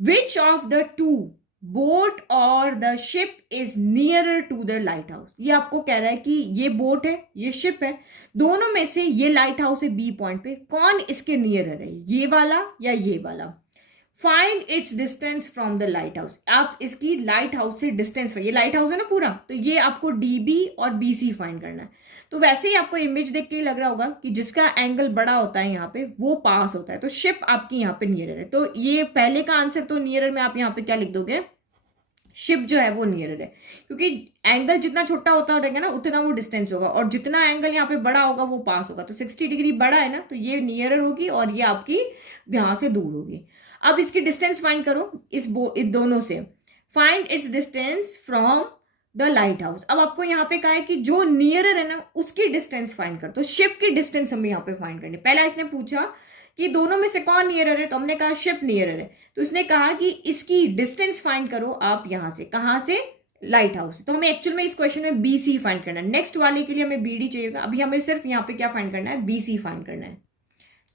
Which of the two, boat और the ship is nearer to the lighthouse. ये आपको कह रहा है कि ये बोट है ये शिप है, दोनों में से ये लाइट हाउस है बी पॉइंट पे, कौन इसके नियरर है, ये वाला या ये वाला। Find its distance from the light house. आप इसकी लाइट हाउस से डिस्टेंस, ये लाइट हाउस है ना पूरा, तो ये आपको डीबी और बीसी फाइंड करना है। तो वैसे ही आपको इमेज देख के लग रहा होगा कि जिसका एंगल बड़ा होता है यहाँ पे वो पास होता है। तो शिप आपकी यहाँ पे नियरर है, तो ये पहले का आंसर तो नियरर में आप यहाँ पे क्या लिख दोगे, शिप जो है वो नियरर है, क्योंकि एंगल जितना छोटा होता रहेगा ना उतना वो डिस्टेंस होगा, और जितना एंगल यहाँ पे बड़ा होगा वो पास होगा। तो 60 डिग्री बड़ा है ना, तो ये नियरर होगी और ये आपकी यहाँ से दूर होगी। अब इसकी डिस्टेंस फाइंड करो इस दोनों से। Find its distance from the light house. अब आपको यहाँ पे कहा है कि जो नियरर है ना उसकी डिस्टेंस फाइंड कर, तो शिप की डिस्टेंस हमें यहाँ पे फाइंड करनी। पहला इसने पूछा कि दोनों में से कौन नियरर है, तो हमने कहा शिप नियरर है। तो इसने कहा कि इसकी डिस्टेंस फाइंड करो आप यहाँ से, कहाँ से, लाइट हाउस। तो हमें एक्चुअल में इस क्वेश्चन में बीसी फाइंड करना है। नेक्स्ट वाले के लिए हमें बीडी चाहिएगा, अभी हमें सिर्फ यहाँ पे क्या फाइंड करना है, बीसी फाइंड करना है।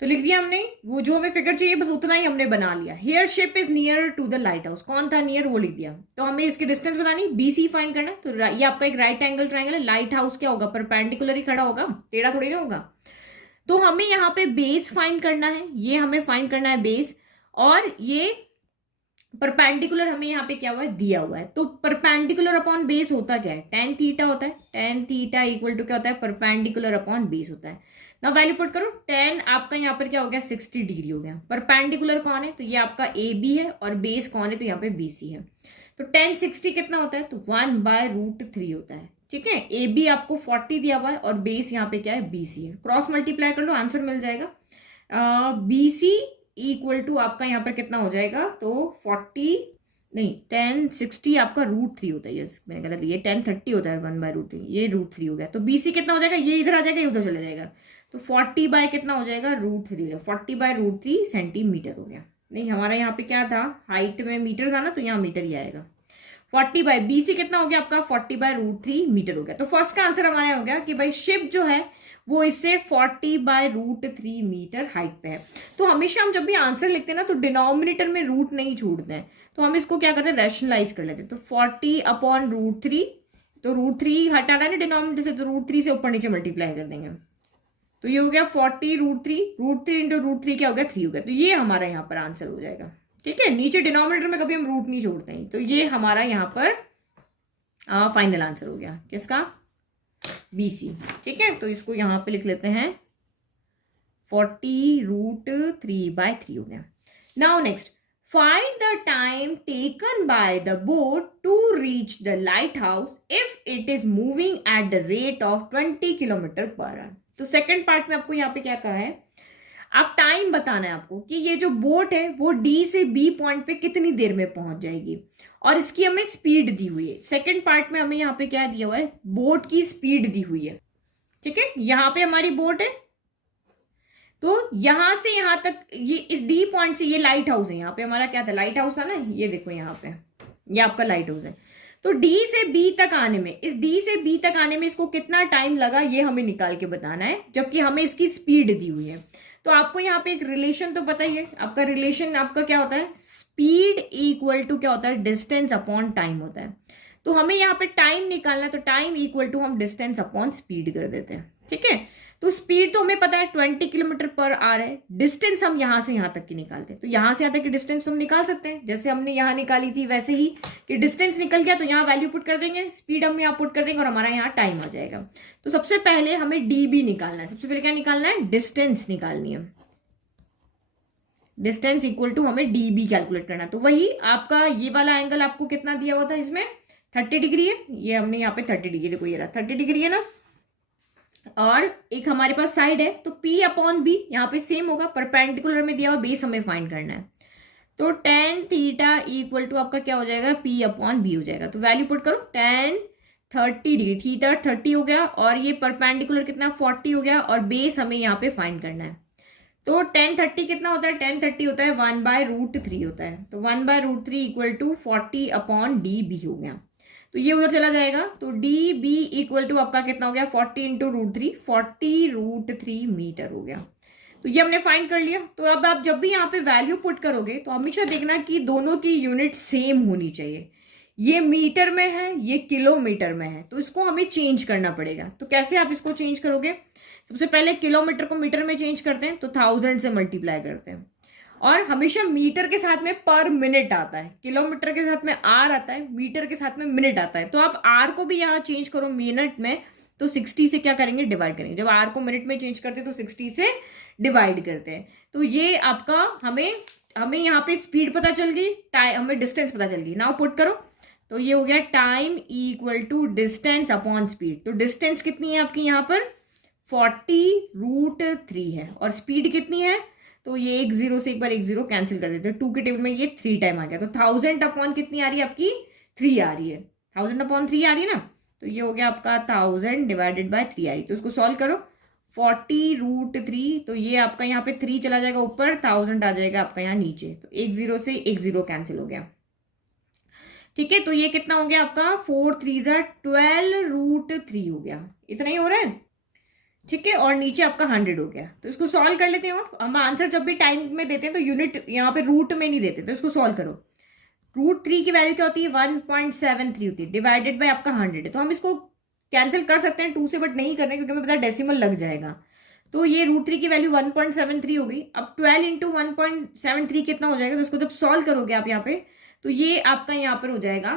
तो लिख दिया हमने, वो जो हमें फिगर चाहिए बस उतना ही हमने बना लिया। Here ship is near to the lighthouse, कौन था नियर वो लिख दिया। तो हमें इसकी डिस्टेंस बतानी, बीसी फाइंड करना। तो ये आपका एक राइट एंगल ट्राइंगल है, लाइट हाउस क्या होगा, परपेंडिकुलर ही खड़ा होगा, टेढ़ा थोड़ी ना होगा। तो हमें यहाँ पे बेस फाइंड करना है, ये हमें फाइंड करना है बेस, और ये परपेंडिकुलर हमें यहाँ पे क्या हुआ है, दिया हुआ है। तो परपेंडिकुलर अपॉन बेस होता क्या है, टेन थीटा होता है। टेन थीटा इक्वल टू क्या होता है, परपेंडिकुलर अपॉन बेस होता है ना। वैल्यू पुट करो, 10 आपका यहाँ पर क्या हो गया, 60 डिग्री हो गया। परपेंडिकुलर कौन है, तो ये आपका ए बी है, और बेस कौन है, तो यहाँ पे बीसी है। तो 10 60 कितना होता है, तो 1/√3 होता है। ठीक है, ए बी आपको 40 दिया हुआ है और बेस यहाँ पे क्या है, बीसी है। क्रॉस मल्टीप्लाई कर लो, आंसर मिल जाएगा। बीसी इक्वल टू आपका यहाँ पर कितना हो जाएगा, तो 40 नहीं, 1060 आपका √3 होता है, यस मैंने गलत, ये 1030 होता है 1/√3, ये √3 हो गया। तो BC कितना हो जाएगा, ये इधर आ जाएगा, ये उधर चला जाएगा, तो 40 बाय कितना हो जाएगा, √3, 40/√3 सेंटीमीटर हो गया। नहीं, हमारा यहाँ पे क्या था, हाइट में मीटर था ना, तो यहाँ मीटर ही आएगा। 40/BC कितना हो गया आपका, 40/√3 मीटर हो गया। तो फर्स्ट का आंसर हमारा हो गया कि भाई शिप जो है वो इससे 40/√3 मीटर हाइट पे है। तो हमेशा हम जब भी आंसर लिखते हैं ना, तो डिनोमिनेटर में रूट नहीं छोड़ते हैं, तो हम इसको क्या करते हैं, रैशनलाइज कर लेते हैं। तो 40/√3, तो √3 हटाना है डिनोमिनेटर से, तो √3 से ऊपर नीचे मल्टीप्लाई कर देंगे, तो ये हो गया 40√3, √3 इंटू √3 क्या हो गया, 3 हो गया। तो ये हमारा यहाँ पर आंसर हो जाएगा। ठीक है, नीचे डिनोमिनेटर में कभी हम रूट नहीं छोड़ते हैं, तो ये हमारा यहाँ पर फाइनल आंसर हो गया किसका, BC। ठीक है, तो इसको यहाँ पे लिख लेते हैं, 40√3/3 हो गया। Now next, find the time taken by the boat to reach the lighthouse if it is moving at the rate of 20 km/h। तो सेकेंड पार्ट में आपको यहाँ पे क्या कहा है, आप टाइम बताना है आपको कि ये जो बोट है वो D से B पॉइंट पे कितनी देर में पहुंच जाएगी, और इसकी हमें स्पीड दी हुई है। सेकंड पार्ट में हमें यहाँ पे क्या दिया हुआ है, बोट की स्पीड दी हुई है। ठीक है, यहाँ पे हमारी बोट है, तो यहां से यहां तक ये इस D पॉइंट से, ये लाइट हाउस है, यहाँ पे हमारा क्या था, लाइट हाउस था ना, ये देखो यहाँ पे ये आपका लाइट हाउस है। तो D से B तक आने में, इस D से B तक आने में इसको कितना टाइम लगा, ये हमें निकाल के बताना है, जबकि हमें इसकी स्पीड दी हुई है। तो आपको यहाँ पे एक रिलेशन तो पता ही है, आपका रिलेशन आपका क्या होता है, स्पीड इक्वल टू क्या होता है, डिस्टेंस अपॉन टाइम होता है। तो हमें यहाँ पे टाइम निकालना है, तो टाइम इक्वल टू हम डिस्टेंस अपॉन स्पीड कर देते हैं। ठीक है, तो स्पीड तो हमें पता है 20 km/h है, डिस्टेंस हम यहां से यहां तक की निकालते हैं। तो यहां से यहां तक की डिस्टेंस तो हम निकाल सकते हैं, जैसे हमने यहां निकाली थी वैसे ही, कि डिस्टेंस निकल गया तो यहां वैल्यू पुट कर देंगे, स्पीड हम यहां पुट कर देंगे और हमारा यहाँ टाइम आ जाएगा। तो सबसे पहले हमें DB निकालना है, सबसे पहले क्या निकालना है, डिस्टेंस निकालनी है, डिस्टेंस इक्वल टू हमें DB कैलकुलेट करना है। तो वही आपका ये वाला एंगल आपको कितना दिया हुआ था, इसमें 30 डिग्री है, ये हमने यहाँ पे 30 डिग्री, देखो ये रहा 30 डिग्री है ना, और एक हमारे पास साइड है, तो P/B यहाँ पे सेम होगा, परपेंडिकुलर में दिया हुआ, बेस हमें फाइंड करना है। तो tan थीटा इक्वल टू आपका क्या हो जाएगा, P/B हो जाएगा। तो वैल्यू पुट करो, tan 30 डिग्री, थीटा 30 हो गया, और ये परपेंडिकुलर कितना 40 हो गया, और बेस हमें यहाँ पे फाइंड करना है। तो tan 30 कितना होता है, tan 30 होता है 1/√3 होता है, तो 1/√3 इक्वल टू 40/DB हो गया। तो ये उधर चला जाएगा, तो DB इक्वल टू आपका कितना हो गया, 40 इंटू √3, 40√3 मीटर हो गया। तो ये हमने फाइंड कर लिया। तो अब आप जब भी यहाँ पे वैल्यू पुट करोगे, तो हमेशा देखना कि दोनों की यूनिट सेम होनी चाहिए। ये मीटर में है, ये किलोमीटर में है, तो इसको हमें चेंज करना पड़ेगा। तो कैसे आप इसको चेंज करोगे, सबसे पहले किलोमीटर को मीटर में चेंज करते हैं, तो 1000 से मल्टीप्लाई करते हैं, और हमेशा मीटर के साथ में पर मिनट आता है, किलोमीटर के साथ में आर आता है, मीटर के साथ में मिनट आता है। तो आप आर को भी यहाँ चेंज करो मिनट में, तो 60 से क्या करेंगे, डिवाइड करेंगे। जब आर को मिनट में चेंज करते हैं तो 60 से डिवाइड करते हैं। तो ये आपका हमें यहाँ पे स्पीड पता चल गई, हमें डिस्टेंस पता चल गई। नाउ पुट करो, तो ये हो गया time equal to distance upon speed. तो डिस्टेंस कितनी है आपकी यहाँ पर, 40√3 है, और स्पीड कितनी है, तो ये एक जीरो से एक बार एक जीरो कैंसिल कर देते हैं, 2 के टेबल में ये 3 टाइम आ गया। तो 1000 अपॉन कितनी आ रही है आपकी, 3 आ रही है, 1000/3 आ रही है ना। तो ये हो गया आपका 1000 डिवाइडेड बाय 3 आ रही। तो इसको सॉल्व करो, 40√3, तो ये आपका यहाँ पे 3 चला जाएगा ऊपर, 1000 आ जाएगा आपका यहाँ नीचे, तो एक जीरो से एक जीरो कैंसिल हो गया। ठीक है, तो ये कितना हो गया आपका, 4 3 12√3 हो गया, इतना ही हो रहा है। ठीक है, और नीचे आपका 100 हो गया। तो इसको सॉल्व कर लेते हैं, और हम आंसर जब भी टाइम में देते हैं तो यूनिट यहाँ पे रूट में नहीं देते, तो इसको सॉल्व करो। √3 की वैल्यू क्या होती है, 1.73 होती है, डिवाइडेड बाय आपका 100 है। तो हम इसको कैंसिल कर सकते हैं 2 से, बट नहीं करने, क्योंकि हमें पता है डेसिमल लग जाएगा। तो ये √3 की वैल्यू 1.73 हो गई। अब 12 इंटू 1.73 कितना हो जाएगा, तो इसको जब सॉल्व करोगे आप यहाँ पे, तो ये आपका यहाँ पर हो जाएगा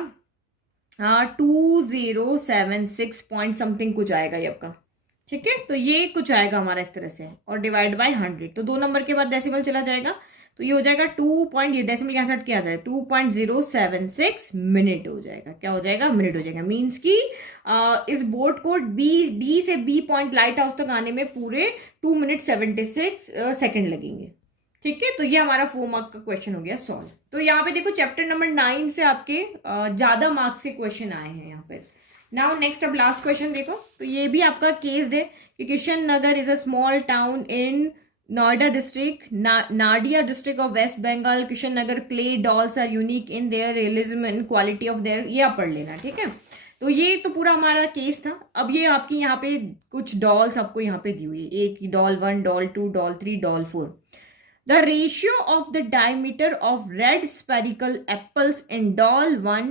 2076 पॉइंट समथिंग कुछ आएगा ये आपका। ठीक है, तो ये कुछ आएगा हमारा इस तरह से, और डिवाइड बाय 100, तो 2 नंबर के बाद डेसिमल चला जाएगा, तो ये हो जाएगा 2 पॉइंट, ये डेसिमल यहाँ से हट के आ जाएगा, 2.076 मिनट हो जाएगा। क्या हो जाएगा, मिनट हो जाएगा। मीन्स कि इस बोट को D से B पॉइंट लाइट हाउस तक आने में पूरे 2 मिनट 76 सेकेंड लगेंगे। ठीक है, तो ये हमारा 4 मार्क का क्वेश्चन हो गया सॉल्व। तो यहाँ पे देखो चैप्टर नंबर 9 से आपके ज्यादा मार्क्स के क्वेश्चन आए हैं यहाँ पे। नाउ नेक्स्ट अब लास्ट क्वेश्चन देखो, तो ये भी आपका केस है कि Kishan Nagar is a small town in Noida district, Nadia district of West Bengal. Kishan Nagar clay dolls are unique in their realism and quality of their, ये आप पढ़ लेना, ठीक है। तो ये तो पूरा हमारा केस था। अब ये आपकी यहाँ पे कुछ डॉल्स आपको यहाँ पे दी हुई है, एक doll 1, doll 2, doll 3, doll 4। The ratio of the diameter of red spherical apples in doll 1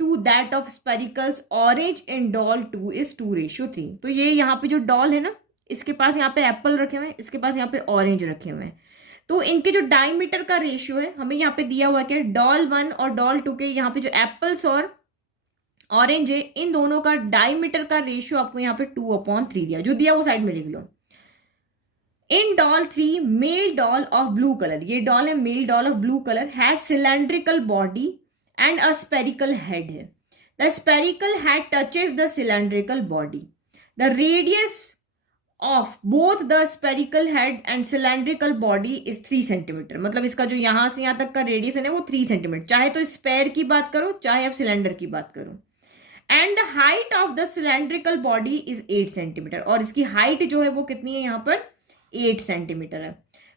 to that of sphericals orange in doll 2 is 2:3। तो ये यहाँ पे जो डॉल है ना, इसके पास यहाँ पे एप्पल रखे हुए हैं, इसके पास यहाँ पे ऑरेंज रखे हुए हैं। तो इनके जो डायमीटर का रेशियो है हमें यहाँ पे दिया हुआ है, डॉल 1 और डॉल 2 के यहाँ पे जो एप्पल्स और ऑरेंज है, इन दोनों का डायमीटर का रेशियो आपको यहाँ पे 2/3 दिया, जो दिया वो साइड में लिख लो। In doll 3 male doll of blue colour, ये डॉल है male doll of blue colour, has cylindrical body and a spherical head है। The spherical head touches the cylindrical body. The radius of both the spherical head and cylindrical body is 3 centimetre. मतलब इसका जो यहां से यहां तक का रेडियस है ना वो 3 सेंटीमीटर, चाहे तो स्पेयर की बात करो चाहे आप सिलेंडर की बात करो। And the height of the cylindrical body is 8 centimetre, और इसकी हाइट जो है वो कितनी है यहाँ पर 8 सेंटीमीटर है।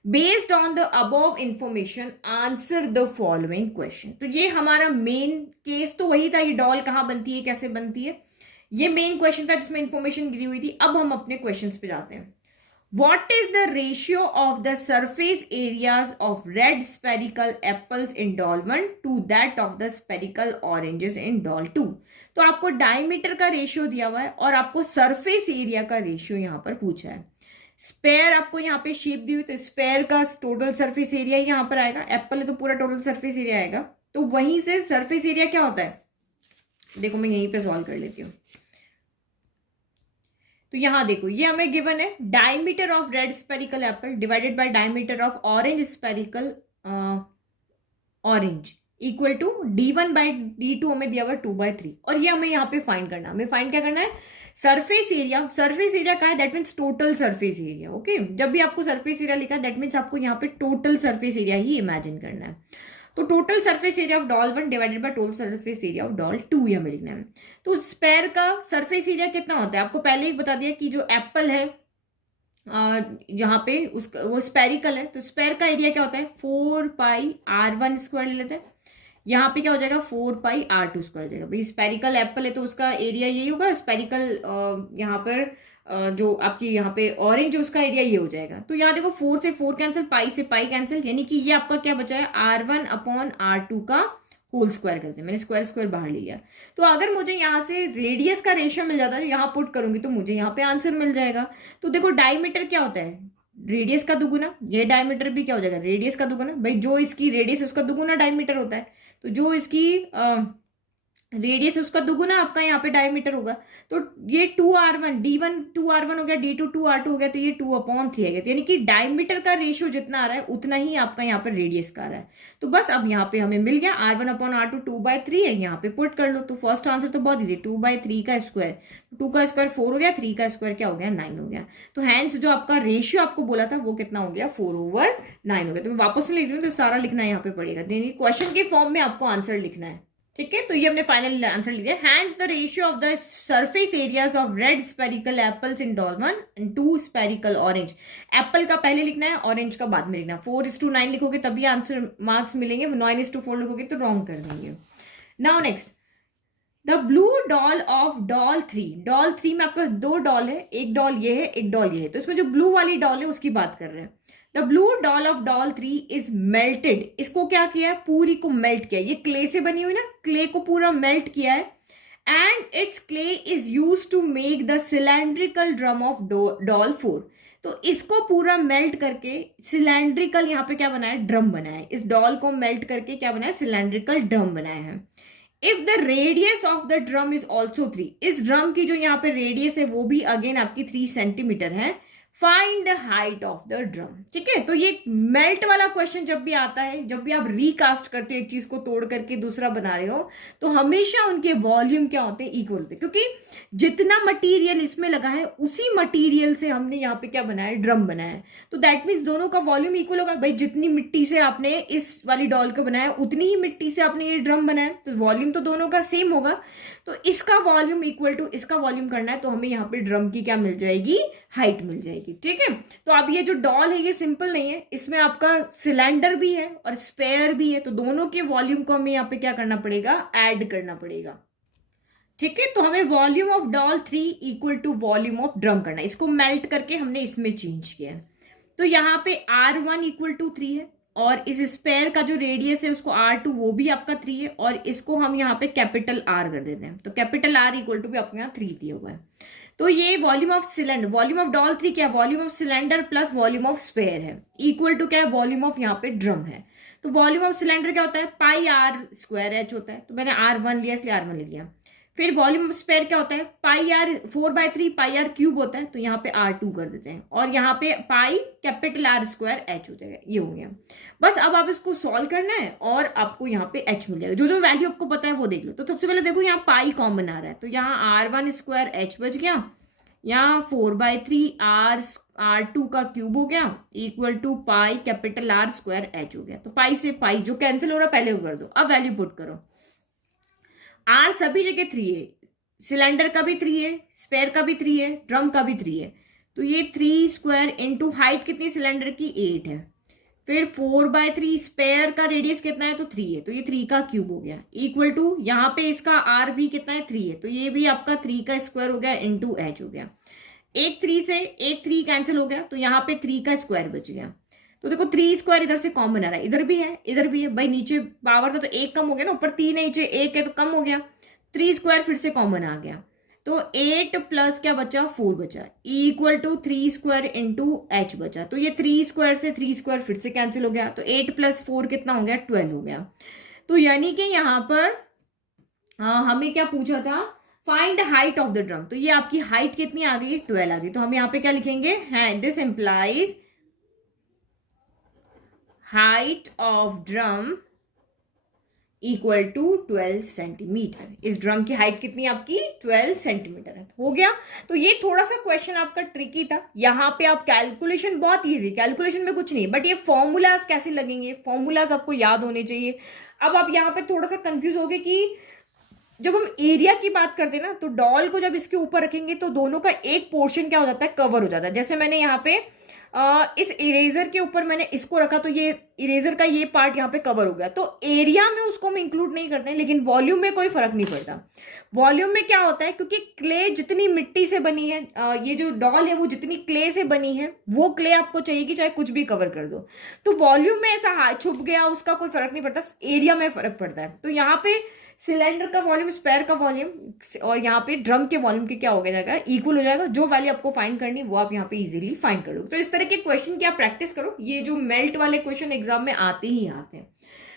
Based on the above information answer the following question. तो ये हमारा मेन केस तो वही था, ये डॉल कहाँ बनती है कैसे बनती है, ये मेन क्वेश्चन था जिसमें इंफॉर्मेशन दी हुई थी। अब हम अपने क्वेश्चंस पे जाते हैं। What is the ratio of the surface areas of red spherical apples in doll 1 to that of the spherical oranges in doll 2? तो आपको डायमीटर का रेशियो दिया हुआ है और आपको सरफेस एरिया का रेशियो यहाँ पर पूछा है। स्पेयर आपको यहाँ पे शेप दी हुई, तो स्पेयर का टोटल सरफेस एरिया यहाँ पर आएगा, एप्पल है तो पूरा टोटल सरफेस एरिया आएगा। तो वहीं से सरफेस एरिया क्या होता है, देखो मैं यहीं पे सॉल्व कर लेती हूँ। तो यहां देखो ये हमें गिवन है, diameter of red spherical apple divided by diameter of orange spherical orange equal to D1 by D2 हमें दिया हुआ 2/3, और ये हमें यहाँ पे फाइंड करना है। हमें फाइंड क्या करना है, सरफेस एरिया। सरफेस एरिया का है that means total surface area. Okay, जब भी आपको सरफेस एरिया लिखा है दैट मीन्स आपको यहाँ पे टोटल सरफेस एरिया ही इमेजिन करना है। तो total surface area of doll 1 divided by total surface area of doll 2 ये हमें लिखना है। तो स्पेयर का सरफेस एरिया कितना होता है, आपको पहले ही बता दिया कि जो एप्पल है यहाँ पे उसका वो स्पेरिकल है, तो स्पेयर का एरिया क्या होता है 4πr1 स्क्वायर ले लेते हैं। यहाँ पे क्या हो जाएगा 4πr2 स्क्वायर हो जाएगा। भाई स्पेरिकल एप्पल है तो उसका एरिया यही होगा, स्पेरिकल यहाँ पर जो आपकी यहाँ पे ऑरेंज है उसका एरिया ये हो जाएगा। तो यहाँ देखो 4 से 4 कैंसिल, पाई से पाई कैंसिल, यानी कि ये आपका क्या बचा है R1/R2 का होल स्क्वायर करते हैं। मैंने स्क्वायर स्क्वायर बाहर ले लिया। तो अगर मुझे यहाँ से रेडियस का रेशियो मिल जाता है, यहाँ पुट करूंगी तो मुझे यहाँ पे आंसर मिल जाएगा। तो देखो डायमीटर क्या होता है, रेडियस का दुगुना, ये डायमीटर भी क्या हो जाएगा रेडियस का दुगुना। भाई जो इसकी रेडियस है उसका दुगुना डायमीटर होता है, तो जो इसकी रेडियस है उसका दुगुना आपका यहाँ पे डायमीटर होगा। तो ये 2r1 D1 2r1 हो गया, D2 2r2 हो गया, तो ये 2/3 है। यानी कि डायमीटर का रेशियो जितना आ रहा है उतना ही आपका यहाँ पर रेडियस का आ रहा है। तो बस अब यहाँ पे हमें मिल गया R1/R2 2/3 है, यहाँ पे पुट कर लो। तो फर्स्ट आंसर तो बहुत इजी, 2/3 का स्क्वायर, 2 का स्क्वायर 4 हो गया, 3 का स्क्वायर क्या हो गया 9 हो गया। तो हैंस जो आपका रेशियो आपको बोला था वो कितना हो गया 4/9 हो गया। तो मैं वापस लिख रही हूँ, तो सारा लिखना यहाँ पे पड़ेगा, क्वेश्चन के फॉर्म में आपको आंसर लिखना है। ठीक है, तो ये हमने फाइनल आंसर लिया। Hence the ratio of the surface areas of red spherical apples in doll 1 and 2 spherical orange. Apple का पहले लिखना है, ऑरेंज का बाद में लिखना। 4:9 लिखोगे तभी आंसर मार्क्स मिलेंगे, 9:4 लिखोगे तो रॉन्ग कर देंगे। Now next, the blue doll of doll 3। Doll 3 में आपके पास 2 डॉल है, एक डॉल ये है एक डॉल ये है। तो इसमें जो ब्लू वाली डॉल है उसकी बात कर रहे हैं। The blue doll of doll 3 is melted. इसको क्या किया है, पूरी को मेल्ट किया। ये क्ले से बनी हुई ना, क्ले को पूरा मेल्ट किया है। And its clay is use to make the cylindrical drum of doll 4। तो इसको पूरा मेल्ट करके सिलेंड्रिकल यहाँ पे क्या बनाया है, ड्रम बनाया है। इस डॉल को मेल्ट करके क्या बनाया, सिलेंड्रिकल ड्रम बनाया है। If the radius of the drum is also 3, इस ड्रम की जो यहाँ पे रेडियस है वो भी अगेन आपकी 3 सेंटीमीटर है। Find the height of the drum. ठीक है, तो ये मेल्ट वाला क्वेश्चन जब भी आता है, जब भी आप रिकास्ट करते हो, एक चीज को तोड़ करके दूसरा बना रहे हो, तो हमेशा उनके वॉल्यूम क्या होते हैं, इक्वल होते हैं, क्योंकि जितना मटेरियल इसमें लगा है उसी मटेरियल से हमने यहाँ पे क्या बनाया है, ड्रम बनाया है। तो दैट मीन्स दोनों का वॉल्यूम इक्वल होगा। भाई जितनी मिट्टी से आपने इस वाली डॉल को बनाया उतनी ही मिट्टी से आपने ये ड्रम बनाया, तो वॉल्यूम तो दोनों का सेम होगा। तो इसका वॉल्यूम इक्वल टू इसका वॉल्यूम करना है, तो हमें यहाँ पे ड्रम की क्या मिल जाएगी, हाइट मिल जाएगी। ठीक है, तो अब ये जो डॉल है ये सिंपल नहीं है, इसमें आपका सिलेंडर भी है और स्पेयर भी है, तो दोनों के वॉल्यूम को हमें यहाँ पे क्या करना पड़ेगा, ऐड करना पड़ेगा। ठीक है, तो हमें volume of doll 3 equal to volume of drum करना है। इसको मेल्ट करके हमने इसमें चेंज किया है। तो यहाँ पे R1 इक्वल टू 3 है, और इस स्पेयर का जो रेडियस है उसको R2 वो भी आपका 3 है, और इसको हम यहाँ पे कैपिटल R कर देते हैं। तो कैपिटल R इक्वल टू भी आपके यहाँ 3 दिया हुआ है। तो ये volume of cylinder, volume of doll 3 क्या है, volume of cylinder plus volume of sphere है, इक्वल टू क्या है, वॉल्यूम ऑफ यहाँ पे ड्रम है। तो वॉल्यूम ऑफ सिलेंडर क्या होता है, पाई R स्क्वायर H होता है, तो मैंने R1 लिया इसलिए R1 ले लिया। फिर वॉल्यूम ऑफ स्पेयर क्या होता है, पाई R 4/3 पाई R क्यूब होता है, तो यहाँ पे R2 कर देते हैं, और यहाँ पे पाई कैपिटल R स्क्वायर H हो जाएगा। ये हो गया। बस अब आप इसको सॉल्व करना है और आपको यहाँ पे H मिल जाएगा। जो जो वैल्यू आपको पता है वो देख लो। तो सबसे पहले देखो यहाँ पाई कॉमन आ रहा है, तो यहाँ R1 स्क्वायर H बच गया, यहाँ 4/3 R2 का क्यूब हो गया, equal to pi capital R square H हो गया। तो पाई से पाई जो कैंसिल हो रहा है पहले वो कर दो। अब वैल्यू पुट करो। R सभी जगह 3 है, सिलेंडर का भी 3 है, स्पेयर का भी 3 है, ड्रम का भी 3 है, तो ये 3 स्क्वायर इंटू हाइट कितनी सिलेंडर की 8 है, फिर 4/3 स्पेयर का रेडियस कितना है, तो 3 है, तो ये 3 का क्यूब हो गया, इक्वल टू यहाँ पे इसका R भी कितना है, 3 है, तो ये भी आपका 3 का स्क्वायर हो गया इंटू H हो गया। एक 3 से एक 3 कैंसिल हो गया, तो यहाँ पे 3 का स्क्वायर बच गया। तो देखो 3 स्क्वायर इधर से कॉमन आ रहा है, इधर भी है इधर भी है। भाई नीचे पावर था तो एक कम हो गया ना, ऊपर 3 है नीचे 1 है तो कम हो गया। 3 स्क्वायर फिर से कॉमन आ गया, तो 8 प्लस क्या बचा, 4 बचा, equal to 3 square into H बचा। तो ये 3 स्क्वायर से 3 स्क्वायर फिर से कैंसिल हो गया, तो 8 प्लस 4 कितना हो गया, 12 हो गया। तो यानी कि यहाँ पर हमें क्या पूछा था, find height of the drum. तो ये आपकी हाइट कितनी आ गई, 12 आ गई। तो हम यहाँ पे क्या लिखेंगे, है this implies height of drum equal to 12 centimetre. इस ड्रम की हाइट कितनी आपकी, 12 सेंटीमीटर है। हो गया। तो ये थोड़ा सा क्वेश्चन आपका ट्रिकी था। यहाँ पे आप कैलकुलेशन बहुत इजी, कैलकुलेशन में कुछ नहीं, बट ये फॉर्मूलाज कैसे लगेंगे, फॉर्मूलाज आपको याद होने चाहिए। अब आप यहाँ पे थोड़ा सा कंफ्यूज हो गए कि जब हम एरिया की बात करते हैं ना, तो डॉल को जब इसके ऊपर रखेंगे तो दोनों का एक पोर्शन क्या हो जाता है, कवर हो जाता है। जैसे मैंने यहाँ पे इस इरेजर के ऊपर मैंने इसको रखा, तो ये इरेजर का ये पार्ट यहाँ पे कवर हो गया। तो एरिया में उसको हम इंक्लूड नहीं करते हैं, लेकिन वॉल्यूम में कोई फर्क नहीं पड़ता। वॉल्यूम में क्या होता है, क्योंकि क्ले जितनी मिट्टी से बनी है, ये जो डॉल है वो जितनी क्ले से बनी है, वो क्ले आपको चाहिए कि चाहे कुछ भी कवर कर दो। तो वॉल्यूम में ऐसा छुप गया उसका कोई फर्क नहीं पड़ता, एरिया में फर्क पड़ता है। तो यहाँ पे सिलेंडर का वॉल्यूम, स्पेयर का वॉल्यूम और यहाँ पे ड्रम के वॉल्यूम के क्या हो जाएगा, इक्वल हो जाएगा। जो वैल्यू आपको फाइंड करनी वो आप यहाँ पे इजीली फाइंड कर लोगे। तो इस तरह के क्वेश्चन की आप प्रैक्टिस करो, ये जो मेल्ट वाले क्वेश्चन एग्जाम में आते ही आते हैं।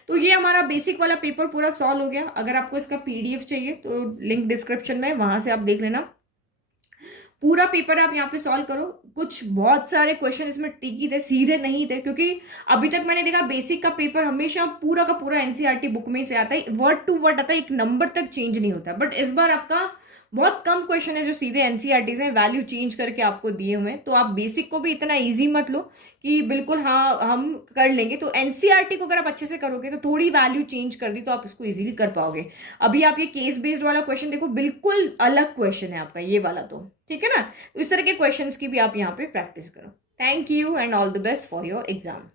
तो ये हमारा बेसिक वाला पेपर पूरा सॉल्व हो गया। अगर आपको इसका PDF चाहिए तो लिंक डिस्क्रिप्शन में, वहां से आप देख लेना। पूरा पेपर आप यहाँ पे सॉल्व करो। कुछ बहुत सारे क्वेश्चन इसमें ट्रिकी थे, सीधे नहीं थे, क्योंकि अभी तक मैंने देखा बेसिक का पेपर हमेशा पूरा का पूरा NCERT बुक में से आता है, वर्ड टू वर्ड आता है, एक नंबर तक चेंज नहीं होता। बट इस बार आपका बहुत कम क्वेश्चन है जो सीधे NCERT से वैल्यू चेंज करके आपको दिए हुए हैं। तो आप बेसिक को भी इतना इजी मत लो कि बिल्कुल हाँ हम कर लेंगे। तो NCERT को अगर आप अच्छे से करोगे तो थोड़ी वैल्यू चेंज कर दी तो आप इसको इजीली कर पाओगे। अभी आप ये केस बेस्ड वाला क्वेश्चन देखो, बिल्कुल अलग क्वेश्चन है आपका ये वाला, तो ठीक है ना। तो इस तरह के क्वेश्चंस की भी आप यहाँ पे प्रैक्टिस करो। Thank you and all the best for your exam.